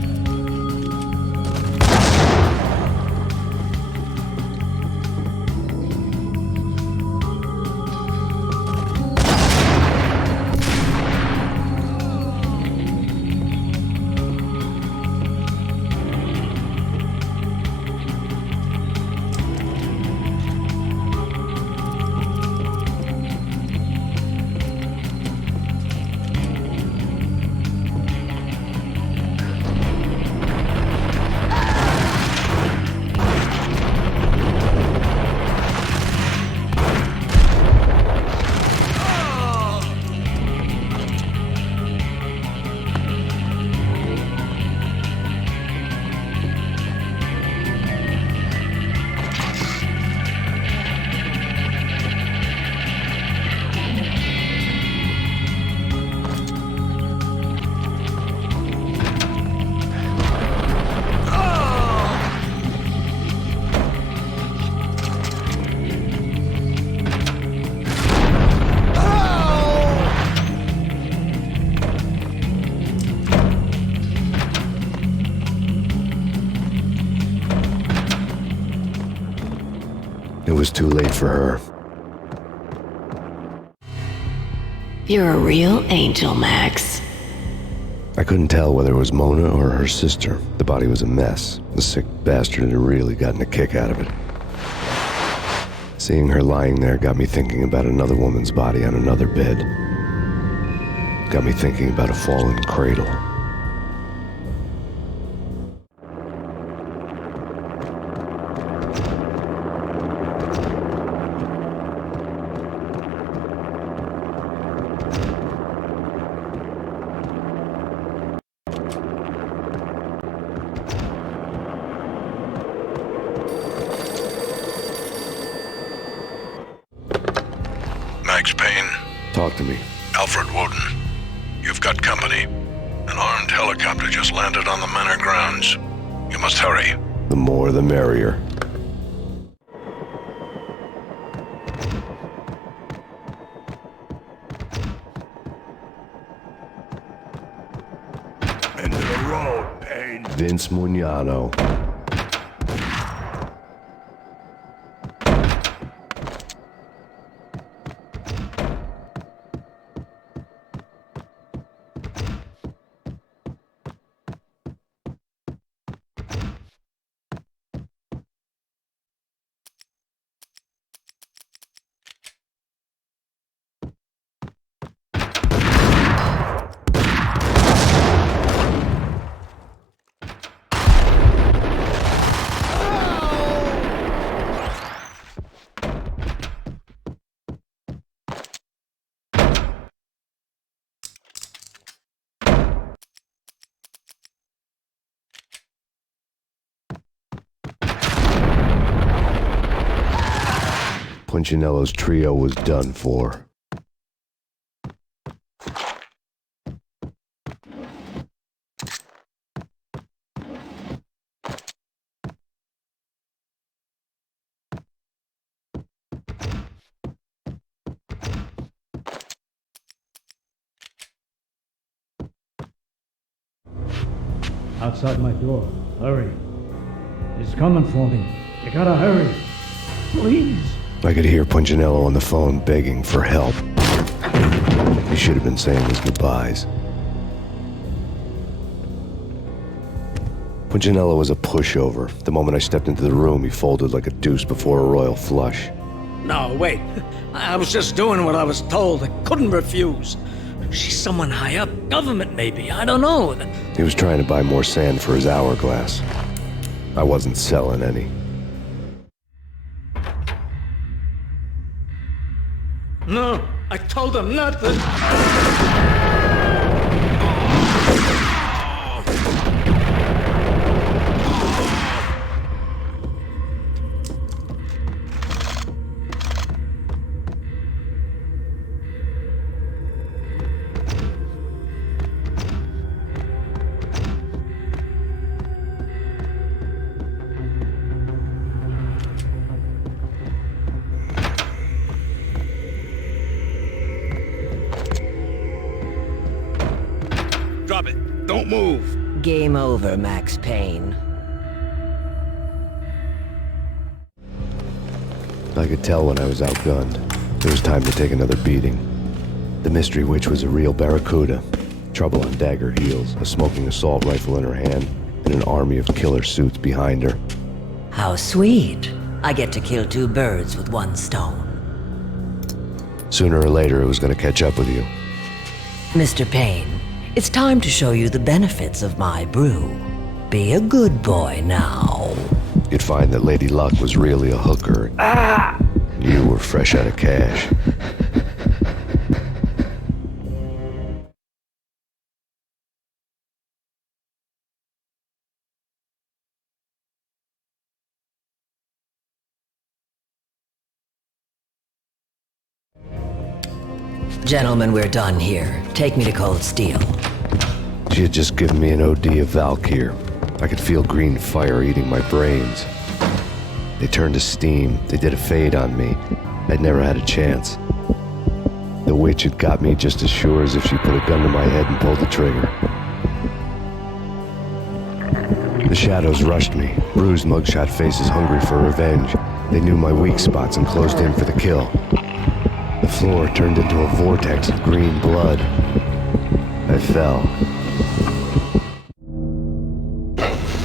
It was too late for her. You're a real angel, Max. I couldn't tell whether it was Mona or her sister. The body was a mess. The sick bastard had really gotten a kick out of it. Seeing her lying there got me thinking about another woman's body on another bed. Got me thinking about a fallen cradle. Max Payne. Talk to me. Alfred Woden. You've got company. An armed helicopter just landed on the manor grounds. You must hurry. The more the merrier. End of the road, Payne. Vince Mugnano. Punchinello's trio was done for. Outside my door. Hurry. He's coming for me. You gotta hurry. Please. I could hear Punchinello on the phone begging for help. He should have been saying his goodbyes. Punchinello was a pushover. The moment I stepped into the room, he folded like a deuce before a royal flush. No, wait. I was just doing what I was told. I couldn't refuse. She's someone high up. Government, maybe. I don't know. He was trying to buy more sand for his hourglass. I wasn't selling any. No, I told him not to. Don't move. Game over, Max Payne. I could tell when I was outgunned. It was time to take another beating. The mystery witch was a real barracuda. Trouble on dagger heels, a smoking assault rifle in her hand, and an army of killer suits behind her. How sweet. I get to kill two birds with one stone. Sooner or later, it was going to catch up with you. Mr. Payne, it's time to show you the benefits of my brew. Be a good boy now. You'd find that Lady Luck was really a hooker. You were fresh out of cash. Gentlemen, we're done here. Take me to Cold Steel. She had just given me an OD of Valkyr. I could feel green fire eating my brains. They turned to steam. They did a fade on me. I'd never had a chance. The witch had got me just as sure as if she put a gun to my head and pulled the trigger. The shadows rushed me, bruised mugshot faces hungry for revenge. They knew my weak spots and closed in for the kill. The floor turned into a vortex of green blood. I fell.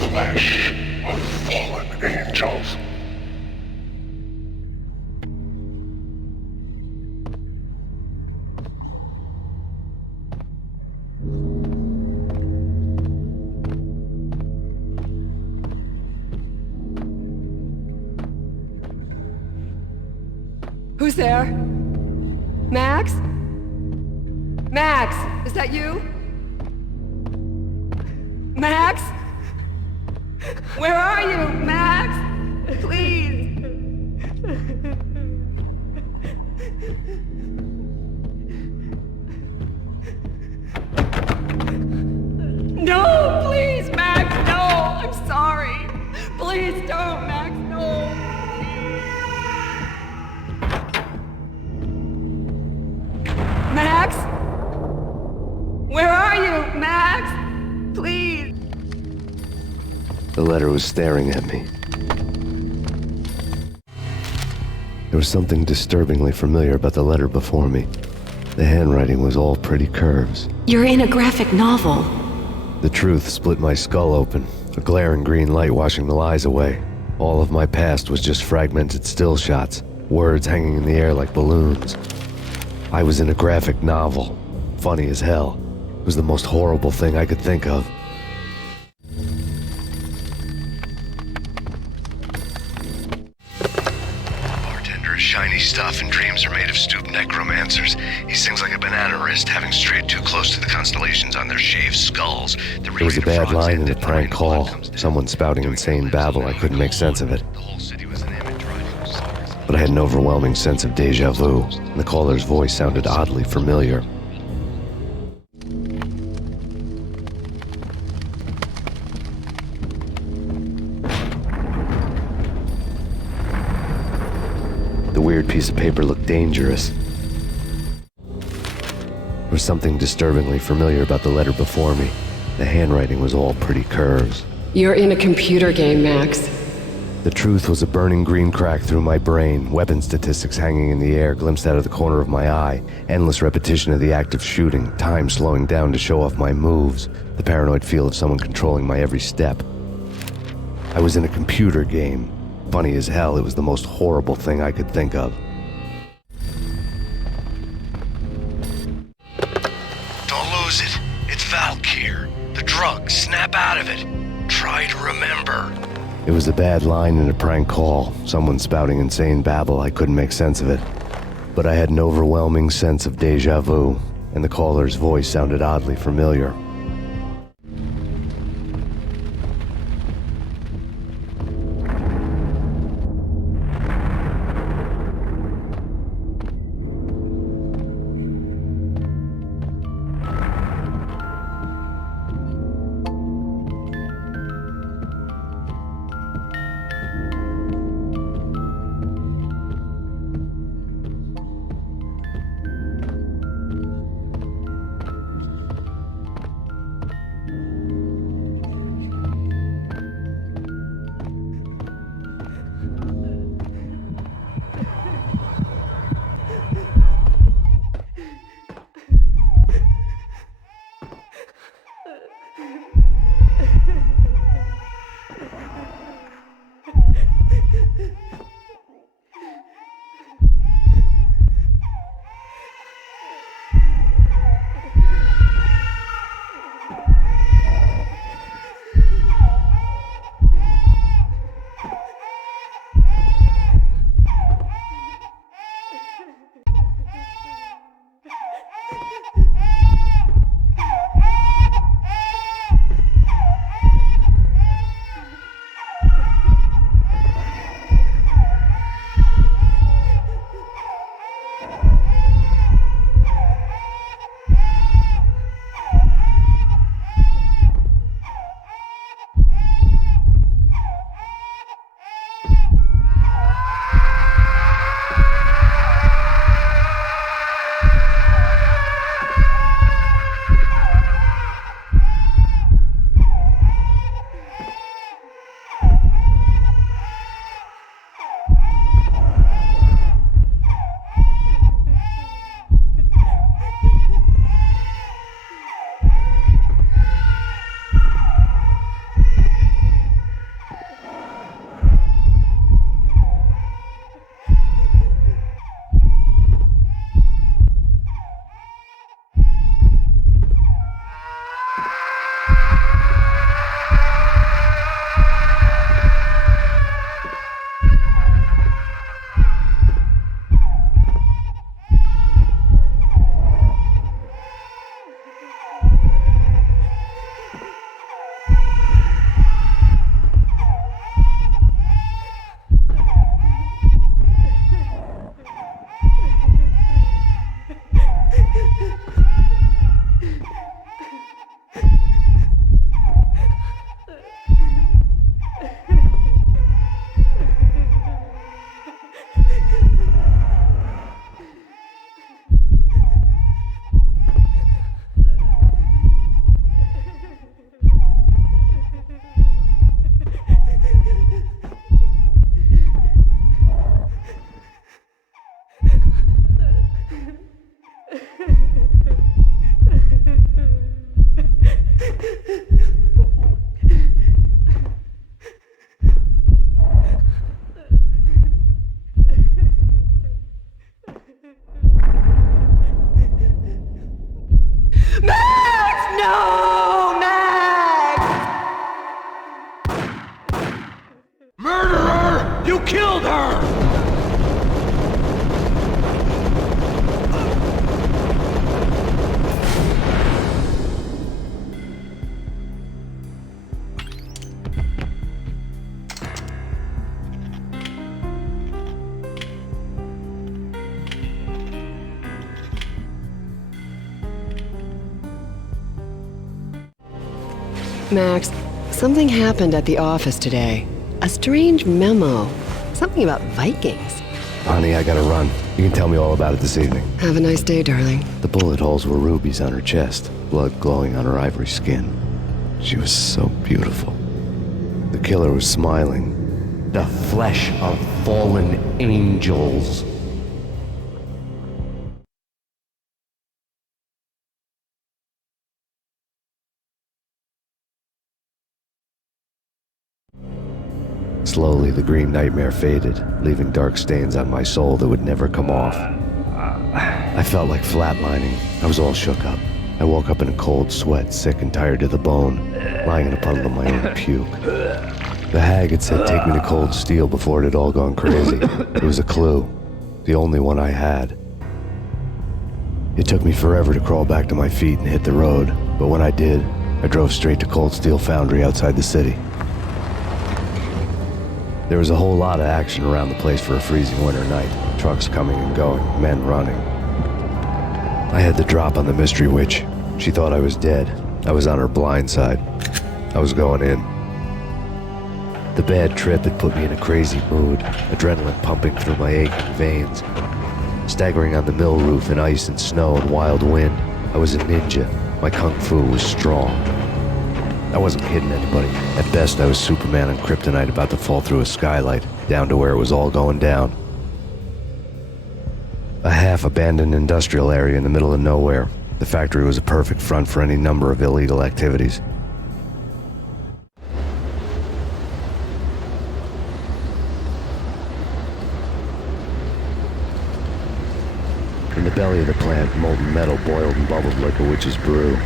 Flesh of fallen angels. Who's there? Max? Max, is that you? Max? Where are you, Max? Please. No, please, Max, no. I'm sorry. Please don't, Max, no. Max? Where are you, Max? Please. The letter was staring at me. There was something disturbingly familiar about the letter before me. The handwriting was all pretty curves. You're in a graphic novel. The truth split my skull open, a glaring green light washing the lies away. All of my past was just fragmented still shots, words hanging in the air like balloons. I was in a graphic novel. Funny as hell. It was the most horrible thing I could think of. Bartender is shiny stuff and dreams are made of stooped necromancers. He sings like a banana wrist, having strayed too close to the constellations on their shaved skulls. There was a bad line in a prank call. Someone spouting insane babble. I couldn't make sense of it. But I had an overwhelming sense of déjà vu, and the caller's voice sounded oddly familiar. The weird piece of paper looked dangerous. There was something disturbingly familiar about the letter before me. The handwriting was all pretty curves. You're in a computer game, Max. The truth was a burning green crack through my brain, weapon statistics hanging in the air, glimpsed out of the corner of my eye, endless repetition of the act of shooting, time slowing down to show off my moves, the paranoid feel of someone controlling my every step. I was in a computer game. Funny as hell, it was the most horrible thing I could think of. Don't lose it. It's Valkyr. The drug. Snap out of it. Try to remember. It was a bad line in a prank call, someone spouting insane babble. I couldn't make sense of it. But I had an overwhelming sense of déjà vu, and the caller's voice sounded oddly familiar. killed her! Max, something happened at the office today. A strange memo. Something about Vikings. Honey, I gotta run. You can tell me all about it this evening. Have a nice day, darling. The bullet holes were rubies on her chest, blood glowing on her ivory skin. She was so beautiful. The killer was smiling. The flesh of fallen angels. Slowly, the green nightmare faded, leaving dark stains on my soul that would never come off. I felt like flatlining. I was all shook up. I woke up in a cold sweat, sick and tired to the bone, lying in a puddle of my own puke. The hag had said take me to Cold Steel before it had all gone crazy. It was a clue, the only one I had. It took me forever to crawl back to my feet and hit the road, but when I did, I drove straight to Cold Steel Foundry outside the city. There was a whole lot of action around the place for a freezing winter night. Trucks coming and going, men running. I had the drop on the mystery witch. She thought I was dead. I was on her blind side. I was going in. The bad trip had put me in a crazy mood, adrenaline pumping through my aching veins. Staggering on the mill roof in ice and snow and wild wind, I was a ninja. My kung fu was strong. I wasn't kidding anybody. At best, I was Superman on kryptonite about to fall through a skylight, down to where it was all going down. A half-abandoned industrial area in the middle of nowhere. The factory was a perfect front for any number of illegal activities. In the belly of the plant, molten metal boiled and bubbled like a witch's brew.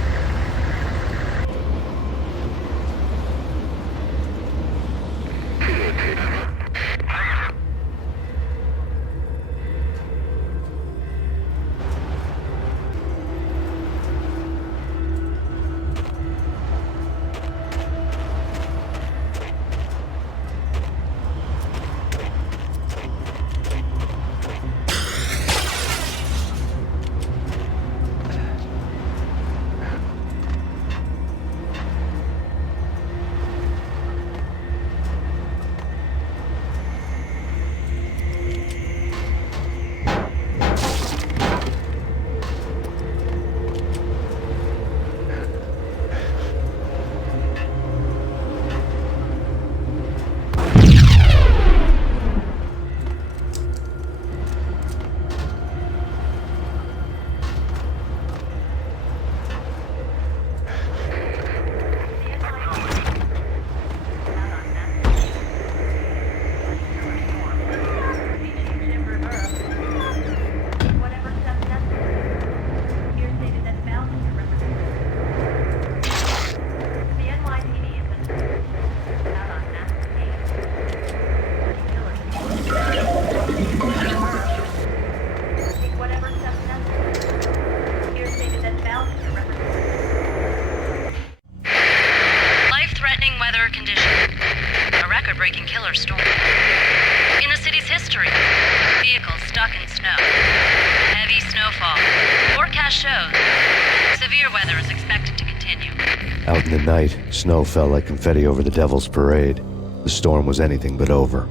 record-breaking killer storm. In the city's history, vehicles stuck in snow. Heavy snowfall. Forecast shows severe weather is expected to continue. Out in the night, snow fell like confetti over the Devil's Parade. The storm was anything but over.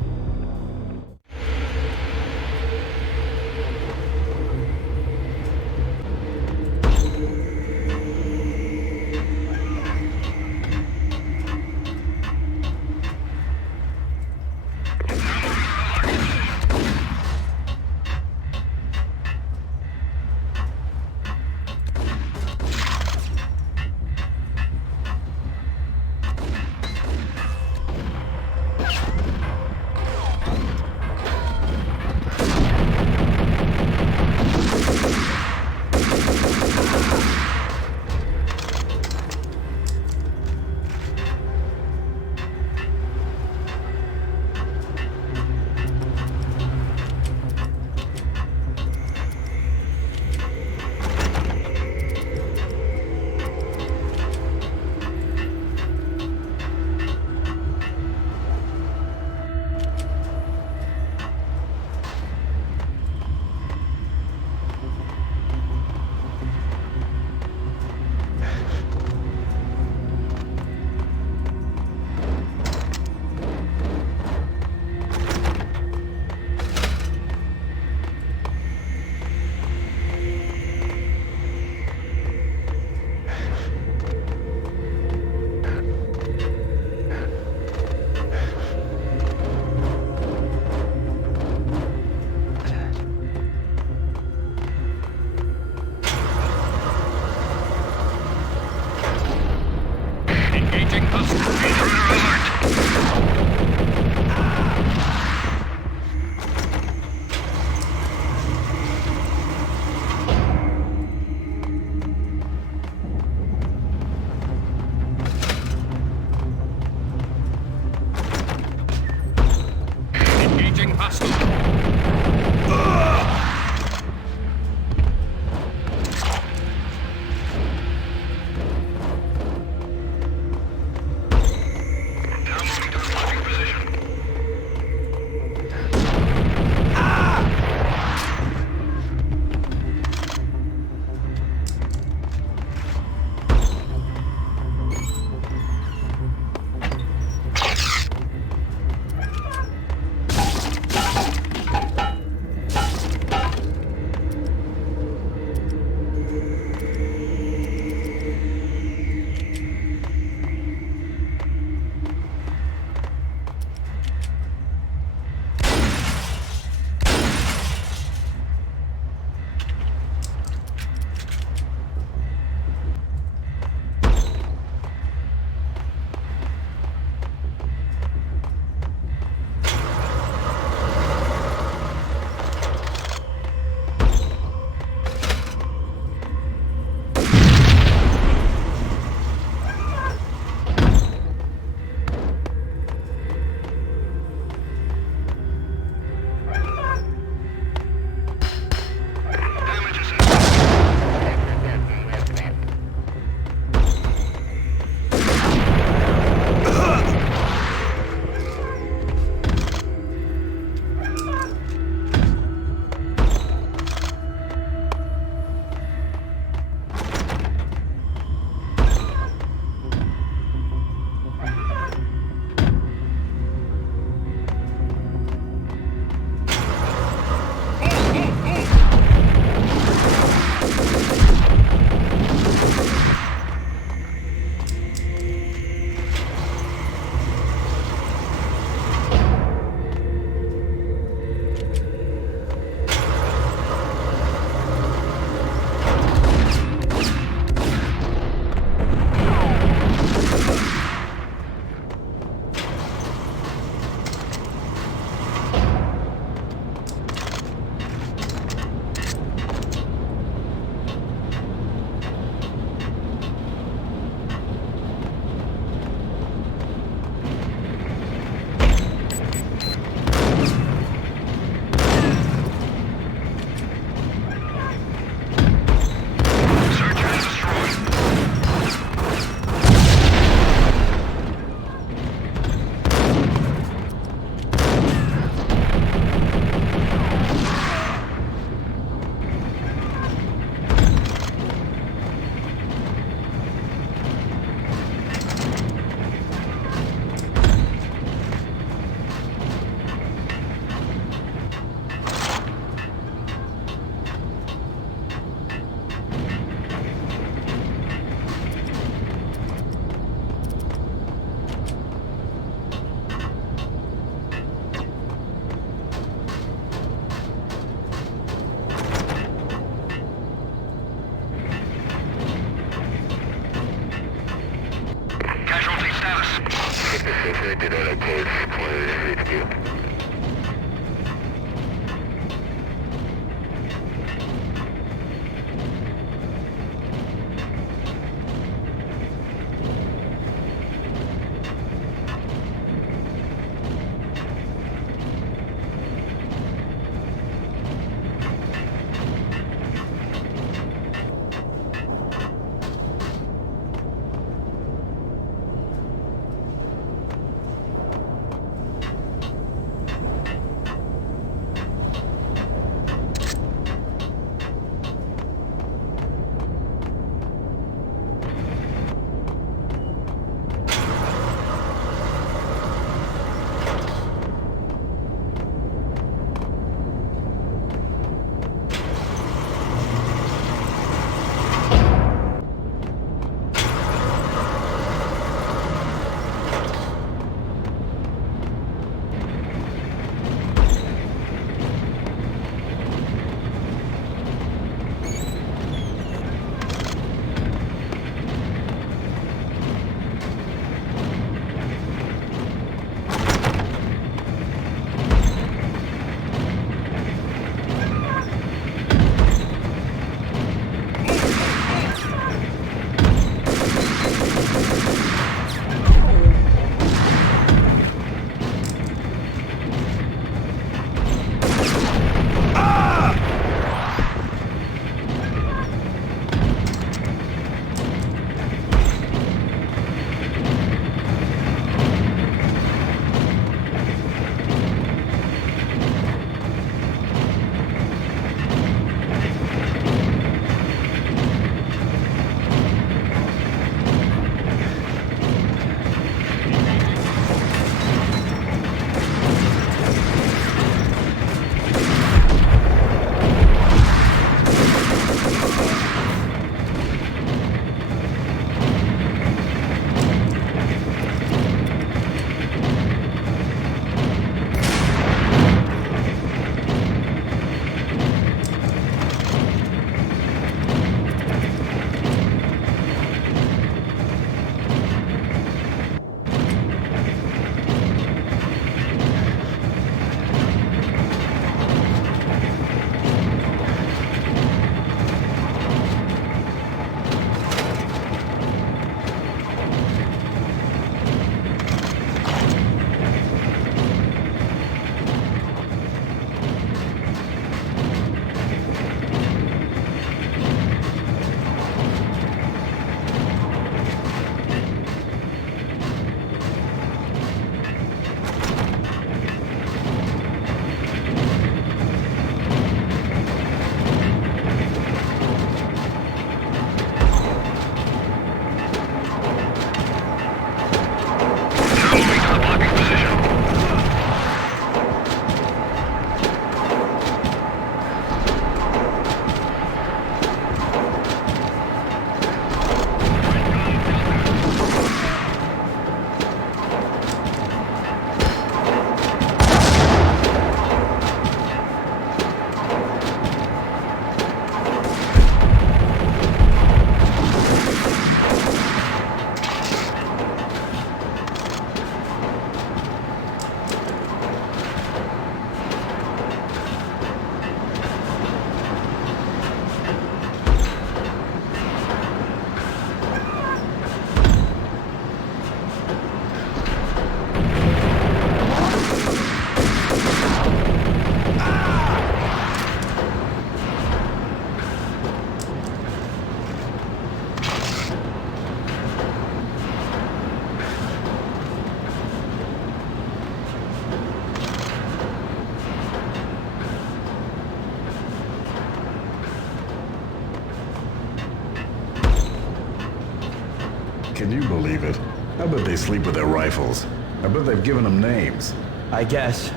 bet they sleep with their rifles. I bet they've given them names. I guess.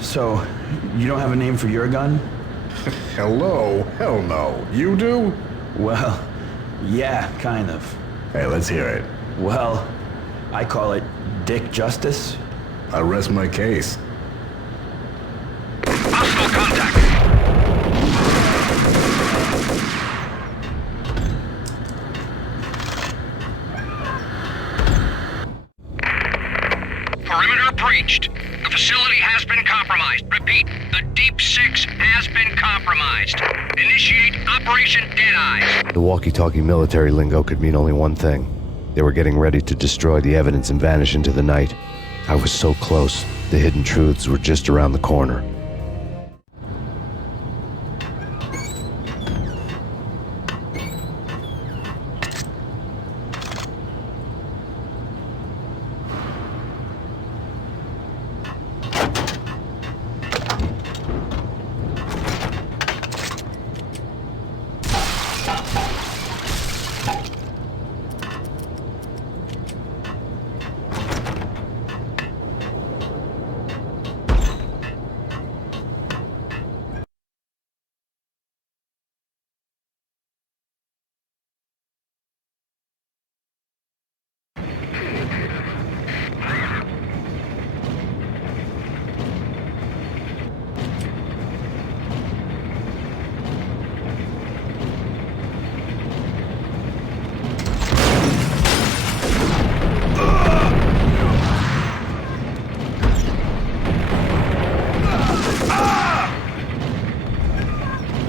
So, you don't have a name for your gun? Hello? Hell no. You do? Well, yeah, kind of. Hey, let's hear it. Well, I call it Dick Justice. I rest my case. Hostile contact. Perimeter breached. The facility has been compromised. Repeat, the Deep Six has been compromised. Initiate Operation Deadeye. The walkie-talkie military lingo could mean only one thing. They were getting ready to destroy the evidence and vanish into the night. I was so close. The hidden truths were just around the corner.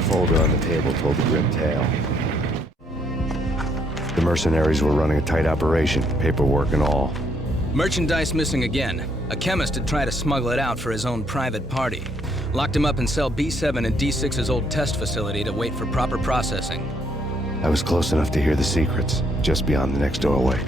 Folder on the table told the grim tale. The mercenaries were running a tight operation, paperwork and all. Merchandise missing again. A chemist had tried to smuggle it out for his own private party. Locked him up in cell B7 in D6's old test facility to wait for proper processing. I was close enough to hear the secrets, just beyond the next doorway.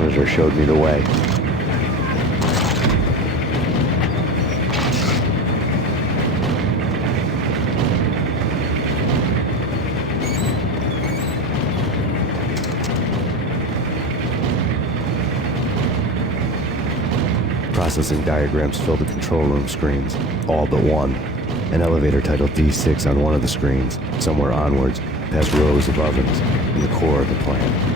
monitor showed me the way. Processing diagrams filled the control room screens, all but one. An elevator titled D6 on one of the screens, somewhere onwards, past rows of ovens, in the core of the plant.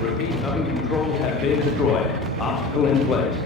Repeat, oven controls have been destroyed. Obstacle in place.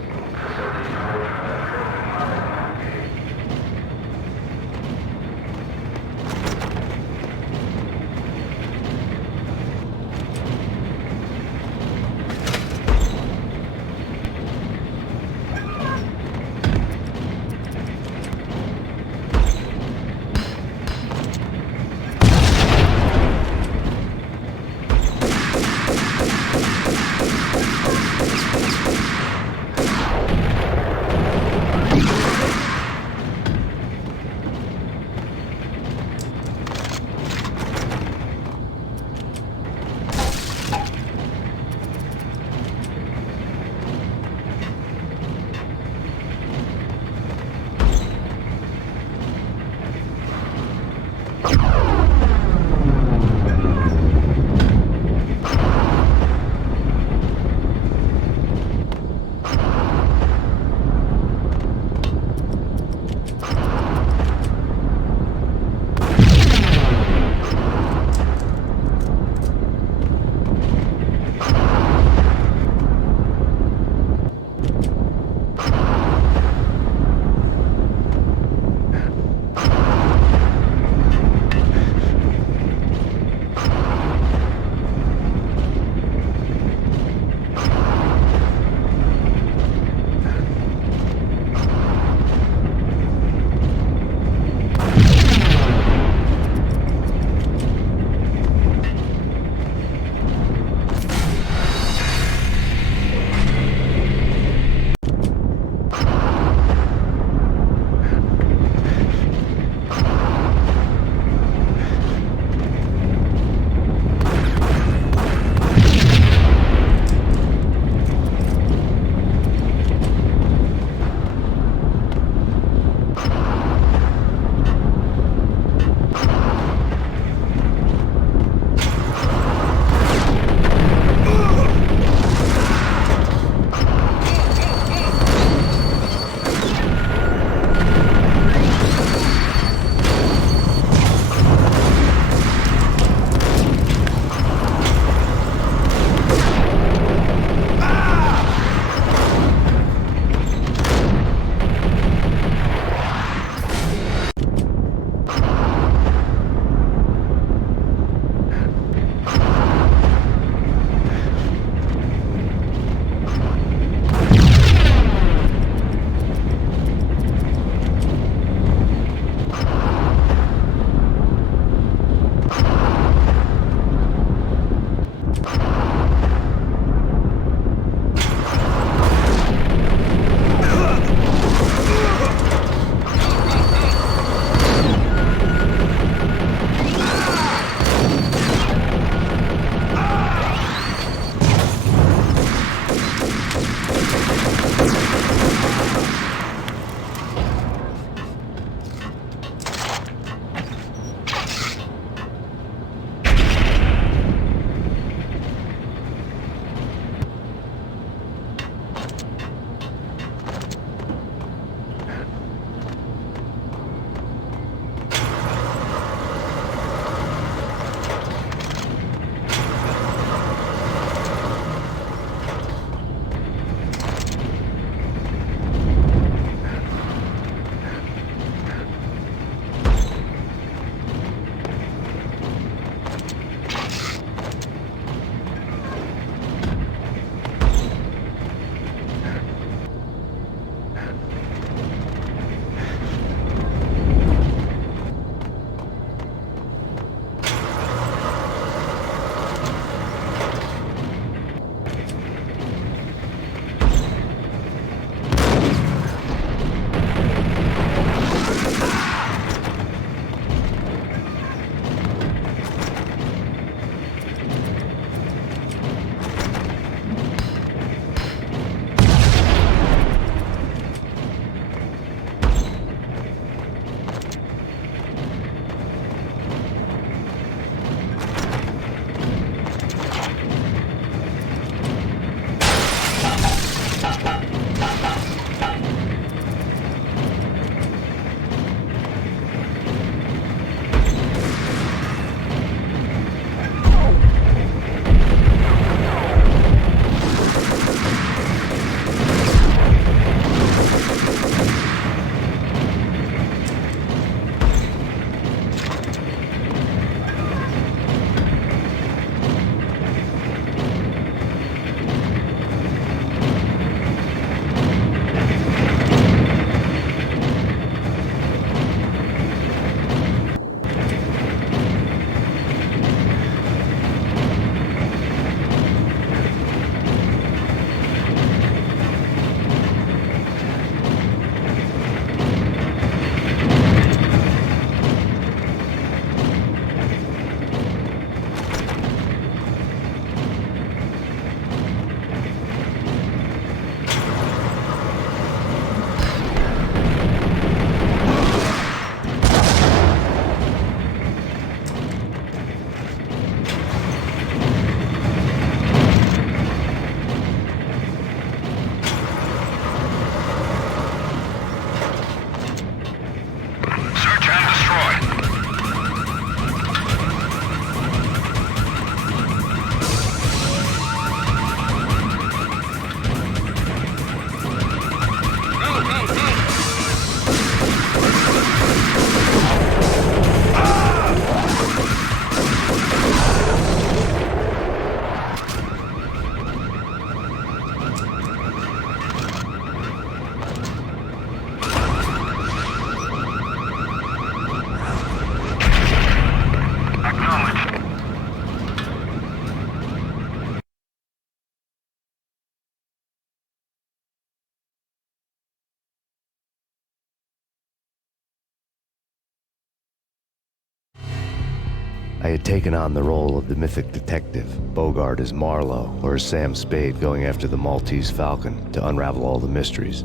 I had taken on the role of the mythic detective, Bogart as Marlowe, or as Sam Spade going after the Maltese Falcon to unravel all the mysteries.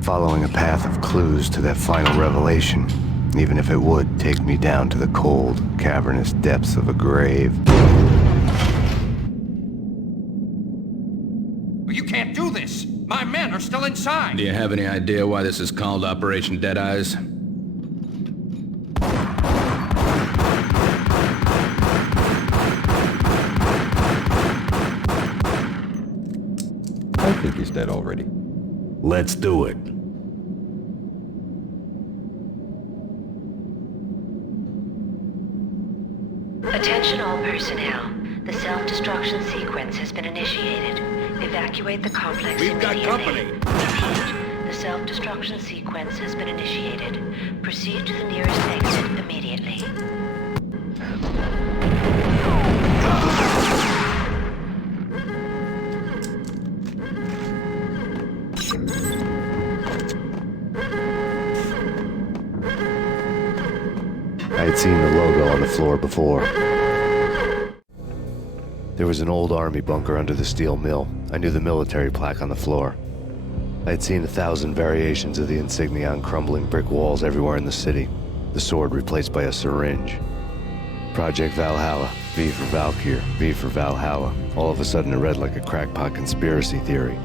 Following a path of clues to that final revelation, even if it would take me down to the cold, cavernous depths of a grave. You can't do this! My men are still inside! Do you have any idea why this is called Operation Deadeyes? I think he's dead already. Let's do it. Attention all personnel. The self-destruction sequence has been initiated. Evacuate the complex We've got immediately. company. Repeat. The self-destruction sequence has been initiated. Proceed to the nearest exit immediately. I had seen the logo on the floor before. There was an old army bunker under the steel mill. I knew the military plaque on the floor. I had seen 1,000 variations of the insignia on crumbling brick walls everywhere in the city. The sword replaced by a syringe. Project Valhalla, V for Valkyr, V for Valhalla. All of a sudden it read like a crackpot conspiracy theory.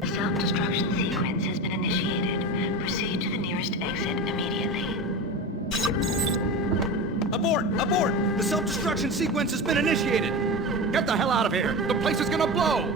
The self-destruction sequence has been initiated. Proceed to the nearest exit immediately. Abort! Abort! The self-destruction sequence has been initiated! Get the hell out of here! The place is gonna blow!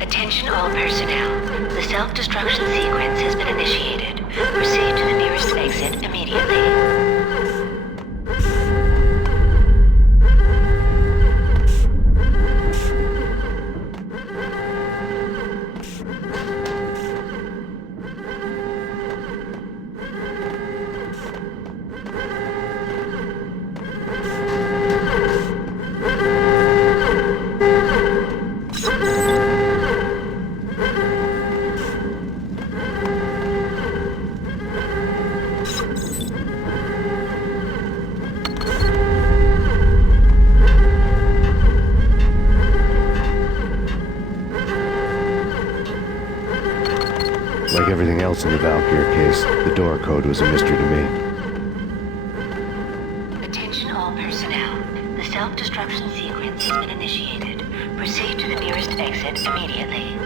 Attention all personnel. The self-destruction sequence has been initiated. Proceed to the nearest exit immediately. Like everything else in the Valkyr case, the door code was a mystery to me. Attention all personnel. The self-destruction sequence has been initiated. Proceed to the nearest exit immediately.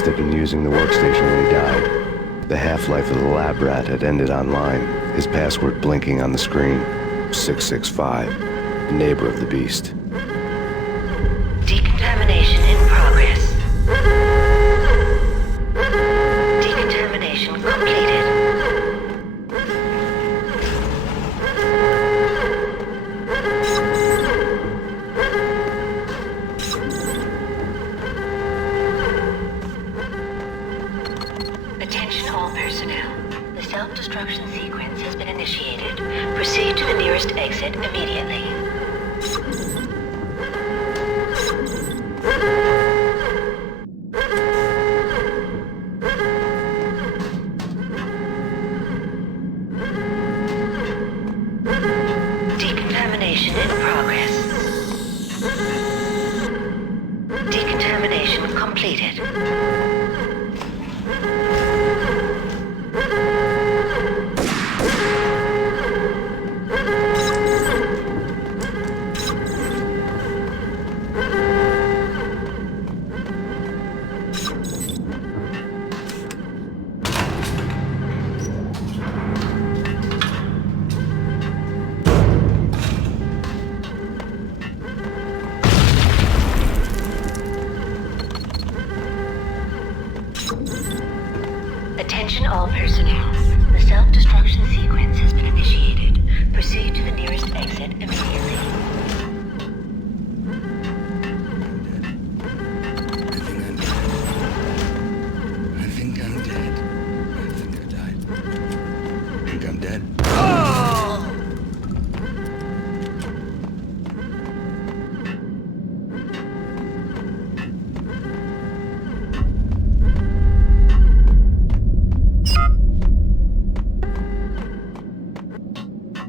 Had been using the workstation when he died. The half-life of the lab rat had ended online, his password blinking on the screen. 665, neighbor of the beast. Decontamination in progress. Decontamination completed. self-destruction sequence has been initiated. Proceed to the nearest exit immediately. Decontamination in progress. Decontamination completed. Attention all personnel. The self-destruction sequence has been initiated. Proceed to the nearest exit immediately. I think I'm dead. I think I died. I think I'm dead.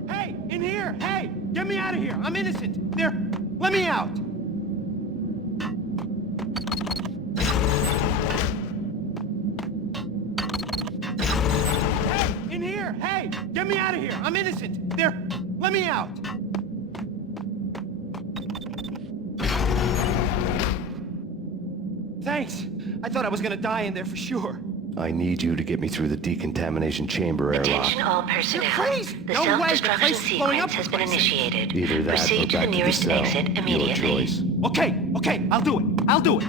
Hey, in here! Hey, get me out of here! I'm innocent! There, let me out! Hey, in here! Hey, get me out of here! I'm innocent! There, let me out! Thanks. I thought I was gonna die in there for sure. I need you to get me through the decontamination chamber airlock. Attention all personnel. You're crazy. The No way, the self-destruction place is blowing up sequence has been the place. initiated. Either that Proceed or to the back to the nearest cell. exit Your immediately. choice. Okay, I'll do it. I'll do it.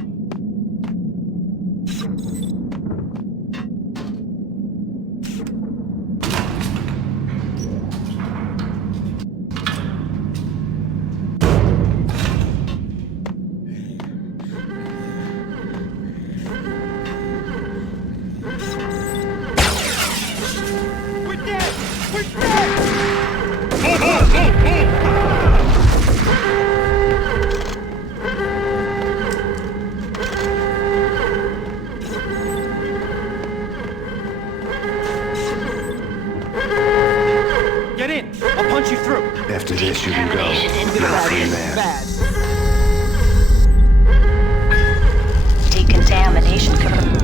We're dead! We're dead! Get in! I'll punch you through! After this, you can go. You're a free man. Bad. Decontamination confirmed.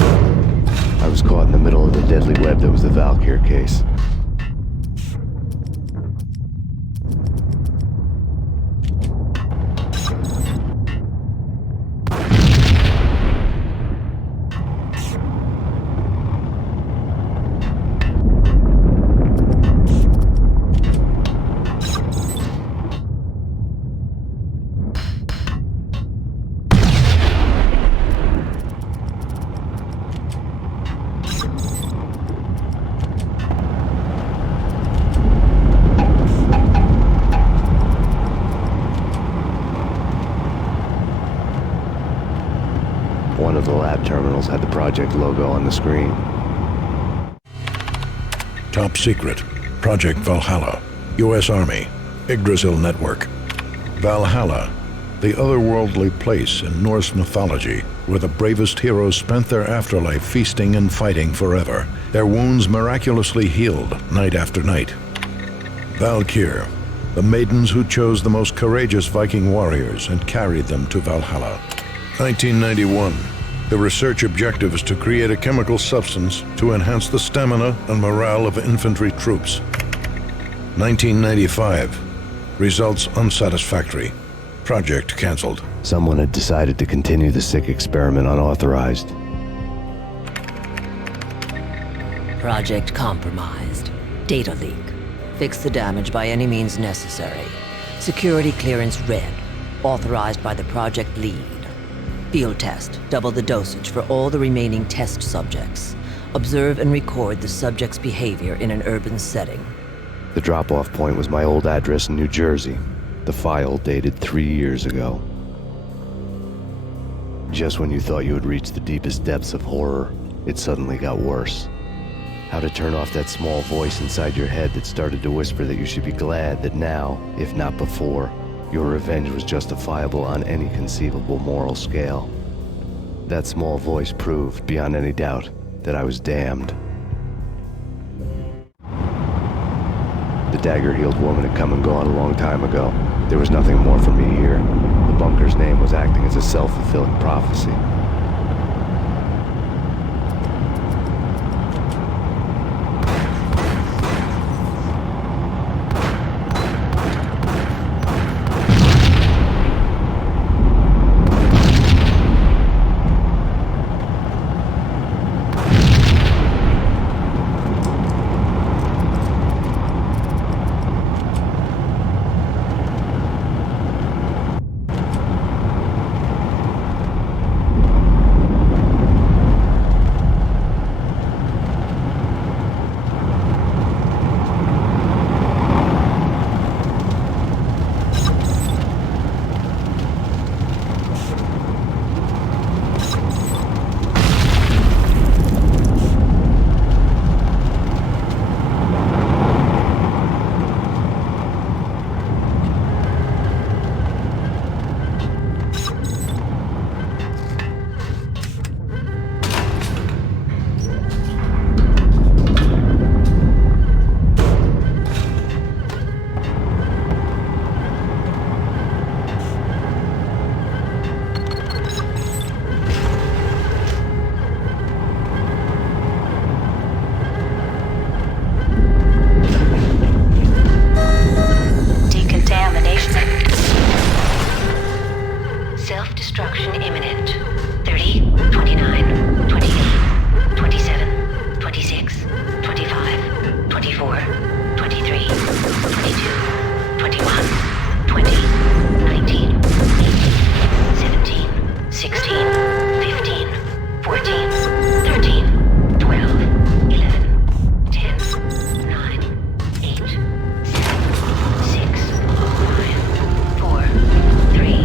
I was caught in the middle of the deadly web that was the Valkyr case. One of the lab terminals had the project logo on the screen. Top secret. Project Valhalla. U.S. Army. Yggdrasil Network. Valhalla, the otherworldly place in Norse mythology where the bravest heroes spent their afterlife feasting and fighting forever, their wounds miraculously healed night after night. Valkyr, the maidens who chose the most courageous Viking warriors and carried them to Valhalla. 1991. The research objective is to create a chemical substance to enhance the stamina and morale of infantry troops. 1995. Results unsatisfactory. Project cancelled. Someone had decided to continue the sick experiment unauthorized. Project compromised. Data leak. Fix the damage by any means necessary. Security clearance red. Authorized by the project lead. Field test. Double the dosage for all the remaining test subjects. Observe and record the subject's behavior in an urban setting. The drop-off point was my old address in New Jersey. The file dated 3 years ago. Just when you thought you had reached the deepest depths of horror, it suddenly got worse. How to turn off that small voice inside your head that started to whisper that you should be glad that now, if not before, your revenge was justifiable on any conceivable moral scale. That small voice proved, beyond any doubt, that I was damned. The dagger-heeled woman had come and gone a long time ago. There was nothing more for me here. The bunker's name was acting as a self-fulfilling prophecy. Self-destruction imminent. 30, 29, 28, 27, 26, 25, 24, 23, 22, 21, 20, 19, 18, 17, 16, 15, 14, 13, 12, 11, 10, 9, 8, 7, 6, 5, 4, 3,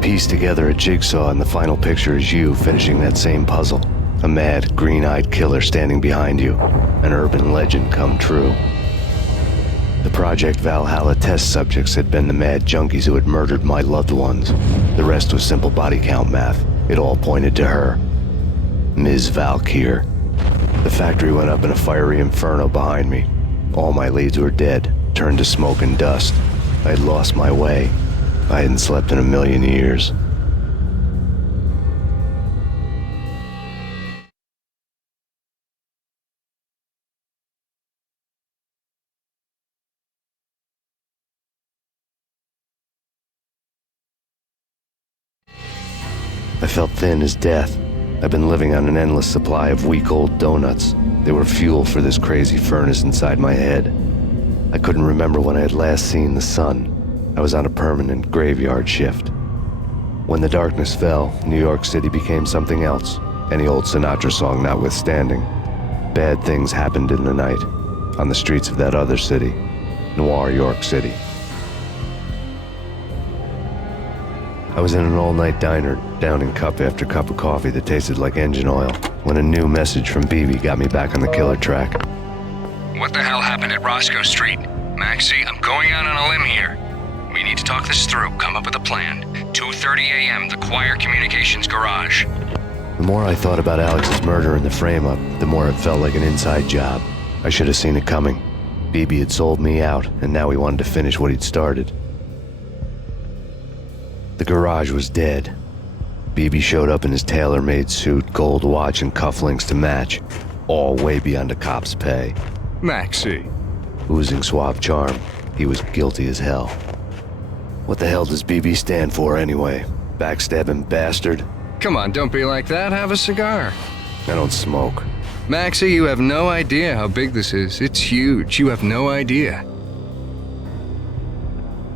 piece together a jigsaw, and the final picture is you finishing that same puzzle. A mad, green-eyed killer standing behind you. An urban legend come true. The Project Valhalla test subjects had been the mad junkies who had murdered my loved ones. The rest was simple body count math. It all pointed to her. Ms. Valkyr. The factory went up in a fiery inferno behind me. All my leads were dead, turned to smoke and dust. I had lost my way. I hadn't slept in a million years. I felt thin as death. I've been living on an endless supply of week-old donuts. They were fuel for this crazy furnace inside my head. I couldn't remember when I had last seen the sun. I was on a permanent graveyard shift. When the darkness fell, New York City became something else, any old Sinatra song notwithstanding. Bad things happened in the night, on the streets of that other city, Noir York City. I was in an all-night diner, downing cup after cup of coffee that tasted like engine oil, when a new message from BB got me back on the killer track. What the hell happened at Roscoe Street? Maxie, I'm going out on a limb here. We need to talk this through, come up with a plan. 2:30 a.m., the Choir Communications Garage. The more I thought about Alex's murder and the frame-up, the more it felt like an inside job. I should have seen it coming. BB had sold me out, and now he wanted to finish what he'd started. The garage was dead. BB showed up in his tailor-made suit, gold watch, and cufflinks to match, all way beyond a cop's pay. Maxie. Oozing suave charm, he was guilty as hell. What the hell does BB stand for anyway? Backstabbing bastard? Come on, don't be like that. Have a cigar. I don't smoke. Maxie, you have no idea how big this is. It's huge. You have no idea.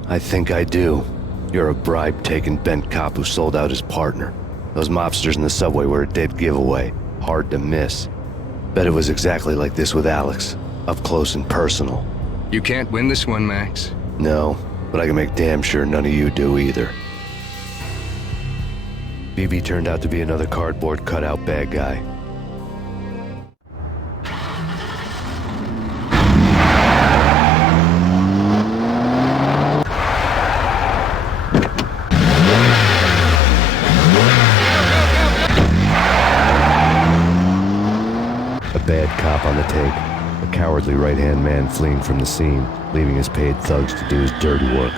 I think I do. You're a bribe-taking bent cop who sold out his partner. Those mobsters in the subway were a dead giveaway. Hard to miss. Bet it was exactly like this with Alex. Up close and personal. You can't win this one, Max. No, but I can make damn sure none of you do either. BB turned out to be another cardboard cutout bad guy. A bad cop on the take. A cowardly right-hand man fleeing from the scene, leaving his paid thugs to do his dirty work.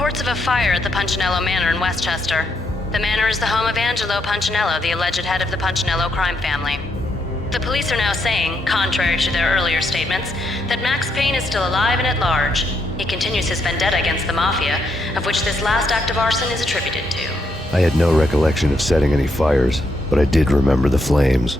reports of a fire at the Punchinello Manor in Westchester. The manor is the home of Angelo Punchinello, the alleged head of the Punchinello crime family. The police are now saying, contrary to their earlier statements, that Max Payne is still alive and at large. He continues his vendetta against the Mafia, of which this last act of arson is attributed to. I had no recollection of setting any fires, but I did remember the flames.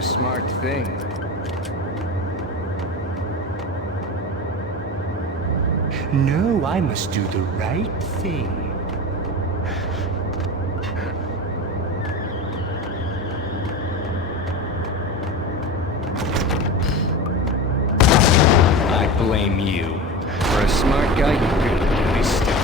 the smart thing. No, I must do the right thing. I blame you. For a smart guy, you really can be stupid.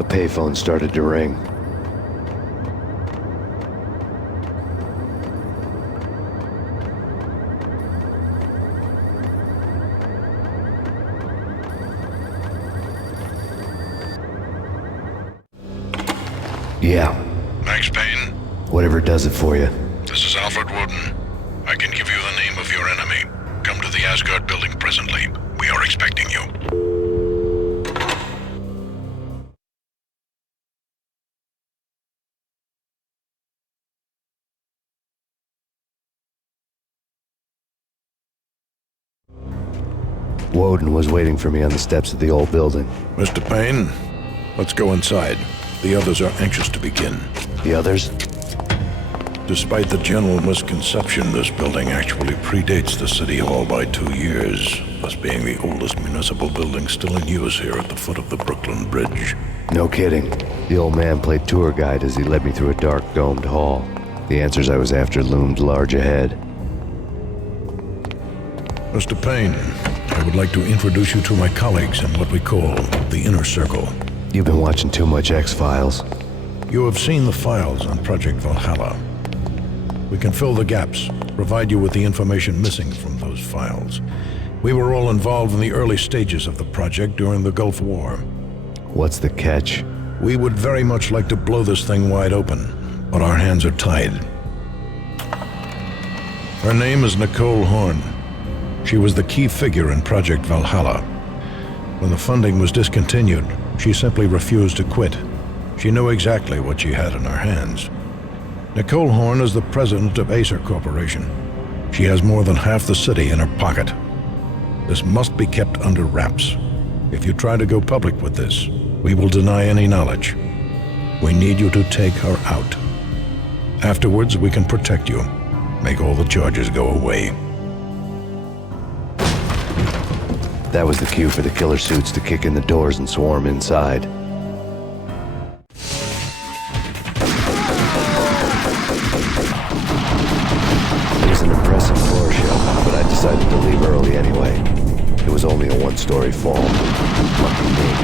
A payphone started to ring. Yeah. Max Payne? Whatever does it for you. This is Alfred Woden. I can give you the name of your enemy. Come to the Asgard building presently. We are expecting you. Woden was waiting for me on the steps of the old building. Mr. Payne, let's go inside. The others are anxious to begin. The others? Despite the general misconception, this building actually predates the City Hall by 2 years, thus being the oldest municipal building still in use here at the foot of the Brooklyn Bridge. No kidding. The old man played tour guide as he led me through a dark, domed hall. The answers I was after loomed large ahead. Mr. Payne, I would like to introduce you to my colleagues in what we call the Inner Circle. You've been watching too much X-Files. You have seen the files on Project Valhalla. We can fill the gaps, provide you with the information missing from those files. We were all involved in the early stages of the project during the Gulf War. What's the catch? We would very much like to blow this thing wide open, but our hands are tied. Her name is Nicole Horn. She was the key figure in Project Valhalla. When the funding was discontinued, she simply refused to quit. She knew exactly what she had in her hands. Nicole Horn is the president of Acer Corporation. She has more than half the city in her pocket. This must be kept under wraps. If you try to go public with this, we will deny any knowledge. We need you to take her out. Afterwards, we can protect you. Make all the charges go away. That was the cue for the killer suits to kick in the doors and swarm inside. It was an impressive floor show, but I decided to leave early anyway. It was only a one-story fall. Lucky me.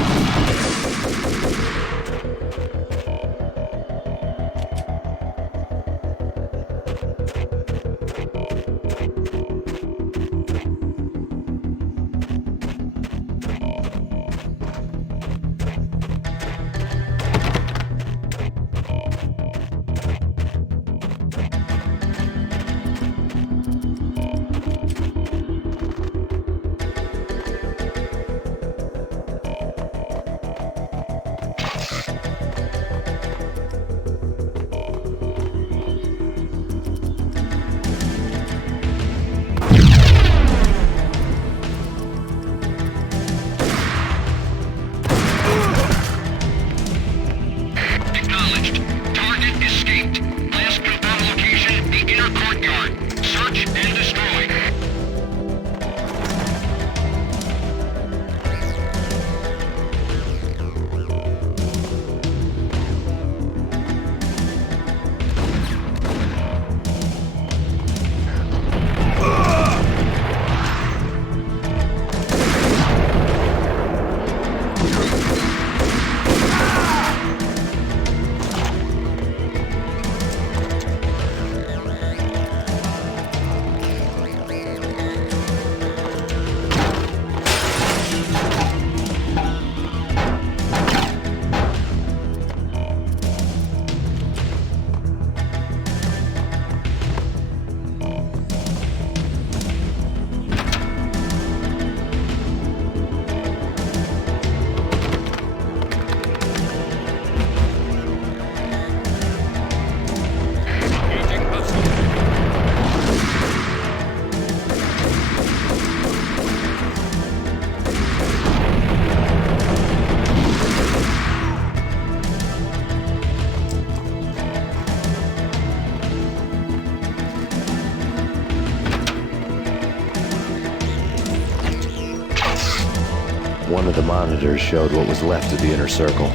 One of the monitors showed what was left of the inner circle.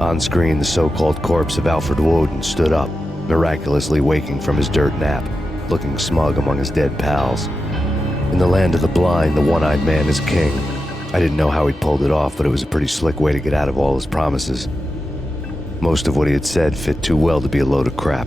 On screen, the so-called corpse of Alfred Woden stood up, miraculously waking from his dirt nap, looking smug among his dead pals. In the land of the blind, the one-eyed man is king. I didn't know how he'd pulled it off, but it was a pretty slick way to get out of all his promises. Most of what he had said fit too well to be a load of crap.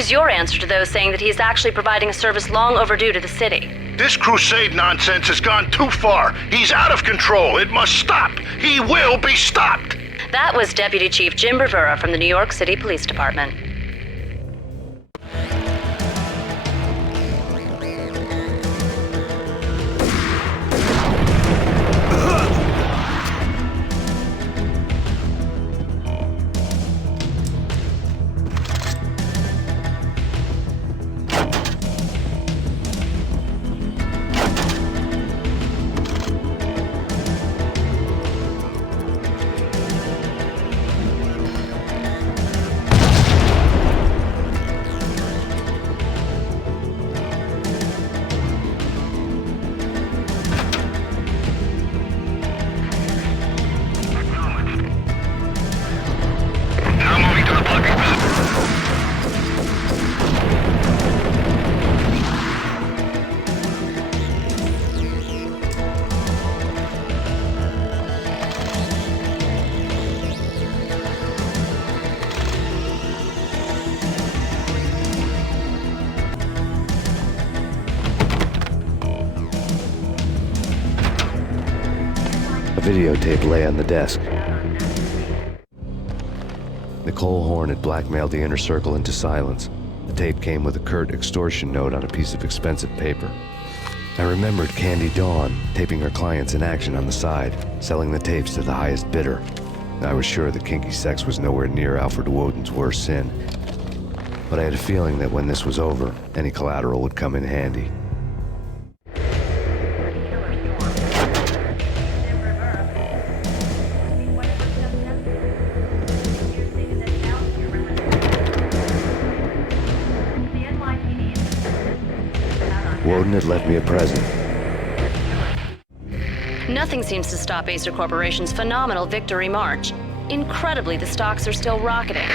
is your answer to those saying that he is actually providing a service long overdue to the city? This crusade nonsense has gone too far. He's out of control. It must stop. He will be stopped. That was Deputy Chief Jim Rivera from the New York City Police Department. A videotape lay on the desk. Nicole Horn had blackmailed the Inner Circle into silence. The tape came with a curt extortion note on a piece of expensive paper. I remembered Candy Dawn taping her clients in action on the side, selling the tapes to the highest bidder. I was sure that kinky sex was nowhere near Alfred Woden's worst sin. But I had a feeling that when this was over, any collateral would come in handy. Woden had left me a present. Nothing seems to stop Acer Corporation's phenomenal victory march. Incredibly, the stocks are still rocketing.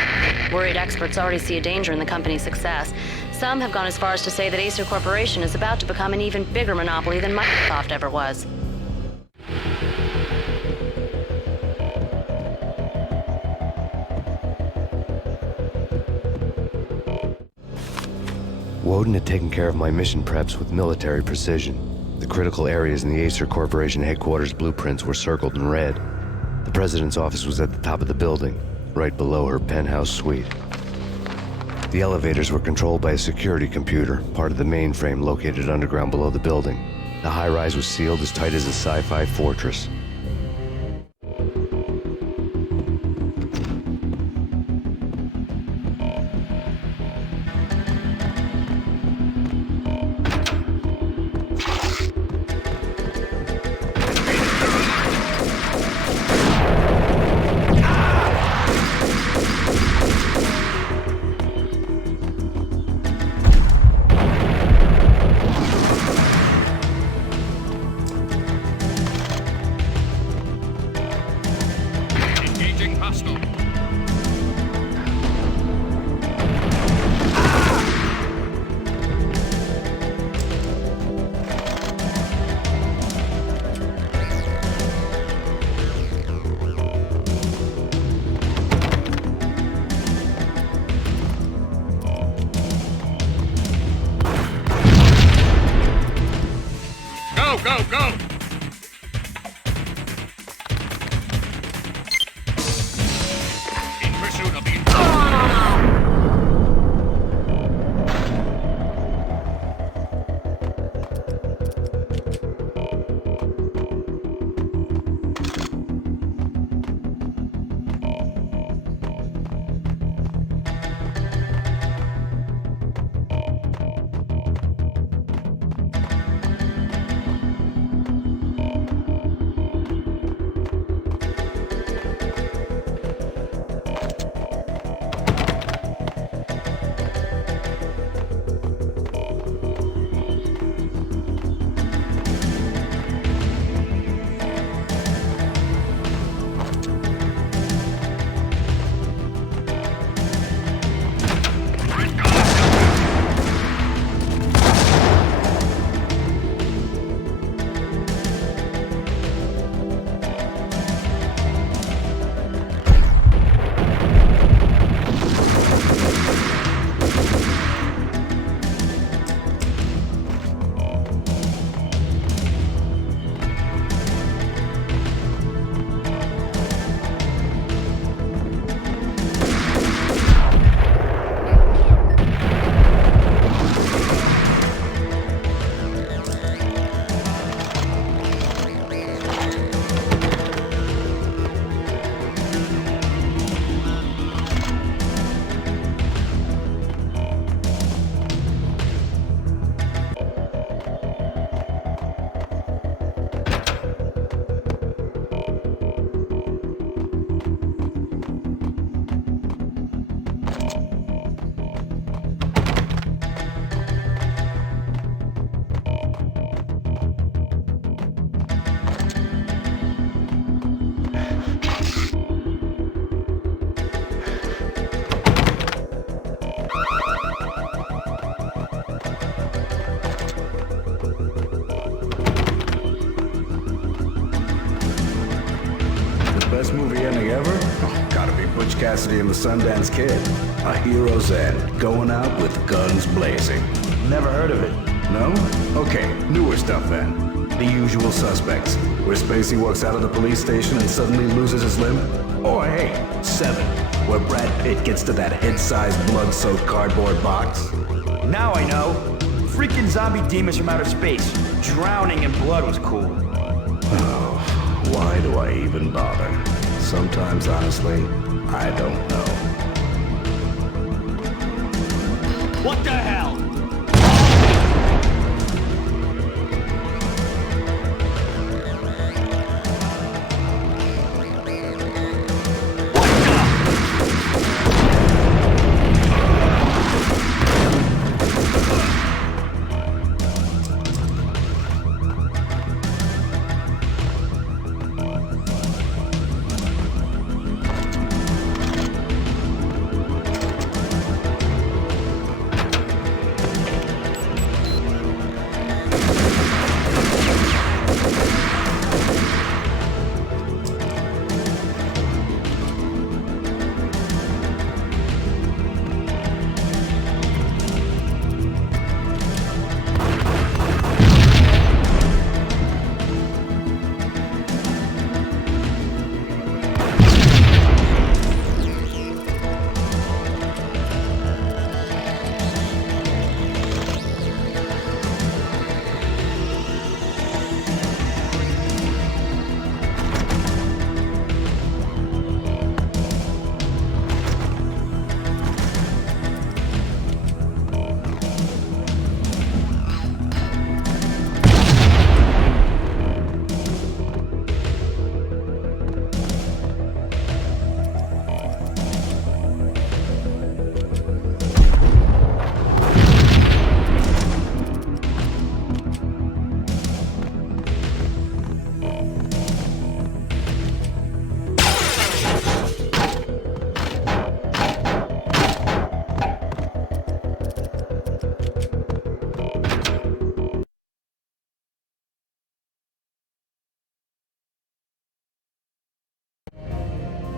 Worried experts already see a danger in the company's success. Some have gone as far as to say that Acer Corporation is about to become an even bigger monopoly than Microsoft ever was. Woden had taken care of my mission preps with military precision. The critical areas in the Acer Corporation headquarters blueprints were circled in red. The president's office was at the top of the building, right below her penthouse suite. The elevators were controlled by a security computer, part of the mainframe located underground below the building. The high-rise was sealed as tight as a sci-fi fortress. Go, go! In pursuit of the... Butch Cassidy and the Sundance Kid. A hero's end, going out with guns blazing. Never heard of it. No? Okay, newer stuff then. The Usual Suspects, where Spacey walks out of the police station and suddenly loses his limb. Or hey, 7, where Brad Pitt gets to that head-sized blood-soaked cardboard box. Now I know. Freaking zombie demons from outer space. Drowning in blood was cool. Oh, why do I even bother? Sometimes, honestly, I don't know. What the hell?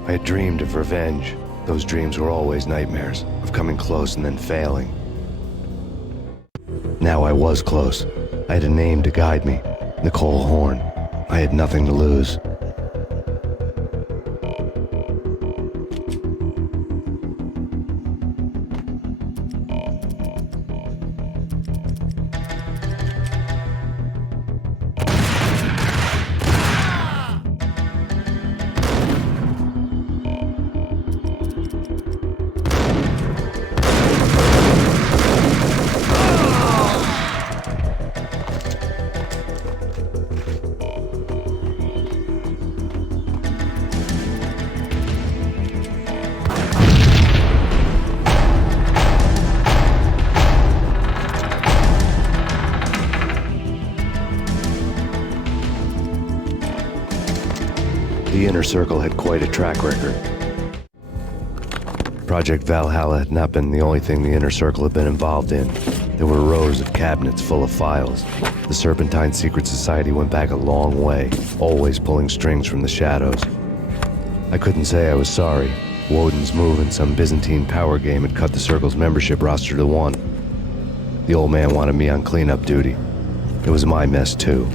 I had dreamed of revenge. Those dreams were always nightmares, of coming close and then failing. Now I was close. I had a name to guide me, Nicole Horn. I had nothing to lose. The Inner Circle had quite a track record. Project Valhalla had not been the only thing the Inner Circle had been involved in. There were rows of cabinets full of files. The Serpentine Secret Society went back a long way, always pulling strings from the shadows. I couldn't say I was sorry. Woden's move in some Byzantine power game had cut the Circle's membership roster to 1. The old man wanted me on cleanup duty. It was my mess, too.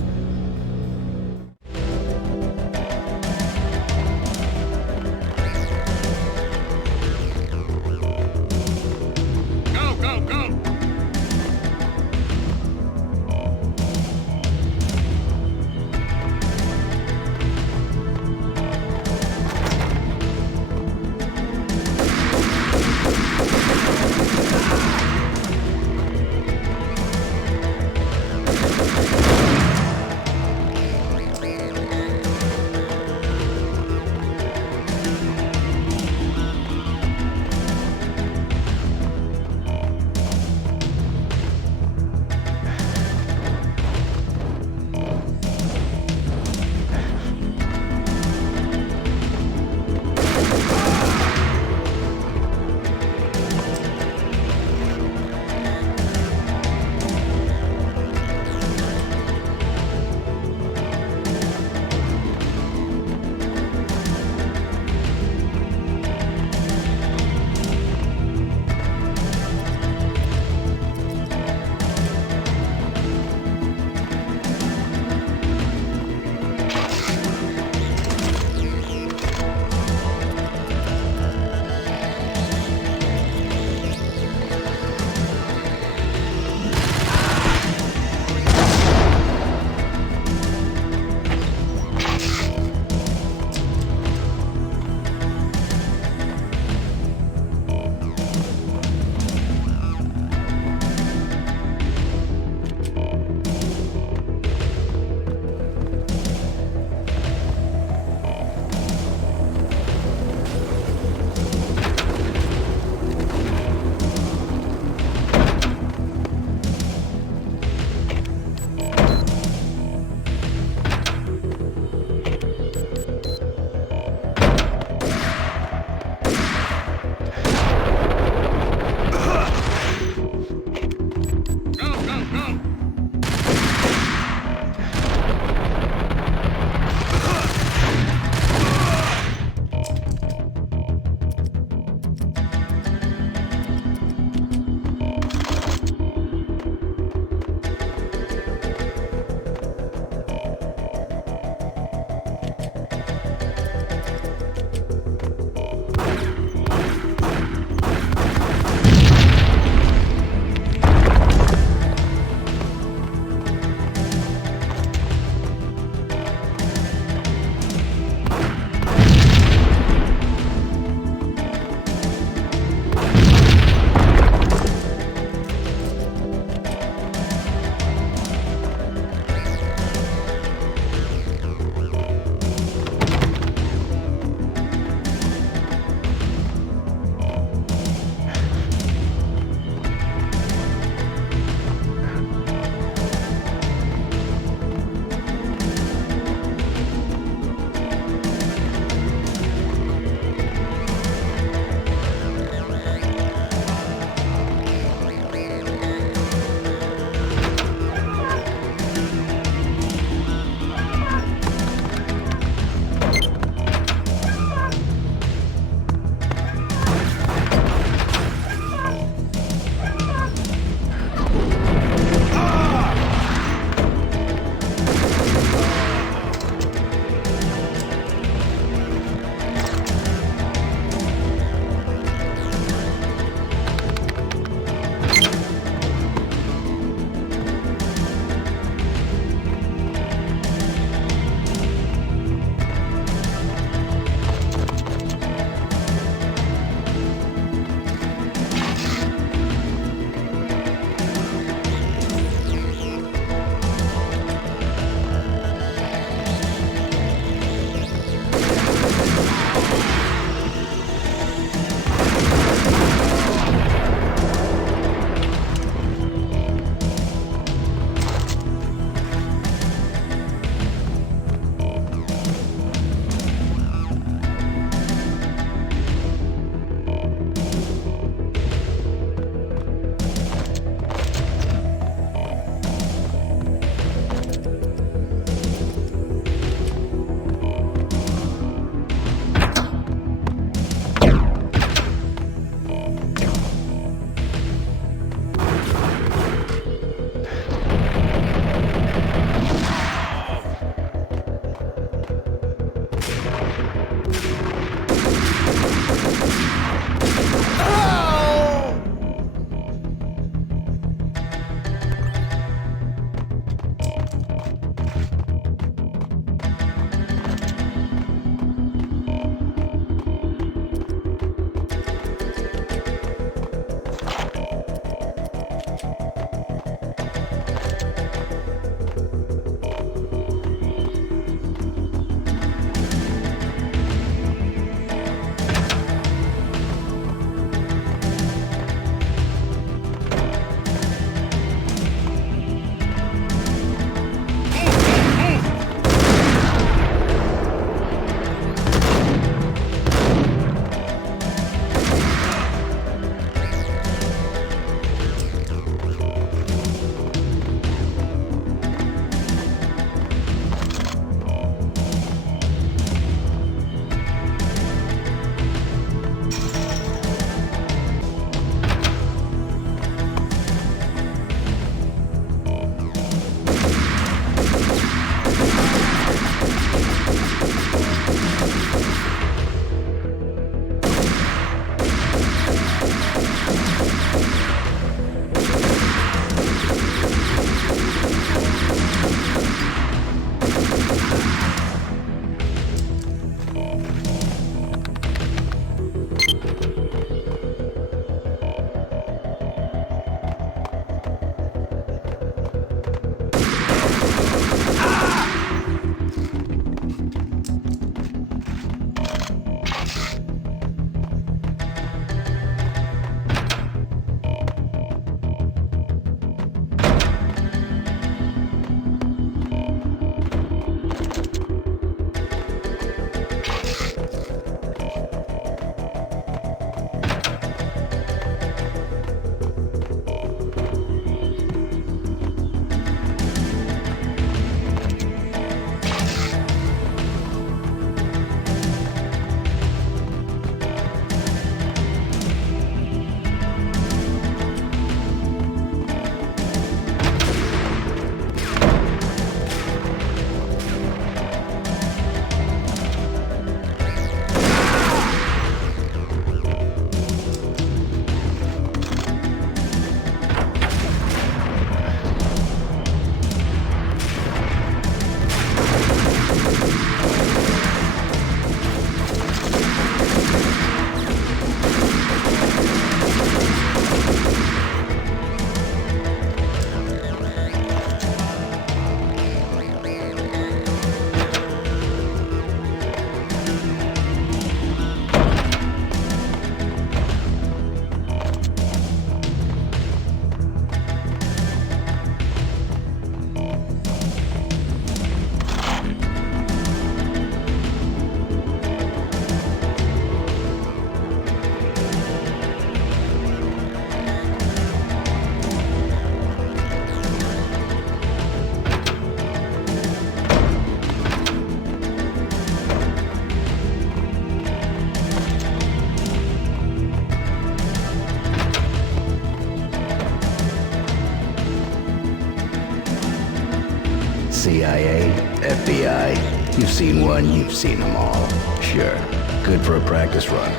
CIA, FBI, you've seen one, you've seen them all. Sure, good for a practice run.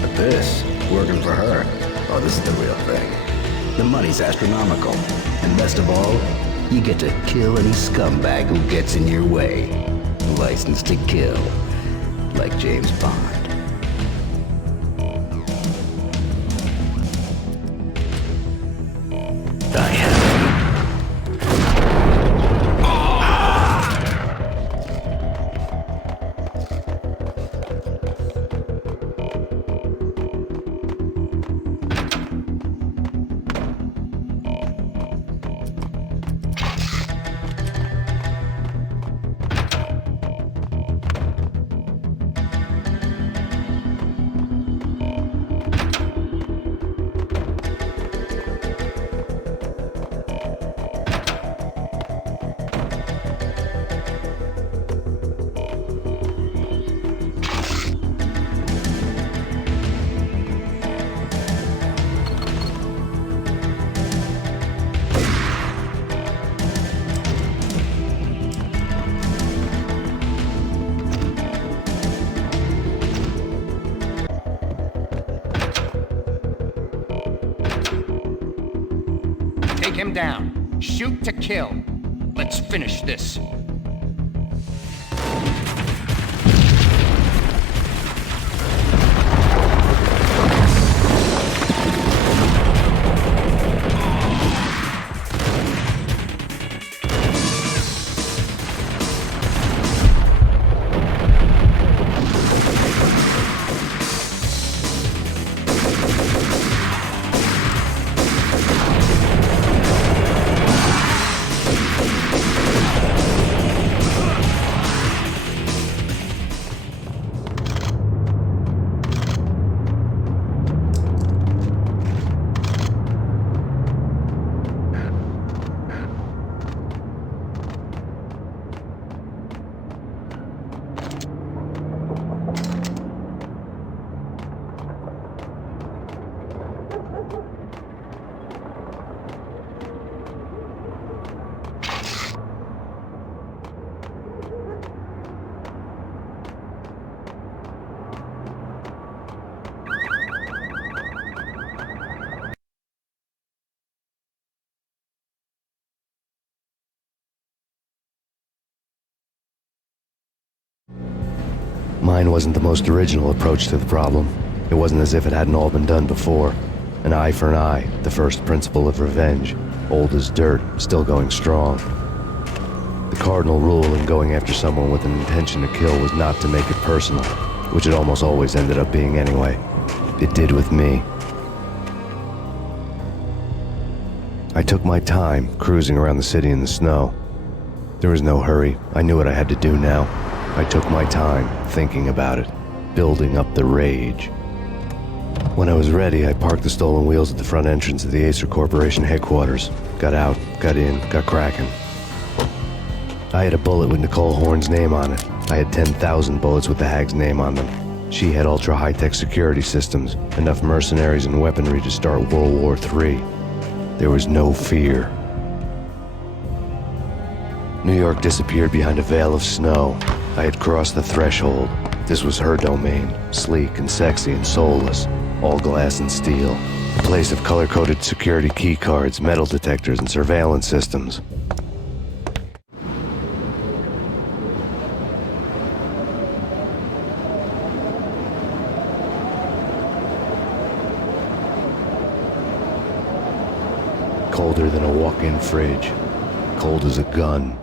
But this, working for her, oh, this is the real thing. The money's astronomical. And best of all, you get to kill any scumbag who gets in your way. License to kill. Like James Bond. Take him down. Shoot to kill. Let's finish this. Mine wasn't the most original approach to the problem. It wasn't as if it hadn't all been done before. An eye for an eye, the first principle of revenge. Old as dirt, still going strong. The cardinal rule in going after someone with an intention to kill was not to make it personal, which it almost always ended up being anyway. It did with me. I took my time, cruising around the city in the snow. There was no hurry. I knew what I had to do now. I took my time, thinking about it, building up the rage. When I was ready, I parked the stolen wheels at the front entrance of the Acer Corporation headquarters. Got out, got in, got cracking. I had a bullet with Nicole Horn's name on it. I had 10,000 bullets with the hag's name on them. She had ultra-high-tech security systems, enough mercenaries and weaponry to start World War III. There was no fear. New York disappeared behind a veil of snow. I had crossed the threshold. This was her domain, sleek and sexy and soulless, all glass and steel. A place of color-coded security keycards, metal detectors, and surveillance systems. Colder than a walk-in fridge. Cold as a gun.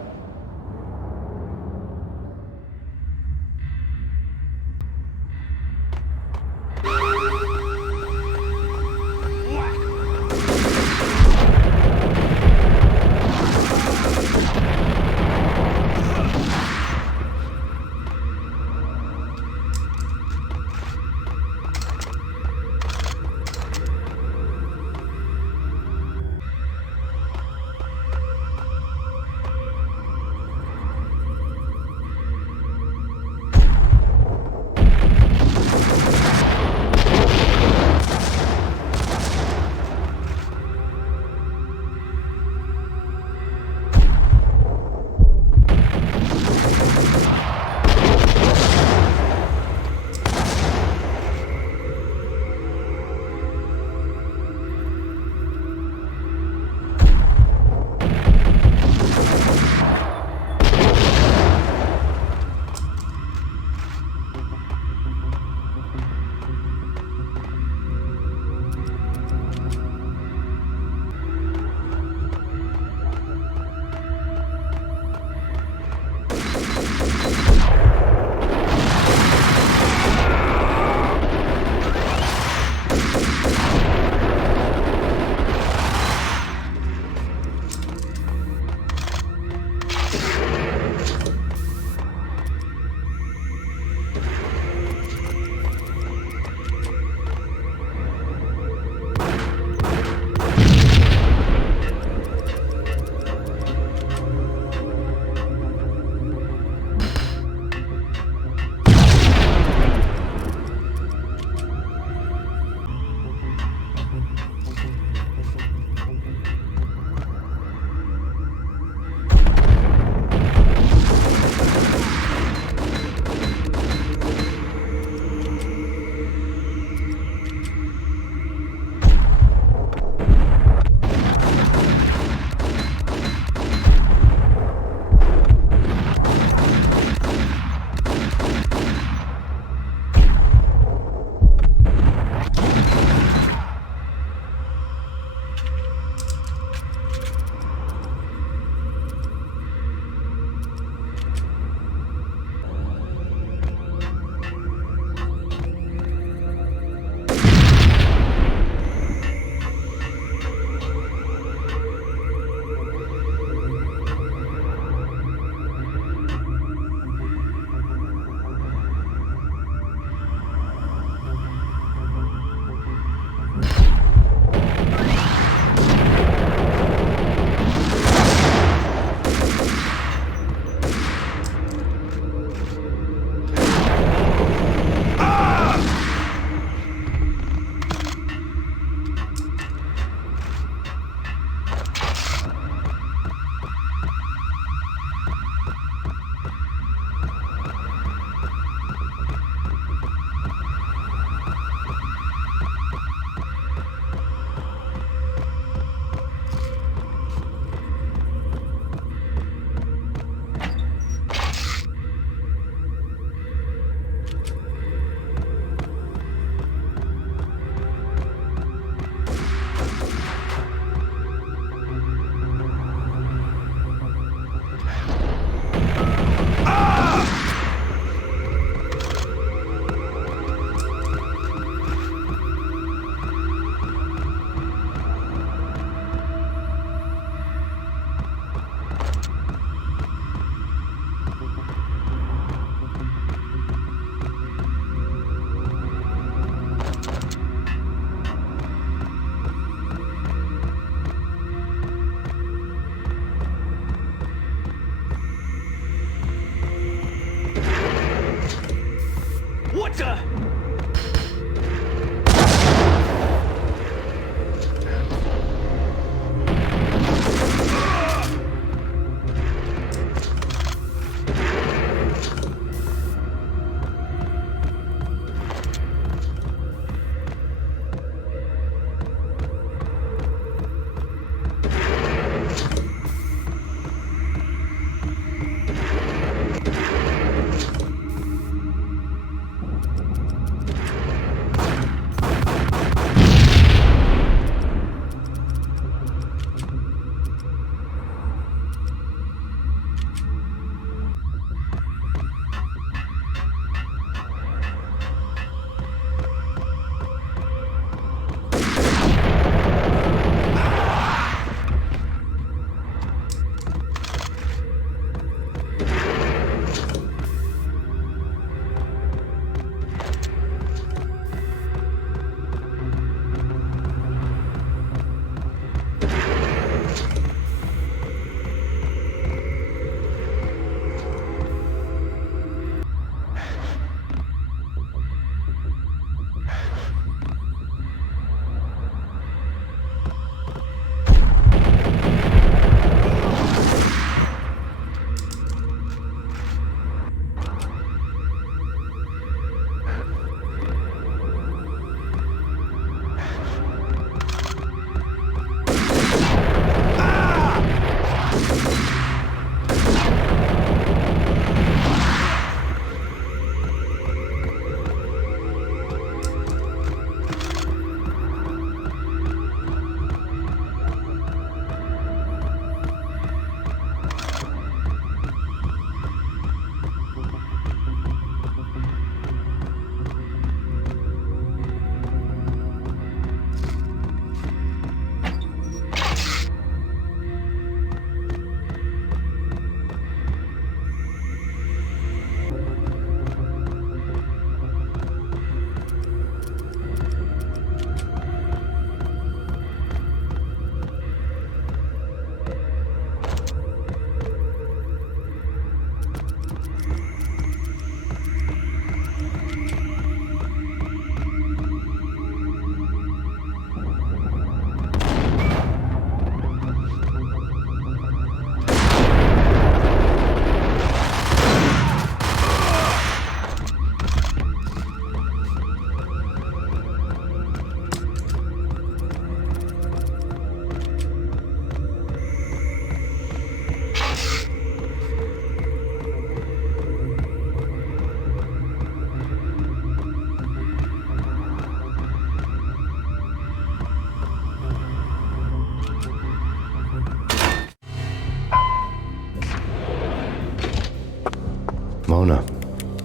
Mona.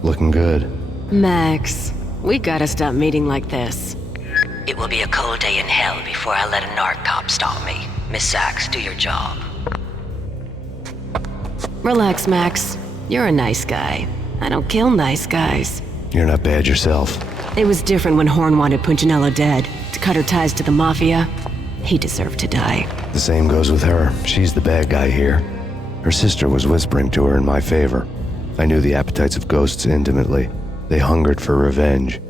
Looking good. Max, we gotta stop meeting like this. It will be a cold day in hell before I let a narc cop stop me. Miss Sachs, do your job. Relax, Max. You're a nice guy. I don't kill nice guys. You're not bad yourself. It was different when Horn wanted Punchinello dead, to cut her ties to the Mafia. He deserved to die. The same goes with her. She's the bad guy here. Her sister was whispering to her in my favor. I knew the appetites of ghosts intimately. They hungered for revenge.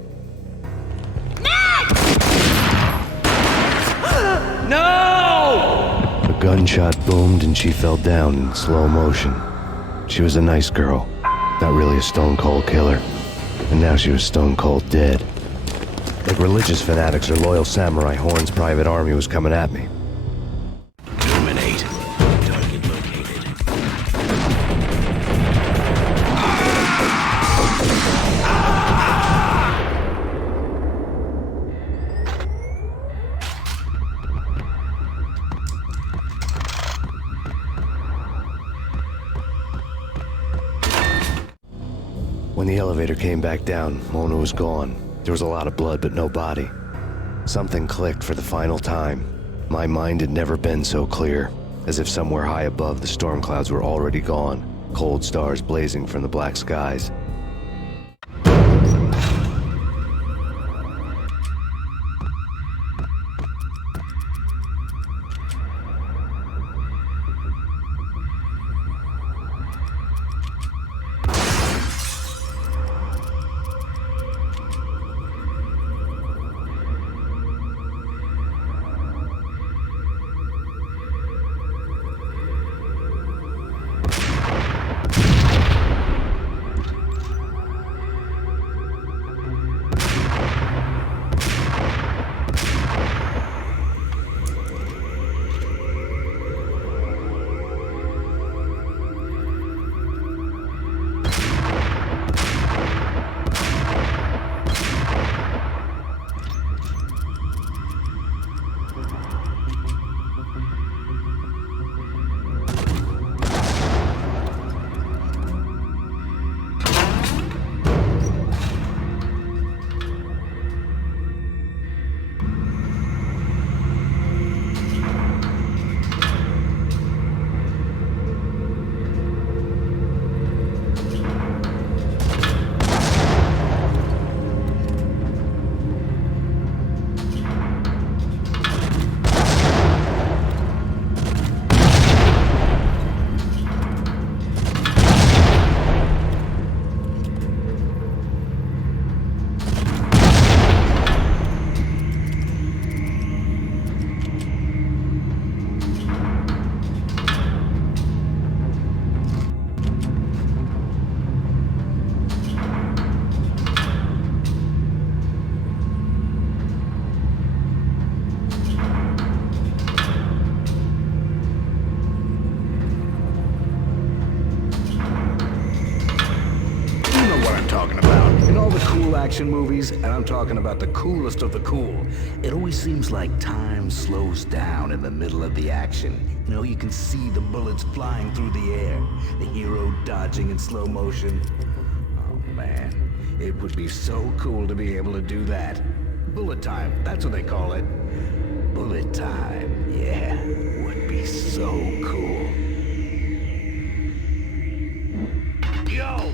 No! A gunshot boomed and she fell down in slow motion. She was a nice girl, not really a stone-cold killer. And now she was stone-cold dead. Like religious fanatics or loyal samurai, Horn's private army was coming at me. Terminate. Target located. When the elevator came back down, Mona was gone. There was a lot of blood, but no body. Something clicked for the final time. My mind had never been so clear, as if somewhere high above the storm clouds were already gone, cold stars blazing from the black skies. Action movies, and I'm talking about the coolest of the cool. It always seems like time slows down in the middle of the action. You know, you can see the bullets flying through the air, the hero dodging in slow motion. Oh man, it would be so cool to be able to do that. Bullet time, that's what they call it. Bullet time, yeah, would be so cool. Yo!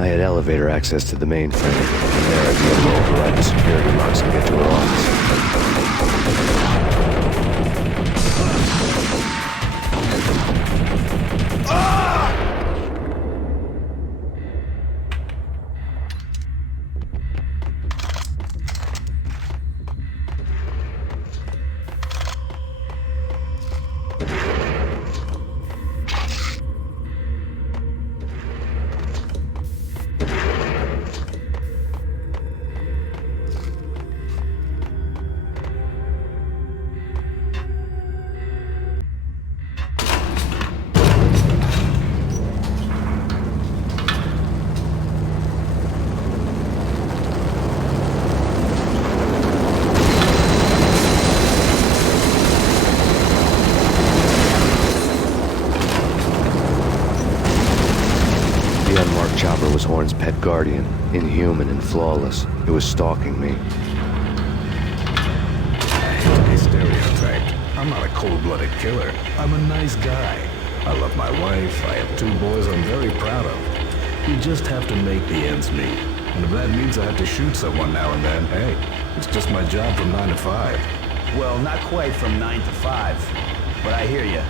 I had elevator access to the mainframe. From there, I'd be able to override the security locks and get to her office. The unmarked chopper was Horn's pet guardian, inhuman and flawless. It was stalking me. I hate to be stereotyped. I'm not a cold-blooded killer. I'm a nice guy. I love my wife. I have 2 boys I'm very proud of. You just have to make the ends meet. And if that means I have to shoot someone now and then, hey, it's just my job from 9 to 5. Well, not quite from 9 to 5, but I hear you.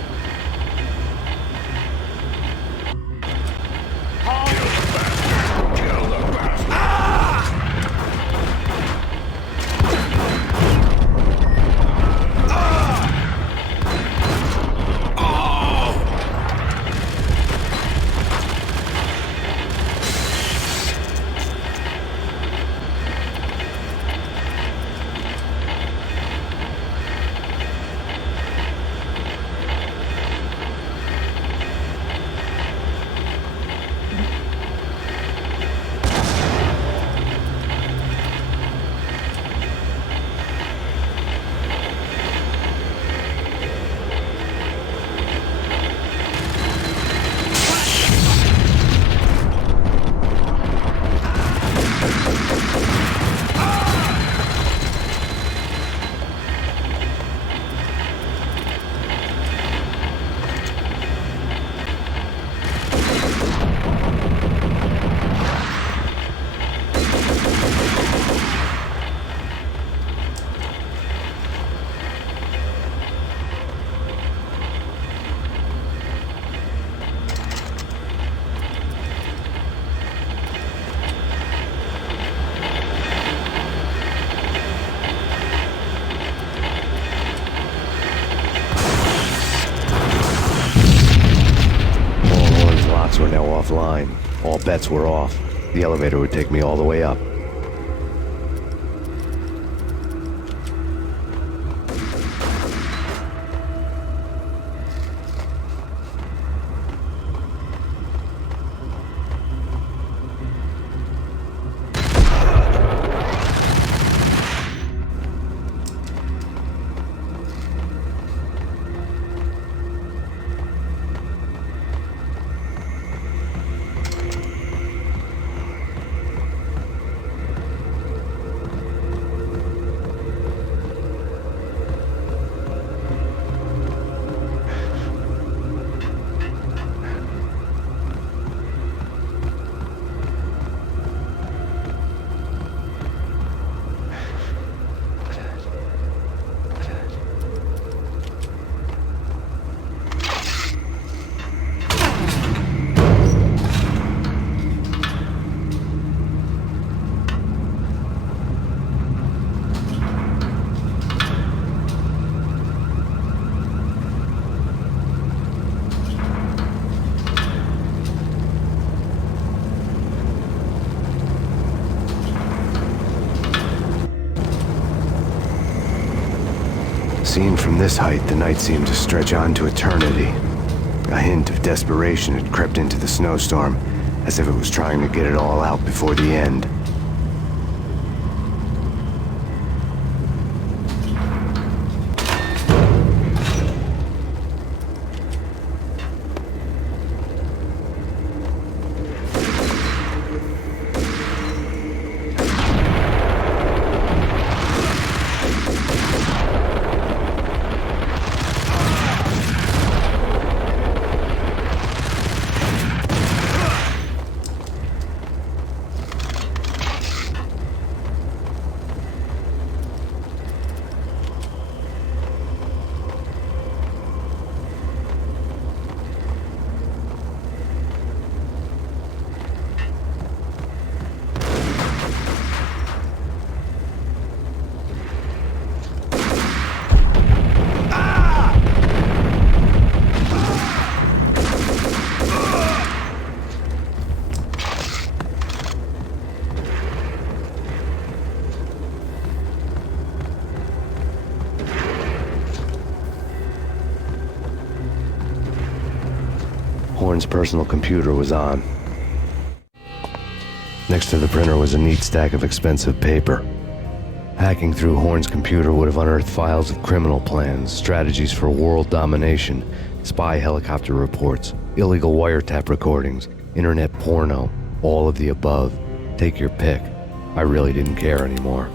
Were now offline. All bets were off. The elevator would take me all the way up. Seen from this height, the night seemed to stretch on to eternity. A hint of desperation had crept into the snowstorm, as if it was trying to get it all out before the end. Horn's personal computer was on. Next to the printer was a neat stack of expensive paper. Hacking through Horn's computer would have unearthed files of criminal plans, strategies for world domination, spy helicopter reports, illegal wiretap recordings, internet porno, all of the above. Take your pick. I really didn't care anymore.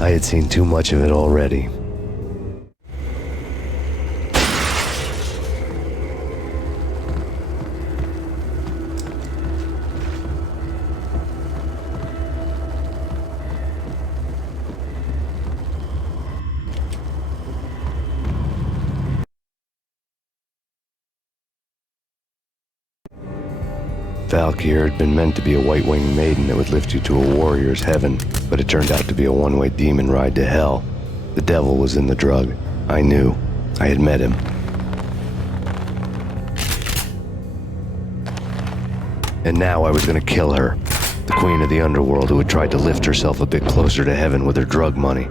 I had seen too much of it already. Valkyr had been meant to be a white-winged maiden that would lift you to a warrior's heaven, but it turned out to be a one-way demon ride to hell. The devil was in the drug. I knew. I had met him. And now I was gonna kill her, the queen of the underworld who had tried to lift herself a bit closer to heaven with her drug money.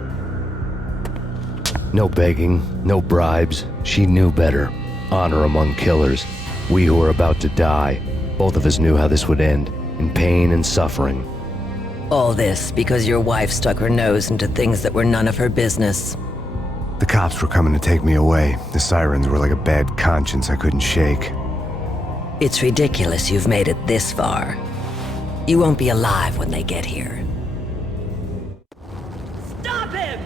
No begging, no bribes. She knew better. Honor among killers. We who were about to die. Both of us knew how this would end, in pain and suffering. All this because your wife stuck her nose into things that were none of her business. The cops were coming to take me away. The sirens were like a bad conscience I couldn't shake. It's ridiculous you've made it this far. You won't be alive when they get here. Stop him!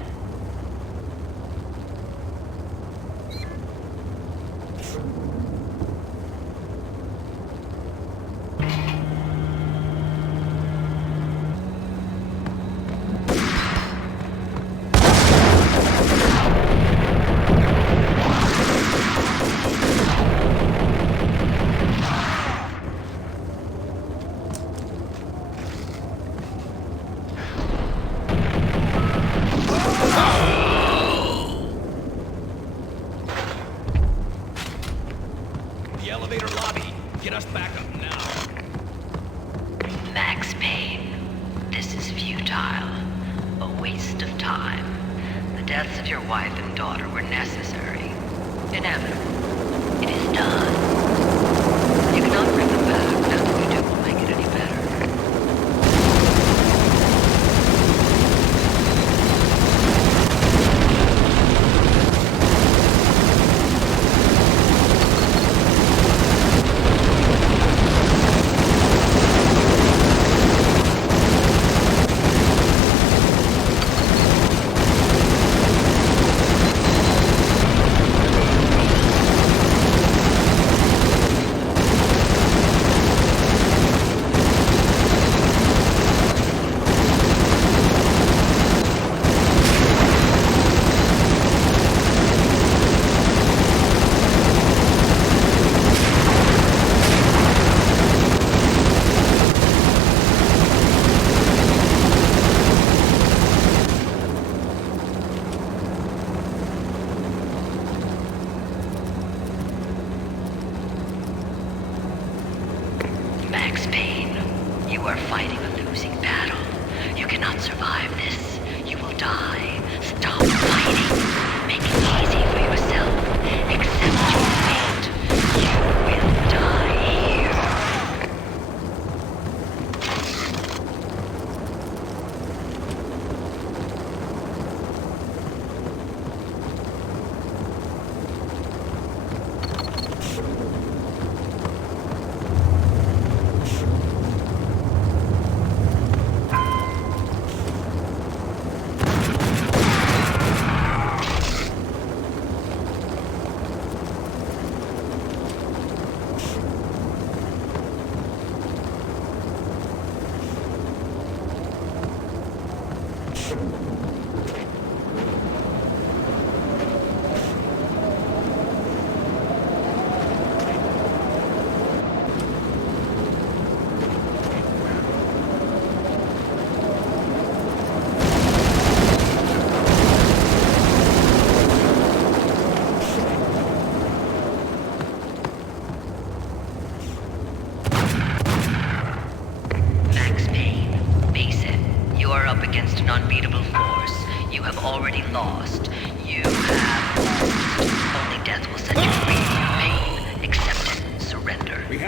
The elevator lobby. Get us back up now. Max Payne, this is futile. A waste of time. The deaths of your wife and daughter were necessary. Inevitable. It is done. You cannot bring them back. Nothing you do will make it any better. Max Payne, you are fighting a losing battle. You cannot survive this. You will die. Stop fighting. Make it easy for yourself. Accept your fate. You will die here.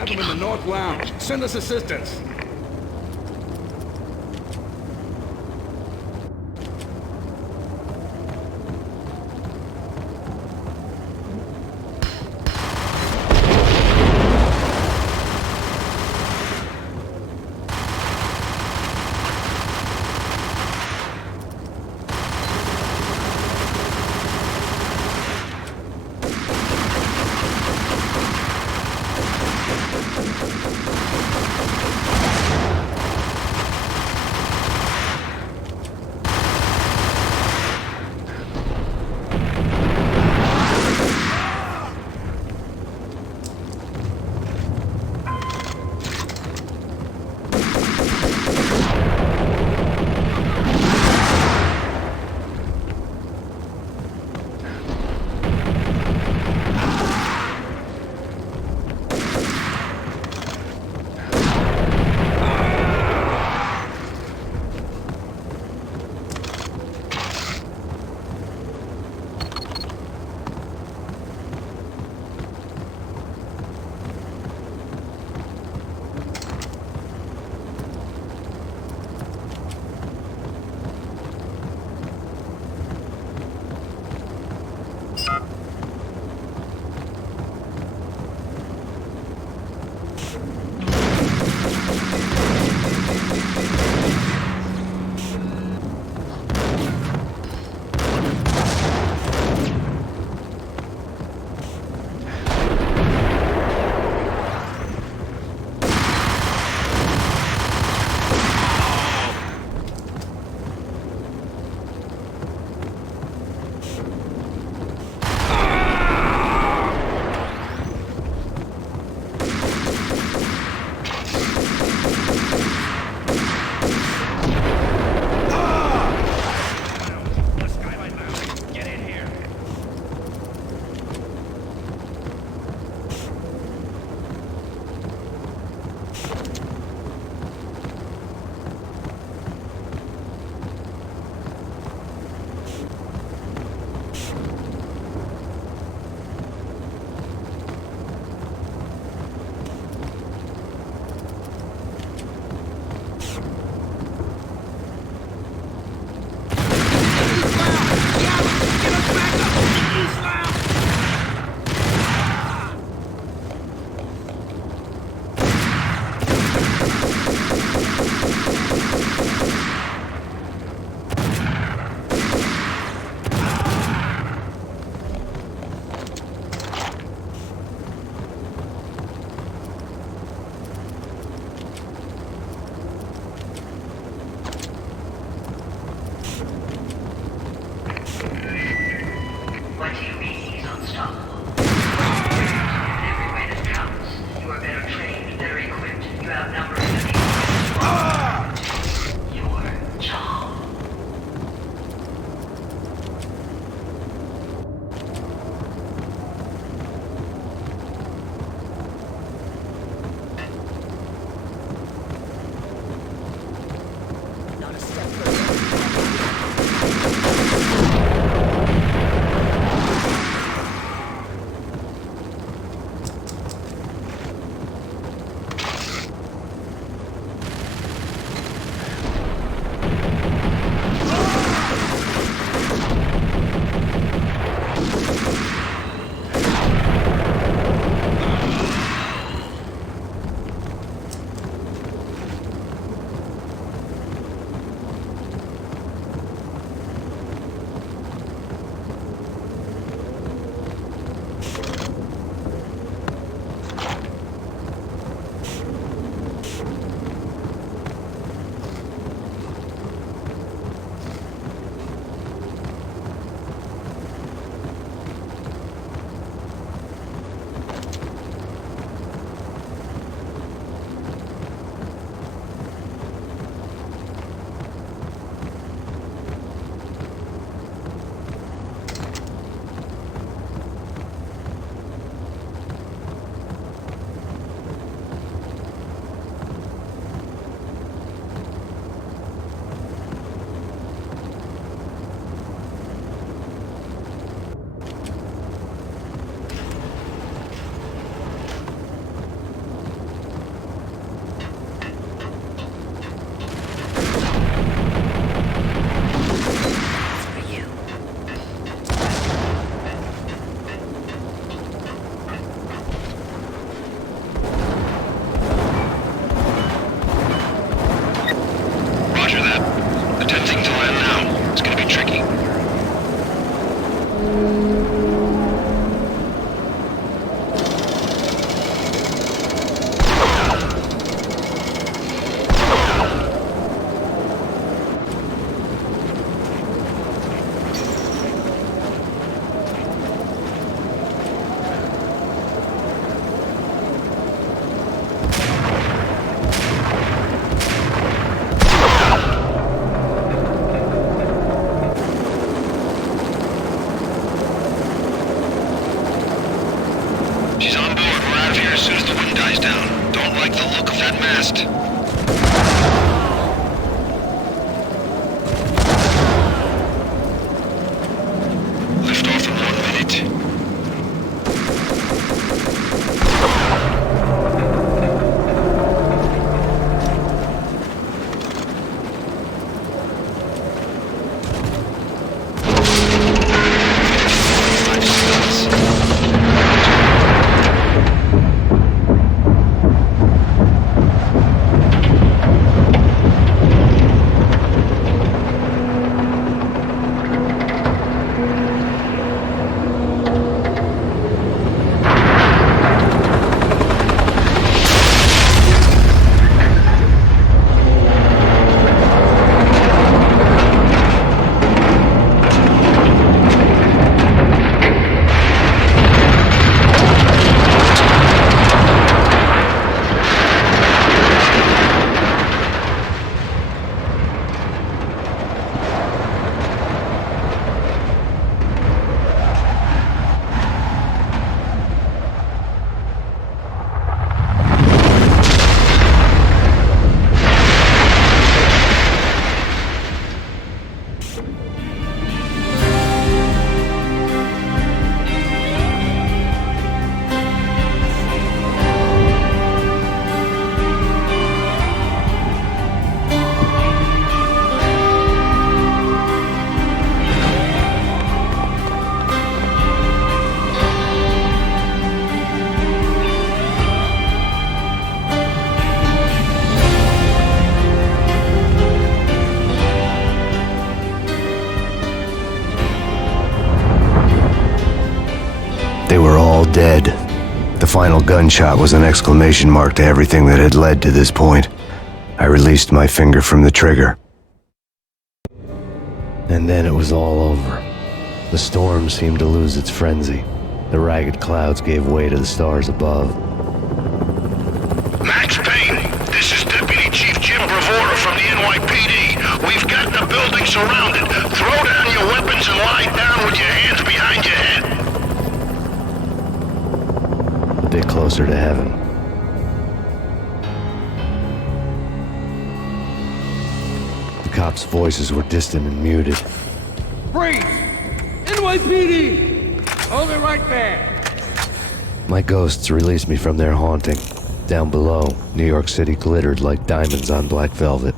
have them in the North Lounge. Send us assistance. like the look of that mast. Lift off in 1 minute. They were all dead. The final gunshot was an exclamation mark to everything that had led to this point. I released my finger from the trigger. And then it was all over. The storm seemed to lose its frenzy. The ragged clouds gave way to the stars above. Max Payne, this is Deputy Chief Jim Bravura from the NYPD. We've got the building surrounded. Throw down your weapons and lie down with your hands behind your head. A bit closer to heaven. The cops' voices were distant and muted. Freeze! NYPD! Hold it right there! My ghosts released me from their haunting. Down below, New York City glittered like diamonds on black velvet.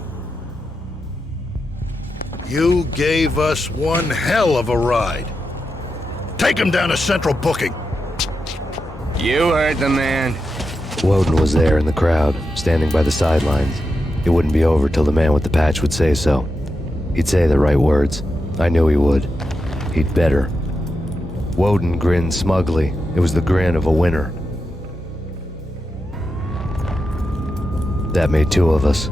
You gave us one hell of a ride. Take him down to Central Booking. You heard the man. Woden was there in the crowd, standing by the sidelines. It wouldn't be over till the man with the patch would say so. He'd say the right words. I knew he would. He'd better. Woden grinned smugly. It was the grin of a winner. That made two of us.